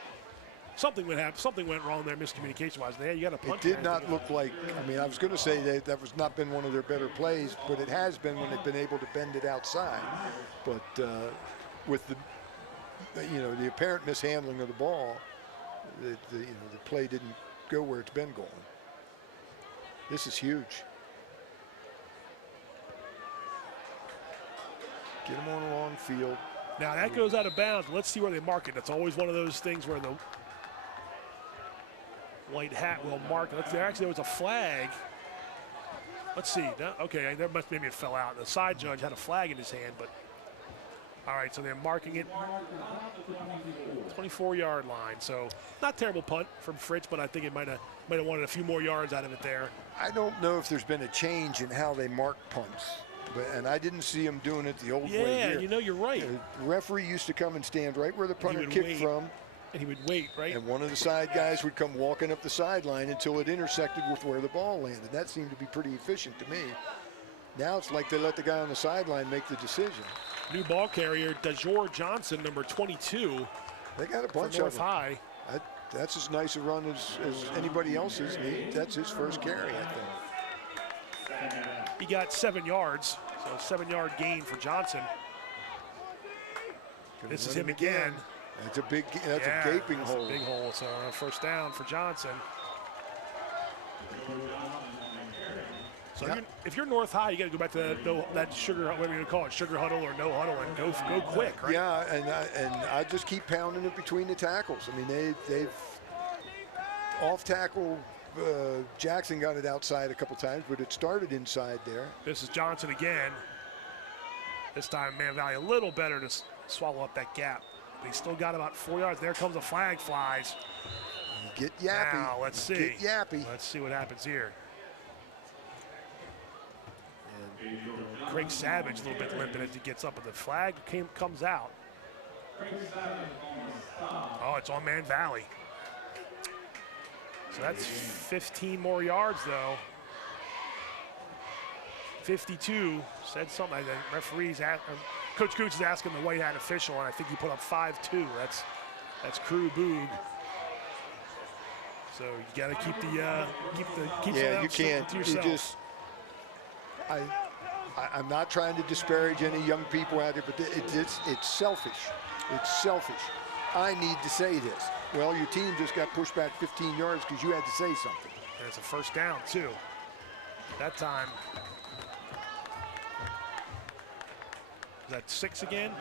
Something went wrong there, miscommunication-wise. You got to punch. It did not look like. I was going to say that was not been one of their better plays, but it has been when they've been able to bend it outside. But with the apparent mishandling of the ball, the play didn't go where it's been going. This is huge. Get them on a long field. Now that goes out of bounds. Let's see where they mark it. That's always one of those things where the white hat will mark it. Actually, there was a flag. Let's see. Okay, there must maybe it fell out. The side judge had a flag in his hand, but all right. So they're marking it 24-yard line. So not terrible punt from Fritz, but I think it might have wanted a few more yards out of it there. I don't know if there's been a change in how they mark punts. And I didn't see him doing it the old way Yeah, here. you know, you're right. The referee used to come and stand right where the punter would kicked wait. from. And he would wait, right? And one of the side guys would come walking up the sideline until it intersected with where the ball landed. That seemed to be pretty efficient to me. Now it's like they let the guy on the sideline make the decision. New ball carrier, DeJour Johnson, number 22. They got a bunch North of them. High. That's as nice a run as anybody else's. That's his first carry, I think. He got 7 yards, so a 7-yard gain for Johnson. This is him again. That's a gaping hole. A big hole. So first down for Johnson. So if you're North High, you got to go back to that sugar, whatever you're going to call it, sugar huddle or no huddle, and go quick, right? Yeah, and I just keep pounding it between the tackles. I mean, they've off tackle. Jackson got it outside a couple times, but it started inside there. This is Johnson again. This time, Man Valley a little better to swallow up that gap. But he still got about 4 yards. There comes a flag flies. Get yappy. Now, let's see. Get yappy. Let's see what happens here. And Craig Savage a little bit limping as he gets up, but the flag comes out. Oh, it's on Man Valley. So that's 15 more yards, though. 52 said something. The referees, Coach Coons is asking the white hat official, and I think he put up 5-2. That's Crew Boog. So you got to keep yeah, you can't. You just. I'm not trying to disparage any young people out there, but it's selfish. It's selfish. I need to say this. Well, your team just got pushed back 15 yards because you had to say something. And it's a first down, too. That time. Is that 6 again?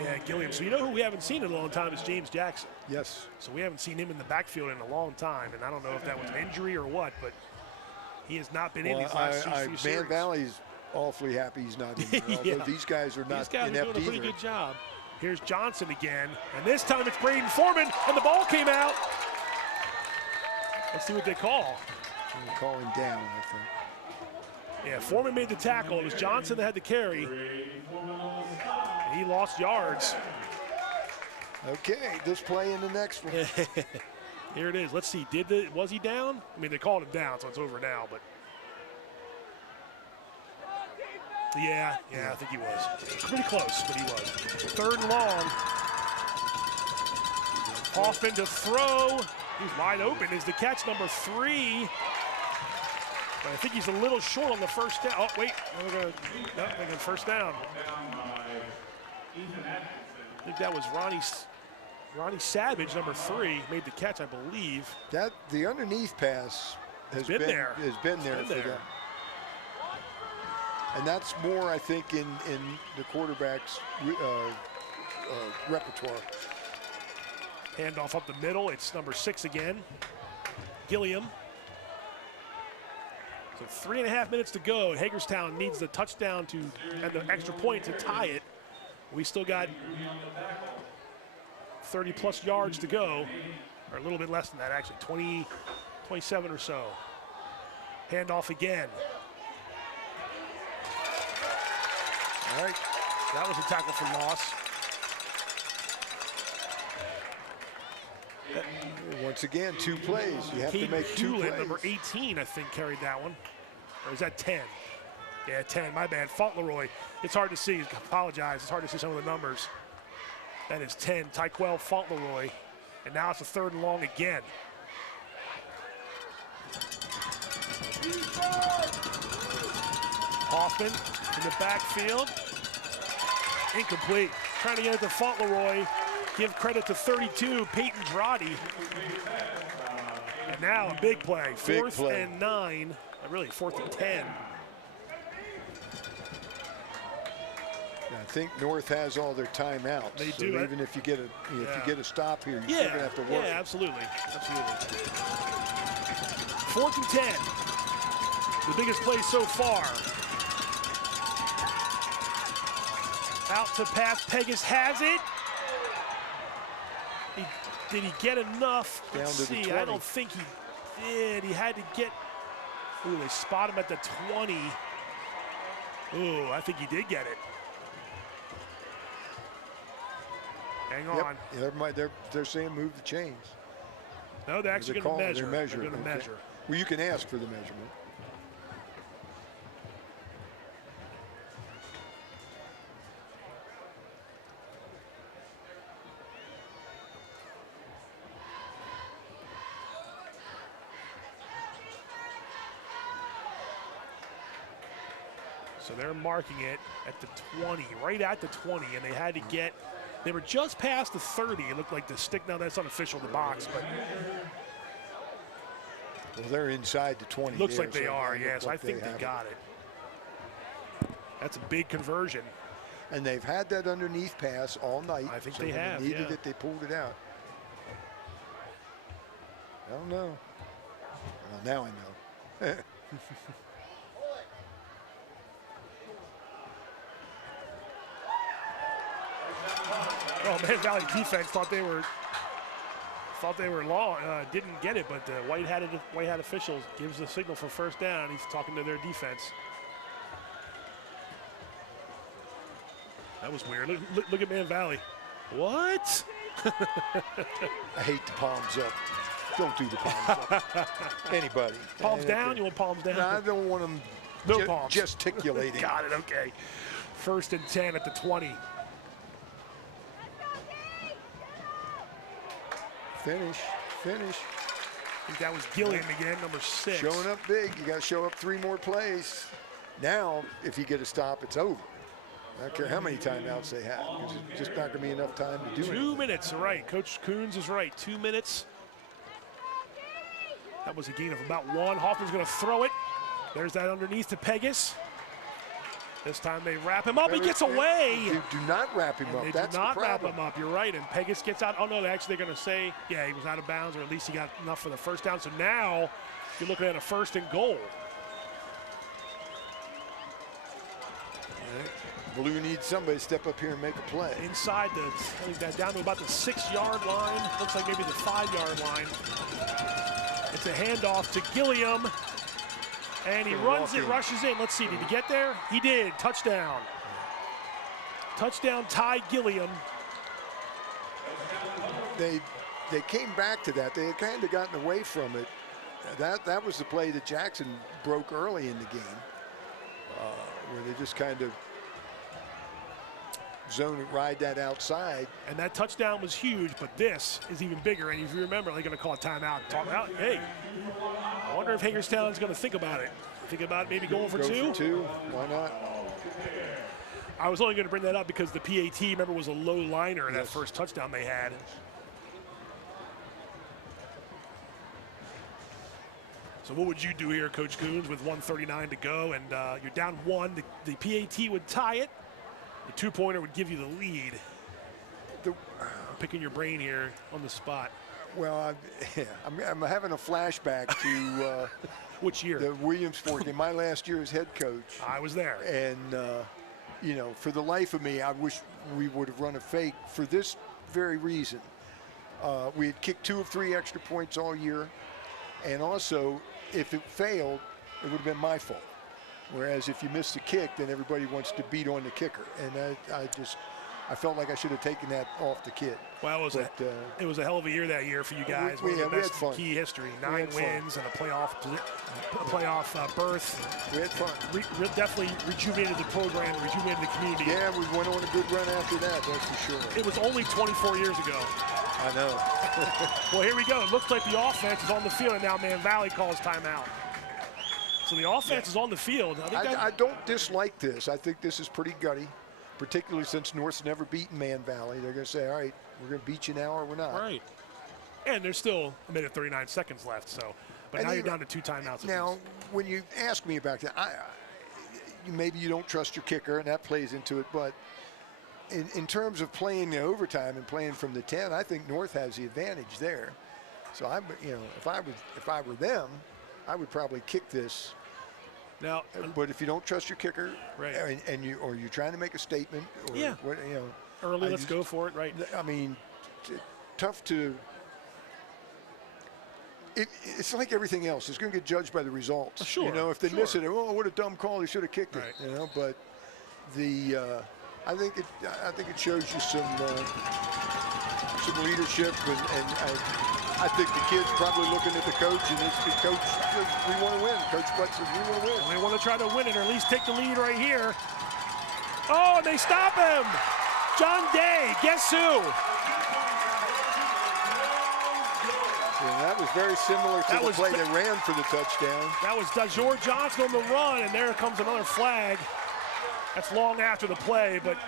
Yeah, Gilliam. So you know who we haven't seen in a long time is James Jackson. Yes. So we haven't seen him in the backfield in a long time, and I don't know if that was an injury or what, but he has not been in these last few series. Man Valley's awfully happy he's not in there, although these guys are not inept either. These guys are doing a pretty good job. Here's Johnson again, and this time it's Braden Foreman, and the ball came out. Let's see what they call. They're calling down, I think. Yeah, Foreman made the tackle. It was Johnson that had the carry. And he lost yards. Okay, this play in the next one. Here it is. Let's see. Was he down? I mean, they called him down, so it's over now, but. Yeah, I think he was. Pretty close, but he was. 3rd and long. Hoffman to throw. He's wide open. Is the catch number 3. But I think he's a little short on the first down. Oh, wait. They're going first down. I think that was Ronnie Savage, number 3, made the catch, I believe. The underneath pass has been there for them. And that's more, I think, in the quarterback's repertoire. Handoff up the middle. It's number 6 again. Gilliam. So 3.5 minutes to go. Hagerstown needs the touchdown and the extra point to tie it. We still got 30-plus yards to go, or a little bit less than that, actually, 27 or so. Handoff again. All right, that was a tackle for loss. Once again, 2 plays. You have to make 2 plays. Number 18, I think, carried that one. Or is that 10? Yeah, 10, my bad. Fauntleroy. It's hard to see. I apologize. It's hard to see some of the numbers. That is 10, Tyquell Fauntleroy. And now it's a 3rd and long again. Hoffman in the backfield. Incomplete. Trying to get it to Fauntleroy. Give credit to 32, Peyton Droddy. And now a big play. 4th and 9. Really, 4th and 10. I think North has all their timeouts. They so do. Even if you get a stop here, you're still going to have to work. Yeah, absolutely. 4th and 10. The biggest play so far. Out to pass. Pegas has it. Did he get enough? Let's see. I don't think he did. He had to get. Ooh, they spot him at the 20. Ooh, I think he did get it. Hang on. Yep. They're saying move the chains. No, they're actually going to measure. They're measuring. They're going to measure. Well, you can ask for the measurement. So they're marking it at the 20, right at the 20, and they had to get, they were just past the 30. It looked like the stick, now that's unofficial, the box, but. Well, they're inside the 20. Looks like they are, yes. I think they got it. That's a big conversion. And they've had that underneath pass all night. I think so they have, when they needed yeah. it, they pulled it out. I don't know. Well, now I know. Oh, Man Valley defense thought they were long, didn't get it, but the white hat official gives the signal for first down. He's talking to their defense. That was weird. Look at Man Valley. What? I hate the palms up. Don't do the palms up. Anybody. Palms down? You want palms down? No, I don't want them palms. gesticulating. Got it, okay. 1st and 10 at the 20. Finish. I think that was Gilliam again, number 6. Showing up big. You got to show up 3 more plays. Now, if you get a stop, it's over. I don't care how many timeouts they have. It's just not going to be enough time to do it. 2 minutes, right. Coach Coons is right. 2 minutes. That was a gain of about 1. Hoffman's going to throw it. There's that underneath to Pegas. This time they wrap him up. He gets away. Do not wrap him up. They do not wrap him up. You're right. And Pegas gets out. Oh, no, actually they're going to say, yeah, he was out of bounds, or at least he got enough for the first down. So now you're looking at a 1st and goal. Blue needs somebody to step up here and make a play. Inside I think that down to about the 6-yard line. Looks like maybe the 5-yard line. It's a handoff to Gilliam. And he runs it, rushes in. Let's see, did he get there? He did. Touchdown. Touchdown, Ty Gilliam. They came back to that. They had kind of gotten away from it. That was the play that Jackson broke early in the game, where they just kind of ride that outside. And that touchdown was huge, but this is even bigger. And if you remember, they're going to call a timeout. Talk about, hey, I wonder if Hagerstown's going to think about it. Think about maybe going for 2? Go for 2. Why not? I was only going to bring that up because the PAT, remember, was a low liner in that first touchdown they had. So what would you do here, Coach Coons, with 1:39 to go, and you're down 1? The PAT would tie it. The 2-pointer would give you the lead. I'm picking your brain here on the spot. Well, I'm having a flashback to which year? The Williamsport game. My last year as head coach. I was there. And for the life of me, I wish we would have run a fake for this very reason. We had kicked 2 of 3 extra points all year, and also if it failed, it would have been my fault. Whereas if you miss the kick, then everybody wants to beat on the kicker. And I felt like I should have taken that off the kid. Well, it was a hell of a year that year for you guys. We had fun. Key history, 9 wins and a playoff berth. We had fun. Definitely rejuvenated the program, rejuvenated the community. Yeah, we went on a good run after that, that's for sure. It was only 24 years ago. I know. Well, here we go. It looks like the offense is on the field, and now Man Valley calls timeout. So the offense is on the field. I don't dislike this. I think this is pretty gutty, particularly since North's never beaten Man Valley. They're going to say, all right, we're going to beat you now or we're not. Right. And there's still a minute 39 seconds left. So, but now you're down to 2 timeouts. Now, when you ask me about that, maybe you don't trust your kicker, and that plays into it. But in terms of playing the overtime and playing from the 10, I think North has the advantage there. So if I were them, I would probably kick this. Now, but if you don't trust your kicker, right, and you're trying to make a statement, or early, let's go for it, right? I mean, tough to it's like everything else. It's going to get judged by the results. Sure. You know, if they miss it, oh, what a dumb call! He should have kicked it. You know, but I think it shows you some leadership, and I think the kid's probably looking at the coach, and the coach says, we want to win. Coach Butt says, we want to win. And they want to try to win it, or at least take the lead right here. Oh, and they stop him. John Day, guess who? Yeah, that was very similar to the play they ran for the touchdown. That was Dajor Johnson on the run, and there comes another flag. That's long after the play, but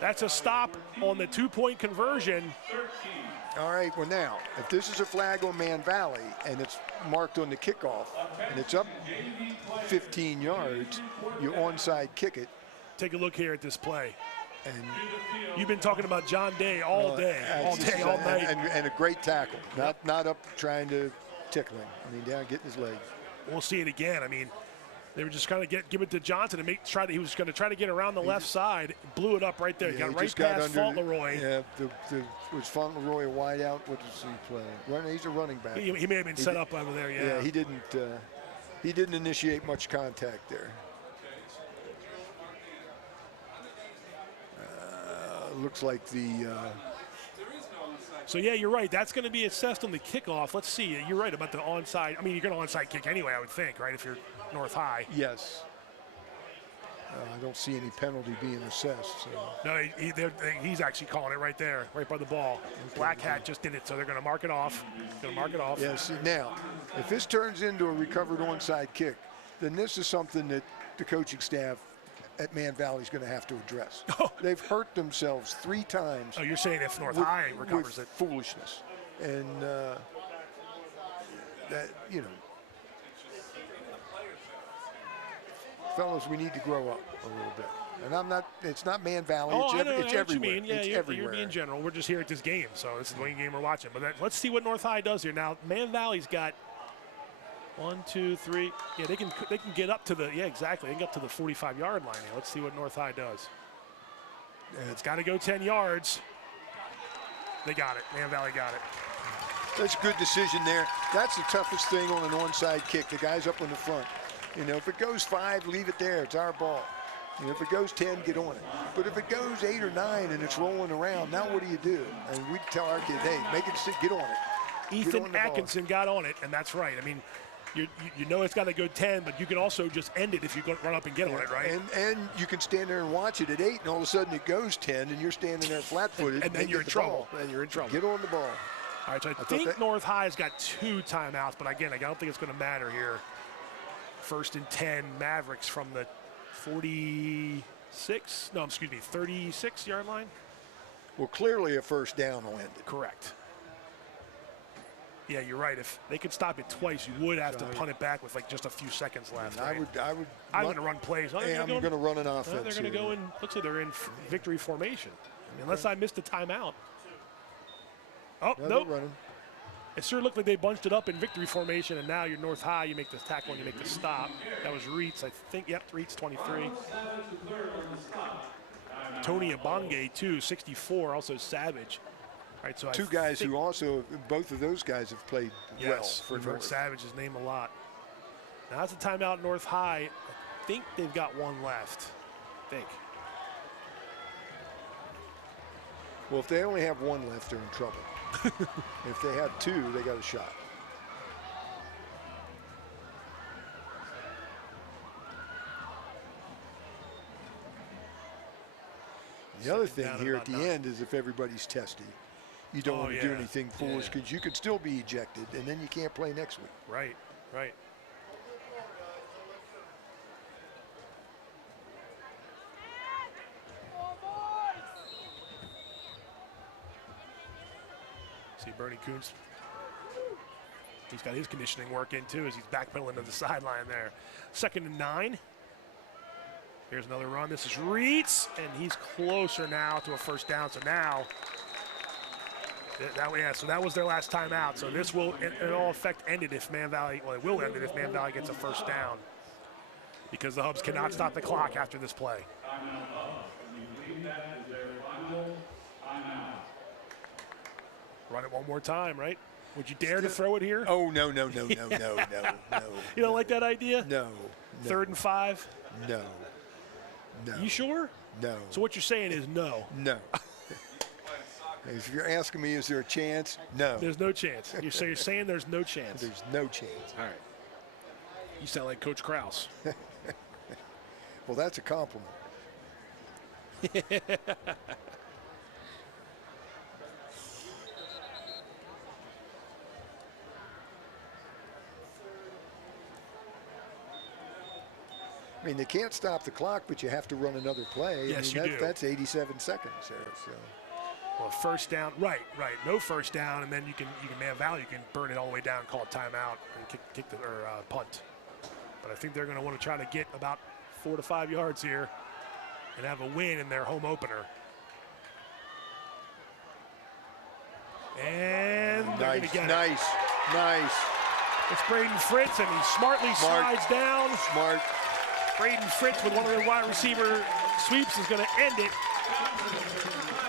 that's a stop on the two-point conversion. All right, well now, if this is a flag on Man Valley and it's marked on the kickoff and it's up 15 yards, you onside kick it. Take a look here at this play. And you've been talking about John Day all day, all night. And a great tackle, not up trying to tickle him. I mean, down getting his legs. We'll see it again. I mean, they were just kind of give it to Johnson and he was going to try to get around the left side, blew it up right there. Yeah, got right past Fauntleroy. Yeah, was Fauntleroy a wide out? What does he play? He's a running back. He may have been set up over there. Yeah. Yeah, he didn't initiate much contact there. Looks like the. So yeah, you're right. That's going to be assessed on the kickoff. Let's see. You're right about the onside. I mean, you're going to onside kick anyway, I would think, right? If you're North High. Yes. I don't see any penalty being assessed. So. No, he's actually calling it right there, right by the ball. Black Hat just did it, so they're going to mark it off. Yeah. See, now, if this turns into a recovered onside kick, then this is something that the coaching staff at Man Valley is going to have to address. Oh. They've hurt themselves 3 times. Oh, you're saying if North High recovers it? Foolishness. And that, you know, fellas, we need to grow up a little bit. And it's not Man Valley, it's everywhere. What you mean. Yeah, it's everywhere. You're being general. We're just here at this game, so this is the only game we're watching. But let's see what North High does here. Now, Man Valley's got 1, 2, 3. Yeah, they can get up to the, exactly. They can get up to the 45-yard line here. Let's see what North High does. It's got to go 10 yards. They got it. Man Valley got it. That's a good decision there. That's the toughest thing on an onside kick. The guy's up in the front. You know, if it goes 5, leave it there. It's our ball. You know, if it goes 10, get on it. But if it goes 8 or 9 and it's rolling around, now what do you do? And we tell our kids, hey, make it sit, get on it. Ethan Atkinson got on it, and that's right. I mean, you know it's got to go 10, but you can also just end it if you run up and get on it, right? And you can stand there and watch it at 8, and all of a sudden it goes 10, and you're standing there flat-footed. and then you're in trouble. And you're in trouble. Get on the ball. All right, so I think North High has got 2 timeouts, but again, I don't think it's going to matter here. 1st and 10, Mavericks from the 36-yard line. Well, clearly a first down will end it. Correct. Yeah, you're right. If they could stop it twice, you would have to punt it back with like just a few seconds left. Right? I'm going to run plays. I'm going to run an offense. They're going to go in. Looks like they're in victory formation, unless I missed a timeout. Oh, nope. It sure looked like they bunched it up in victory formation, and now you're North High. You make the tackle and you make the stop. That was Reitz, I think. Yep, Reitz, 23. Tony Abange, too, 64. Also Savage. All right, so 2 guys who also, both of those guys have played well for North. Savage's name a lot. Now that's a timeout, North High. I think they've got 1 left. I think. Well, if they only have 1 left, they're in trouble. If they have 2, they got a shot. The other thing here at the end is if everybody's testy, you don't want to do anything foolish because you could still be ejected, and then you can't play next week. Right, right. See Bernie Coons. He's got his conditioning work in too as he's backpedaling to the sideline there. 2nd and 9. Here's another run. This is Reitz, and he's closer now to a first down. So now, so that was their last timeout. So this will, in all effect, end it if Man Valley, well, it will end it if Man Valley gets a first down because the Hubs cannot stop the clock after this play. Run it one more time, right? Would you dare to throw it here? Oh, no. You don't like that idea? No. 3rd and 5? No. You sure? No. So what you're saying is no. No. If you're asking me, is there a chance? No. There's no chance. You're saying there's no chance. There's no chance. All right. You sound like Coach Krause. Well, that's a compliment. I mean, they can't stop the clock, but you have to run another play. Yes, I mean, you do. That's 87 seconds there. So. Well, first down, right. No first down, and then you can Man Valley, you can burn it all the way down, call a timeout, and kick the punt. But I think they're going to want to try to get about 4 to 5 yards here and have a win in their home opener. And they're going to get it. Nice. It's Braden Fritz, and he smartly slides down. Smart. Braden Fritz with one of their wide receiver sweeps is going to end it.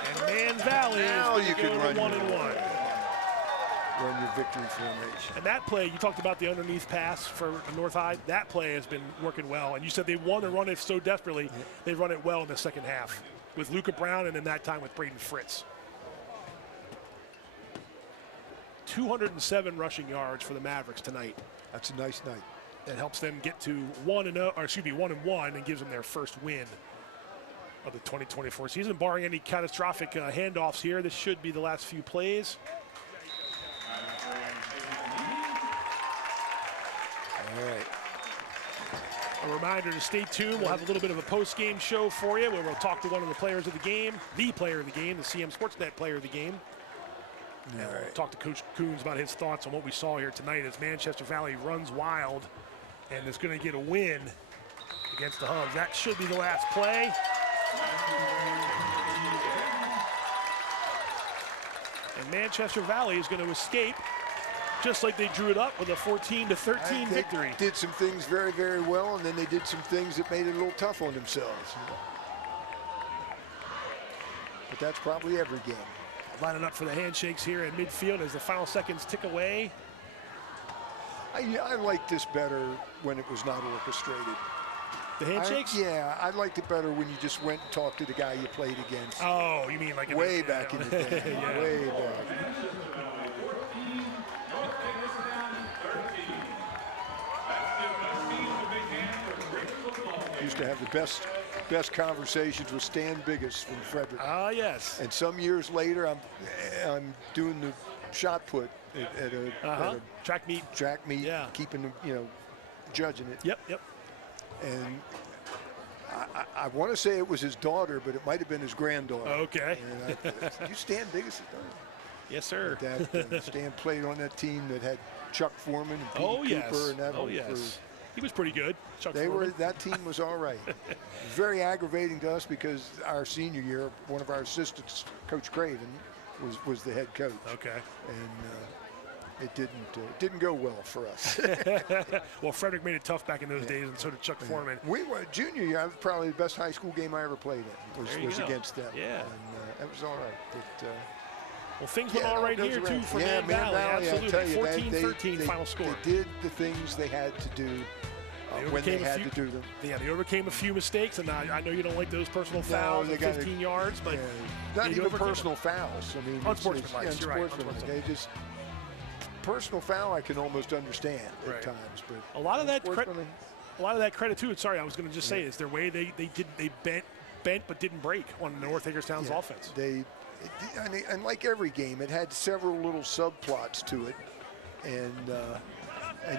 And Man Valley now is you can run 1 and 1. Run your victory formation. And that play, you talked about the underneath pass for North High. That play has been working well. And you said they want to run it so desperately. They run it well in the second half with Luca Brown and then that time with Braden Fritz. 207 rushing yards for the Mavericks tonight. That's a nice night. That helps them get to 1 and 1 and gives them their first win of the 2024 season. Barring any catastrophic handoffs here, this should be the last few plays. All right. A reminder to stay tuned. We'll have a little bit of a post-game show for you where we'll talk to one of the players of the game, the player of the game, the CMSportsNet player of the game. And we'll talk to Coach Coons about his thoughts on what we saw here tonight as Manchester Valley runs wild and is going to get a win against the Hubs. That should be the last play. And Manchester Valley is going to escape just like they drew it up with a 14-13 victory. They did some things very, very well, and then they did some things that made it a little tough on themselves. But that's probably every game. Lining up for the handshakes here in midfield as the final seconds tick away. I liked this better when it was not orchestrated. The handshakes? I liked it better when you just went and talked to the guy you played against. Oh, you mean like way back in the day? Yeah. Way back. Used to have the best conversations with Stan Biggis from Frederick. Ah, yes. And some years later, I'm doing the shot put at a track meet. Yeah. Keeping them, judging it. Yep. And I want to say it was his daughter, but it might have been his granddaughter. Okay. You Stan Biggis' daughter? Yes, sir. Stan played on that team that had Chuck Foreman and Pete Cooper and that whole crew. He was pretty good. That team was all right. It was very aggravating to us because our senior year, one of our assistants, Coach Craven, was the head coach. Okay. And it didn't go well for us. Well, Frederick made it tough back in those days, and so did Chuck Foreman. We were junior year. Probably the best high school game I ever played in was against them. Yeah. And that was all right. But, well, things went all right here, too, for Man Valley. Absolutely. 14-13 final score. They did the things they had to do when they had to do them. Yeah, they overcame a few mistakes, and I know you don't like those personal fouls at 15 yards, but not even personal fouls. I mean, unsportsmanlike. You're right. They just personal foul I can almost understand at times, but a lot of that credit too. Sorry, I was going to just say is their way they bent but didn't break on North Hagerstown's offense. And like every game, it had several little subplots to it, and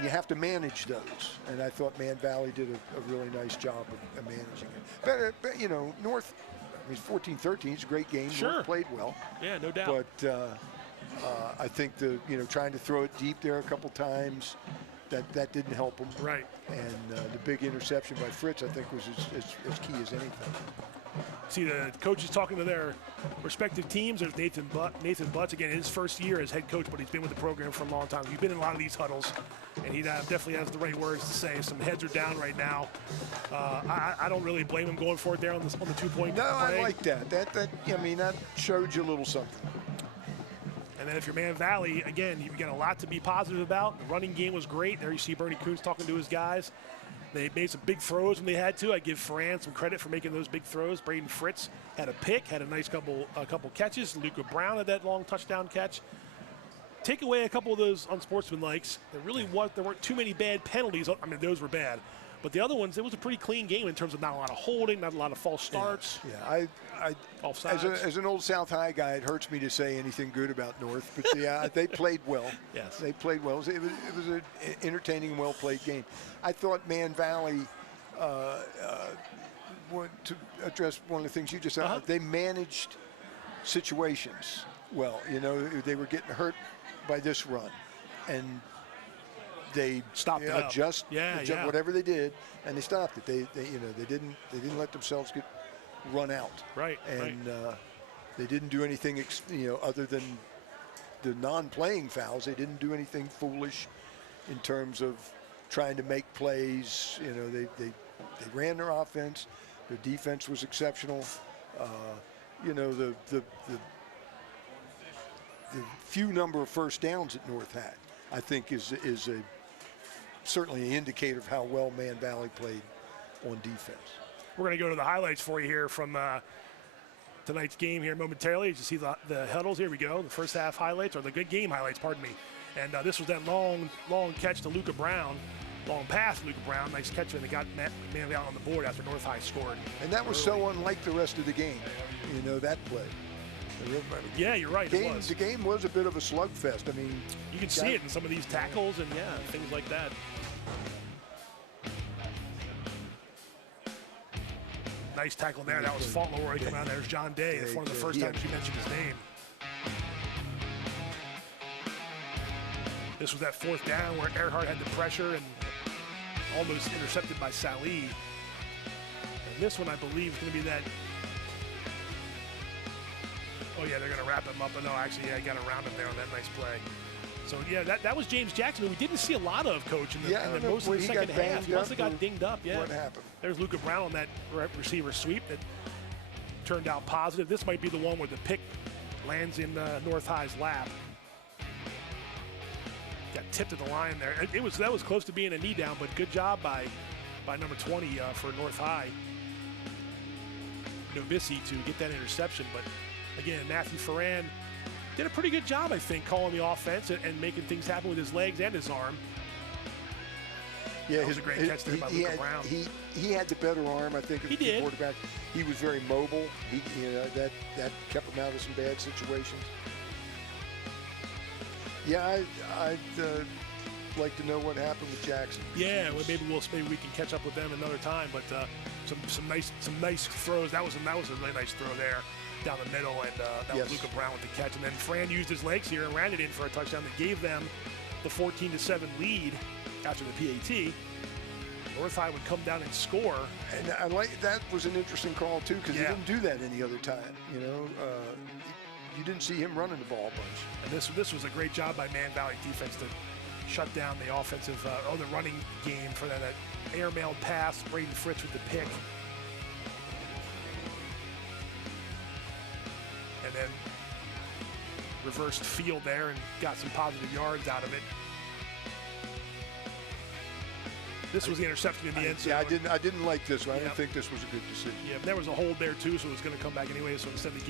you have to manage those. And I thought Man Valley did a really nice job of managing it. But North, I mean, 14-13 is a great game. Sure. North played well. Yeah, no doubt. But I think trying to throw it deep there a couple times, that didn't help them. Right. And the big interception by Fritz, I think, was as key as anything. See the coaches talking to their respective teams. There's Nathan Butts, again, his first year as head coach, but he's been with the program for a long time. He's been in a lot of these huddles, and he definitely has the right words to say. Some heads are down right now. I don't really blame him going for it there on the 2-point play. No, I like that. That showed you a little something. And then if you're Man Valley, again, you've got a lot to be positive about. The running game was great. There you see Bernie Coons talking to his guys. They made some big throws when they had to. I give Ferran some credit for making those big throws. Braden Fritz had a pick, had a nice couple catches. Luca Brown had that long touchdown catch. Take away a couple of those unsportsmanlikes. There weren't too many bad penalties. I mean, those were bad. But the other ones, it was a pretty clean game in terms of not a lot of holding, not a lot of false starts. Yeah, as an old South High guy, it hurts me to say anything good about North, but yeah, they played well. Yes, they played well. It was an entertaining, well-played game. I thought Man Valley, to address one of the things you just said, they managed situations well. You know, they were getting hurt by this run, and they stopped it adjust whatever they did, and they stopped it. They didn't let themselves get run out. Right. And they didn't do anything other than the non-playing fouls. They didn't do anything foolish in terms of trying to make plays. You know, they ran their offense. Their defense was exceptional. The few number of first downs that North had, I think, is certainly an indicator of how well Man Valley played on defense. We're going to go to the highlights for you here from tonight's game here momentarily. As you see the huddles, here we go. The first half highlights, or the good game highlights, pardon me. And this was that long catch to Luca Brown. Long pass to Luca Brown. Nice catch, and they got Man Valley on the board after North High scored. And that was so unlike the rest of the game, that play. Yeah, you're right. The game was a bit of a slugfest. I mean, you can see it in some of these tackles and things like that. Nice tackle there. That was Fauntleroy coming out. There's John Day. That's one of the first times you mentioned his name. This was that fourth down where Earhart had the pressure and almost intercepted by Salih. And this one, I believe, is going to be that. Oh, yeah, they're going to wrap him up. But no, actually, I got around him there on that nice play. So, yeah, that was James Jackson, who we didn't see a lot of, Coach, in most of the second half. He must have got dinged up, What happened? There's Luca Brown on that receiver sweep that turned out positive. This might be the one where the pick lands in North High's lap. Got tipped at the line there. That was close to being a knee down, but good job by number 20 for North High, Novisi, to get that interception. But, again, Matthew Ferran did a pretty good job, I think, calling the offense and making things happen with his legs and his arm. Yeah, that was a great catch there by Luca Brown. He had the better arm, I think, of the quarterback. He was very mobile. That kept him out of some bad situations. Yeah, I'd like to know what happened with Jackson. Yeah, well, maybe we can catch up with them another time. But some nice throws. That was a really nice throw there down the middle, and that was Luca Brown with the catch. And then Fran used his legs here and ran it in for a touchdown that gave them the 14-7 lead after the PAT. North High would come down and score. And I like that was an interesting call too, because he didn't do that any other time. You didn't see him running the ball much. And this was a great job by Man Valley defense to shut down the offensive, the running game for that airmail pass. Braden Fritz with the pick. And then reversed field there and got some positive yards out of it. This was the interception in the end zone. Yeah, I didn't like this one. I didn't think this was a good decision. Yeah, there was a hold there too, so it was going to come back anyway. So instead, they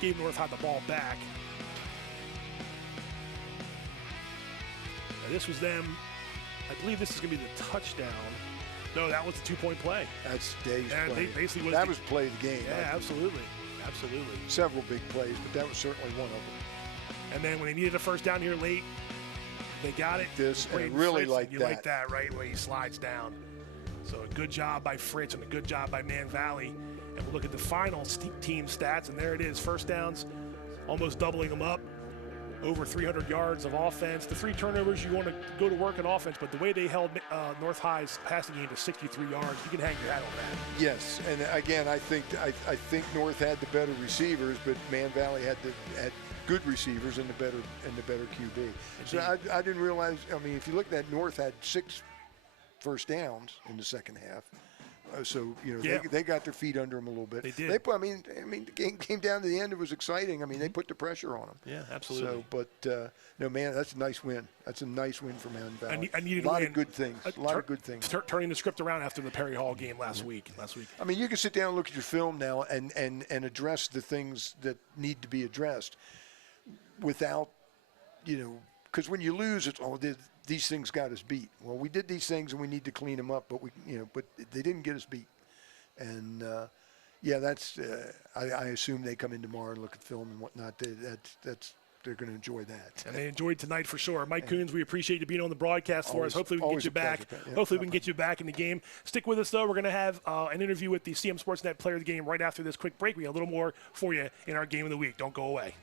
gave North High the ball back. Now, this was them. I believe this is going to be the touchdown. No, that was the two-point play. That's Day's play. That was play of the game. Yeah, absolutely. Several big plays, but that was certainly one of them. And then when they needed a first down here late, they got it. And really like that. You like that, right, where he slides down. So a good job by Fritz and a good job by Man Valley. And we'll look at the final team stats, and there it is. First downs, almost doubling them up. Over 300 yards of offense. The 3 turnovers, you want to go to work in offense, but the way they held North High's passing game to 63 yards, you can hang your hat on that. Yes, and again, I think North had the better receivers, but Man Valley had good receivers and the better QB. So I didn't realize. I mean, if you look at that, North had 6 first downs in the second half. So, Yeah. they got their feet under them a little bit. They did. I mean, the game came down to the end. It was exciting. I mean, they put the pressure on them. Yeah, absolutely. So, but no, man, that's a nice win. That's a nice win for Mountain Valley. I needed a lot to win. of good things. A lot of good things. Turning the script around after the Perry Hall game last week. I mean, you can sit down and look at your film now and address the things that need to be addressed without, because when you lose, it's these things got us beat. Well, we did these things and we need to clean them up, but but they didn't get us beat. And that's I assume they come in tomorrow and look at film and whatnot. They're going to enjoy that. And they enjoyed tonight for sure. Mike Coons, we appreciate you being on the broadcast for us. Hopefully we can get you back. Hopefully we can get you back in the game. Stick with us, though. We're going to have an interview with the CM SportsNet player of the game right after this quick break. We got a little more for you in our game of the week. Don't go away.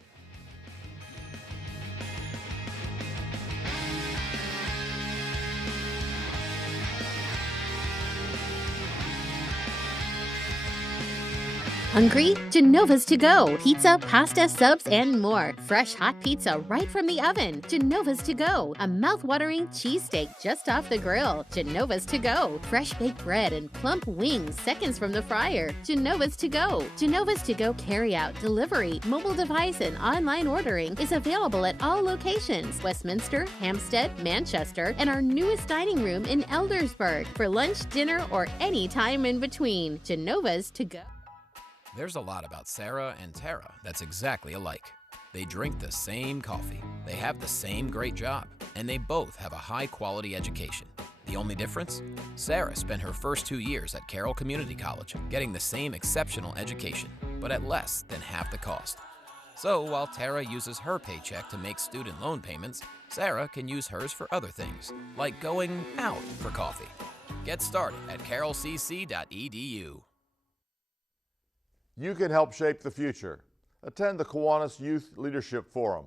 Hungry? Genova's to go. Pizza, pasta, subs, and more. Fresh hot pizza right from the oven. Genova's to go. A mouth-watering cheesesteak just off the grill. Genova's to go. Fresh baked bread and plump wings seconds from the fryer. Genova's to go. Genova's to go carry-out, delivery, mobile device, and online ordering is available at all locations. Westminster, Hampstead, Manchester, and our newest dining room in Eldersburg. For lunch, dinner, or any time in between. Genova's to go. There's a lot about Sarah and Tara that's exactly alike. They drink the same coffee, they have the same great job, and they both have a high-quality education. The only difference? Sarah spent her first 2 years at Carroll Community College, getting the same exceptional education, but at less than half the cost. So while Tara uses her paycheck to make student loan payments, Sarah can use hers for other things, like going out for coffee. Get started at carrollcc.edu. You can help shape the future. Attend the Kiwanis Youth Leadership Forum.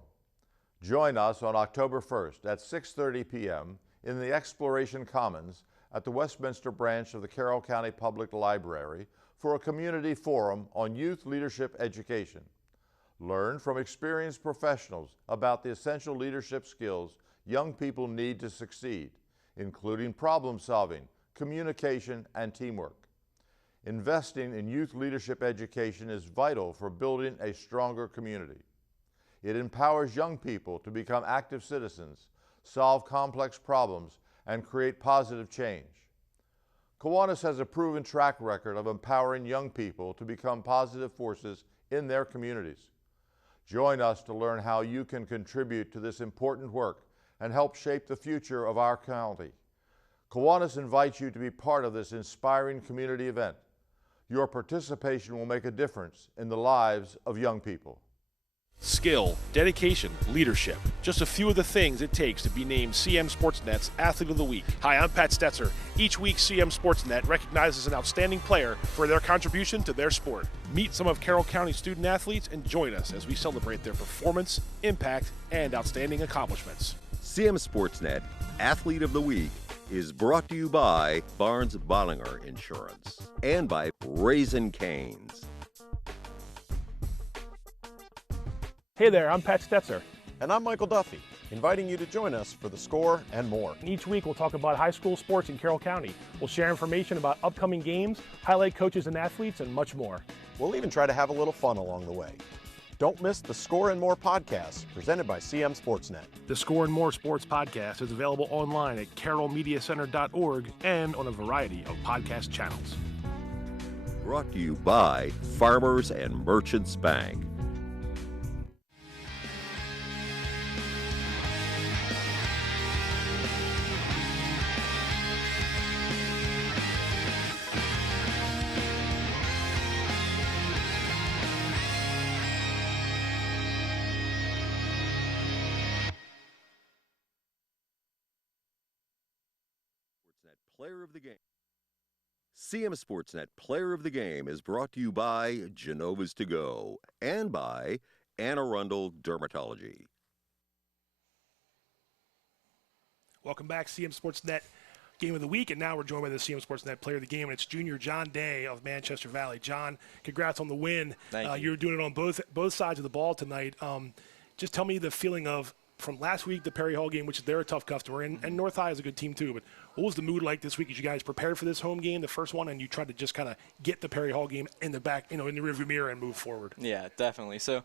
Join us on October 1st at 6:30 p.m. in the Exploration Commons at the Westminster branch of the Carroll County Public Library for a community forum on youth leadership education. Learn from experienced professionals about the essential leadership skills young people need to succeed, including problem solving, communication, and teamwork. Investing in youth leadership education is vital for building a stronger community. It empowers young people to become active citizens, solve complex problems, and create positive change. Kiwanis has a proven track record of empowering young people to become positive forces in their communities. Join us to learn how you can contribute to this important work and help shape the future of our county. Kiwanis invites you to be part of this inspiring community event. Your participation will make a difference in the lives of young people. Skill, dedication, leadership. Just a few of the things it takes to be named CM SportsNet's Athlete of the Week. Hi, I'm Pat Stoetzer. Each week, CM SportsNet recognizes an outstanding player for their contribution to their sport. Meet some of Carroll County student athletes and join us as we celebrate their performance, impact, and outstanding accomplishments. CM SportsNet Athlete of the Week is brought to you by Barnes Bollinger Insurance and by Raising Cane's. Hey there, I'm Pat Stoetzer. And I'm Michael Duffy, inviting you to join us for The Score and more. Each week we'll talk about high school sports in Carroll County. We'll share information about upcoming games, highlight coaches and athletes, and much more. We'll even try to have a little fun along the way. Don't miss the Score and More podcast presented by CM SportsNet. The Score and More Sports podcast is available online at carrollmediacenter.org and on a variety of podcast channels. Brought to you by Farmers and Merchants Bank. Player of the Game. CM SportsNet Player of the Game is brought to you by Genova's To Go and by Anne Arundel Dermatology. Welcome back, CM SportsNet Game of the Week, and now we're joined by the CM SportsNet Player of the Game, and it's junior John Day of Manchester Valley. John, congrats on the win. Thank you. You were doing it on both sides of the ball tonight. Just tell me the feeling of from last week, the Perry Hall game, which they're a tough customer, and North High is a good team too. But what was the mood like this week as you guys prepared for this home game, the first one, and you tried to just kind of get the Perry Hall game in the back, in the rearview mirror and move forward? Yeah, definitely. So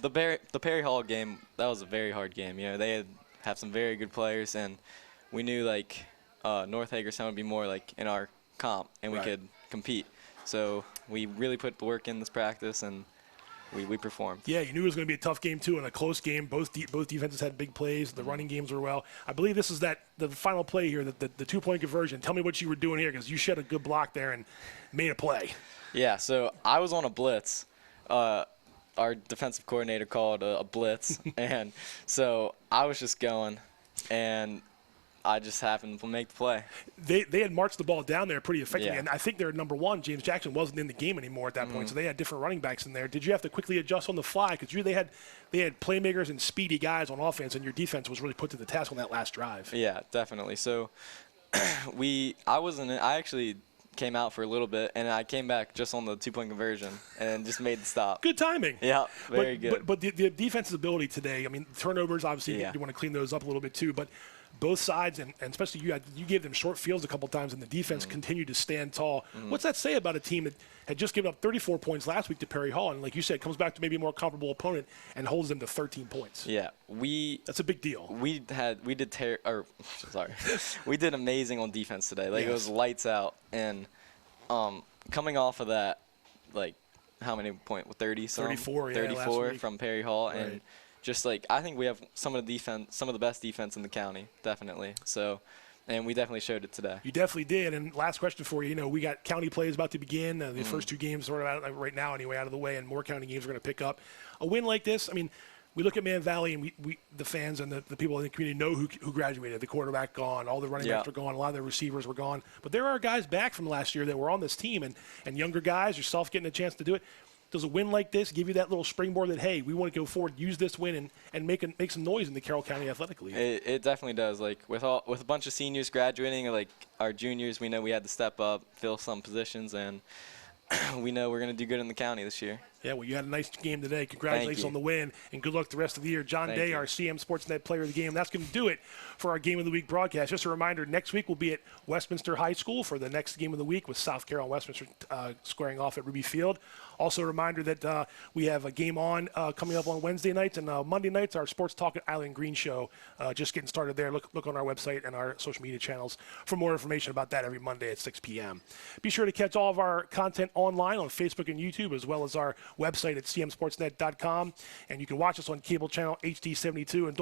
the Perry Hall game, that was a very hard game. They have some very good players, and we knew North Hagerstown would be more in our comp, and we could compete. So we really put the work in this practice, and we performed. Yeah, you knew it was going to be a tough game too, and a close game. Both defenses had big plays. The running games were well. I believe this is the final play here, the 2-point conversion. Tell me what you were doing here, because you shed a good block there and made a play. Yeah, so I was on a blitz. Our defensive coordinator called a blitz, and so I was just going, and I just happened to make the play. They had marched the ball down there pretty effectively, and I think their number one, James Jackson, wasn't in the game anymore at that point, so they had different running backs in there. Did you have to quickly adjust on the fly? Because they had playmakers and speedy guys on offense, and your defense was really put to the task on that last drive. Yeah, definitely. So I actually came out for a little bit, and I came back just on the 2-point conversion and just made the stop. Good timing. Yeah, very good. But the defense's ability today, turnovers, obviously, you want to clean those up a little bit too, but both sides, and especially you gave them short fields a couple times, and the defense continued to stand tall. What's that say about a team that had just given up 34 points last week to Perry Hall, and like you said, comes back to maybe a more comparable opponent and holds them to 13 points? Yeah, that's a big deal. We did amazing on defense today. It was lights out, and coming off of that, how many points? 34 from Perry Hall, and just I think we have some of the best defense in the county, definitely. So, and we definitely showed it today. You definitely did. And last question for you. We got county play is about to begin. The first 2 games sort of out right now anyway, out of the way, and more county games are going to pick up. A win like this, we look at Man Valley, and we the fans and the people in the community know who graduated. The quarterback gone, all the running backs are gone, a lot of the receivers were gone. But there are guys back from last year that were on this team, and younger guys, yourself getting a chance to do it. Does a win like this give you that little springboard that, hey, we want to go forward, use this win, and make some noise in the Carroll County Athletic League? It definitely does. With a bunch of seniors graduating, our juniors, we know we had to step up, fill some positions, and we know we're going to do good in the county this year. Yeah, well, you had a nice game today. Congratulations on the win, and good luck the rest of the year. John Day, our CMSportsNet Player of the Game. That's going to do it for our Game of the Week broadcast. Just a reminder, next week we'll be at Westminster High School for the next Game of the Week with South Carroll and Westminster squaring off at Ruby Field. Also a reminder that we have a game on coming up on Wednesday nights, and Monday nights our Sports Talk at Island Green show just getting started there. Look on our website and our social media channels for more information about that every Monday at 6 p.m. Be sure to catch all of our content online on Facebook and YouTube, as well as our website at cmsportsnet.com, and you can watch us on cable channel HD72. And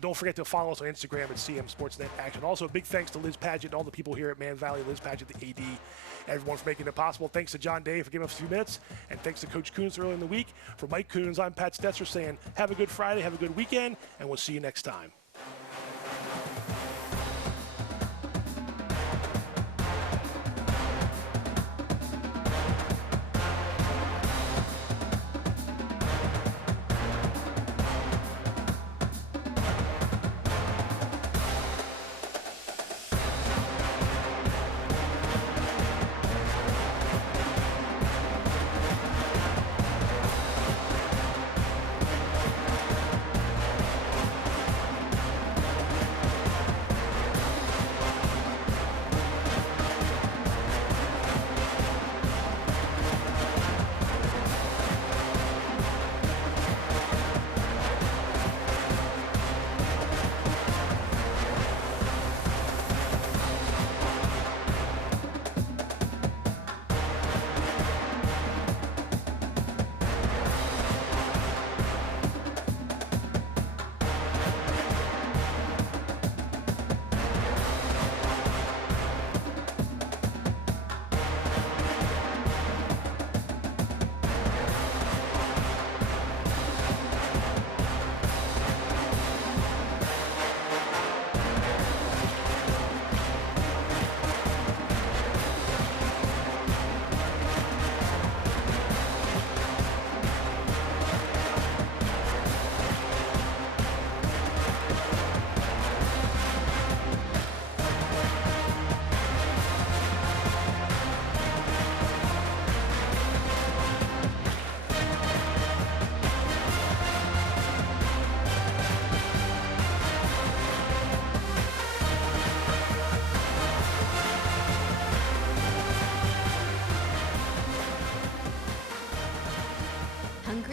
don't forget to follow us on Instagram at CMSportsNet Action. Also, big thanks to Liz Padgett and all the people here at Man Valley, Liz Padgett, the AD, everyone for making it possible. Thanks to John Day for giving us a few minutes, and thanks to Coach Coons early in the week. For Mike Coons, I'm Pat Stoetzer saying have a good Friday, have a good weekend, and we'll see you next time.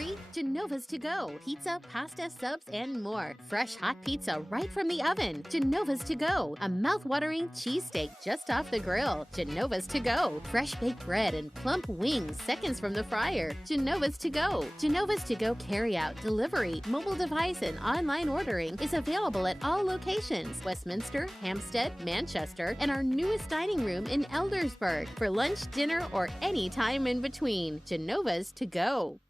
Hungry? Genova's to go. Pizza, pasta, subs, and more. Fresh hot pizza right from the oven. Genova's to go. A mouth-watering cheesesteak just off the grill. Genova's to go. Fresh baked bread and plump wings seconds from the fryer. Genova's to go. Genova's to go carry-out, delivery, mobile device, and online ordering is available at all locations. Westminster, Hampstead, Manchester, and our newest dining room in Eldersburg. For lunch, dinner, or any time in between. Genova's to go.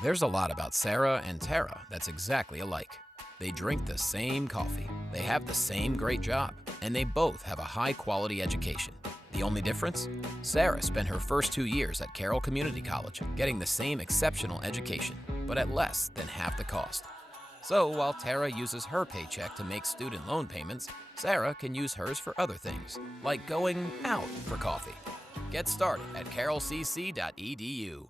There's a lot about Sarah and Tara that's exactly alike. They drink the same coffee, they have the same great job, and they both have a high-quality education. The only difference? Sarah spent her first 2 years at Carroll Community College, getting the same exceptional education, but at less than half the cost. So while Tara uses her paycheck to make student loan payments, Sarah can use hers for other things, like going out for coffee. Get started at carrollcc.edu.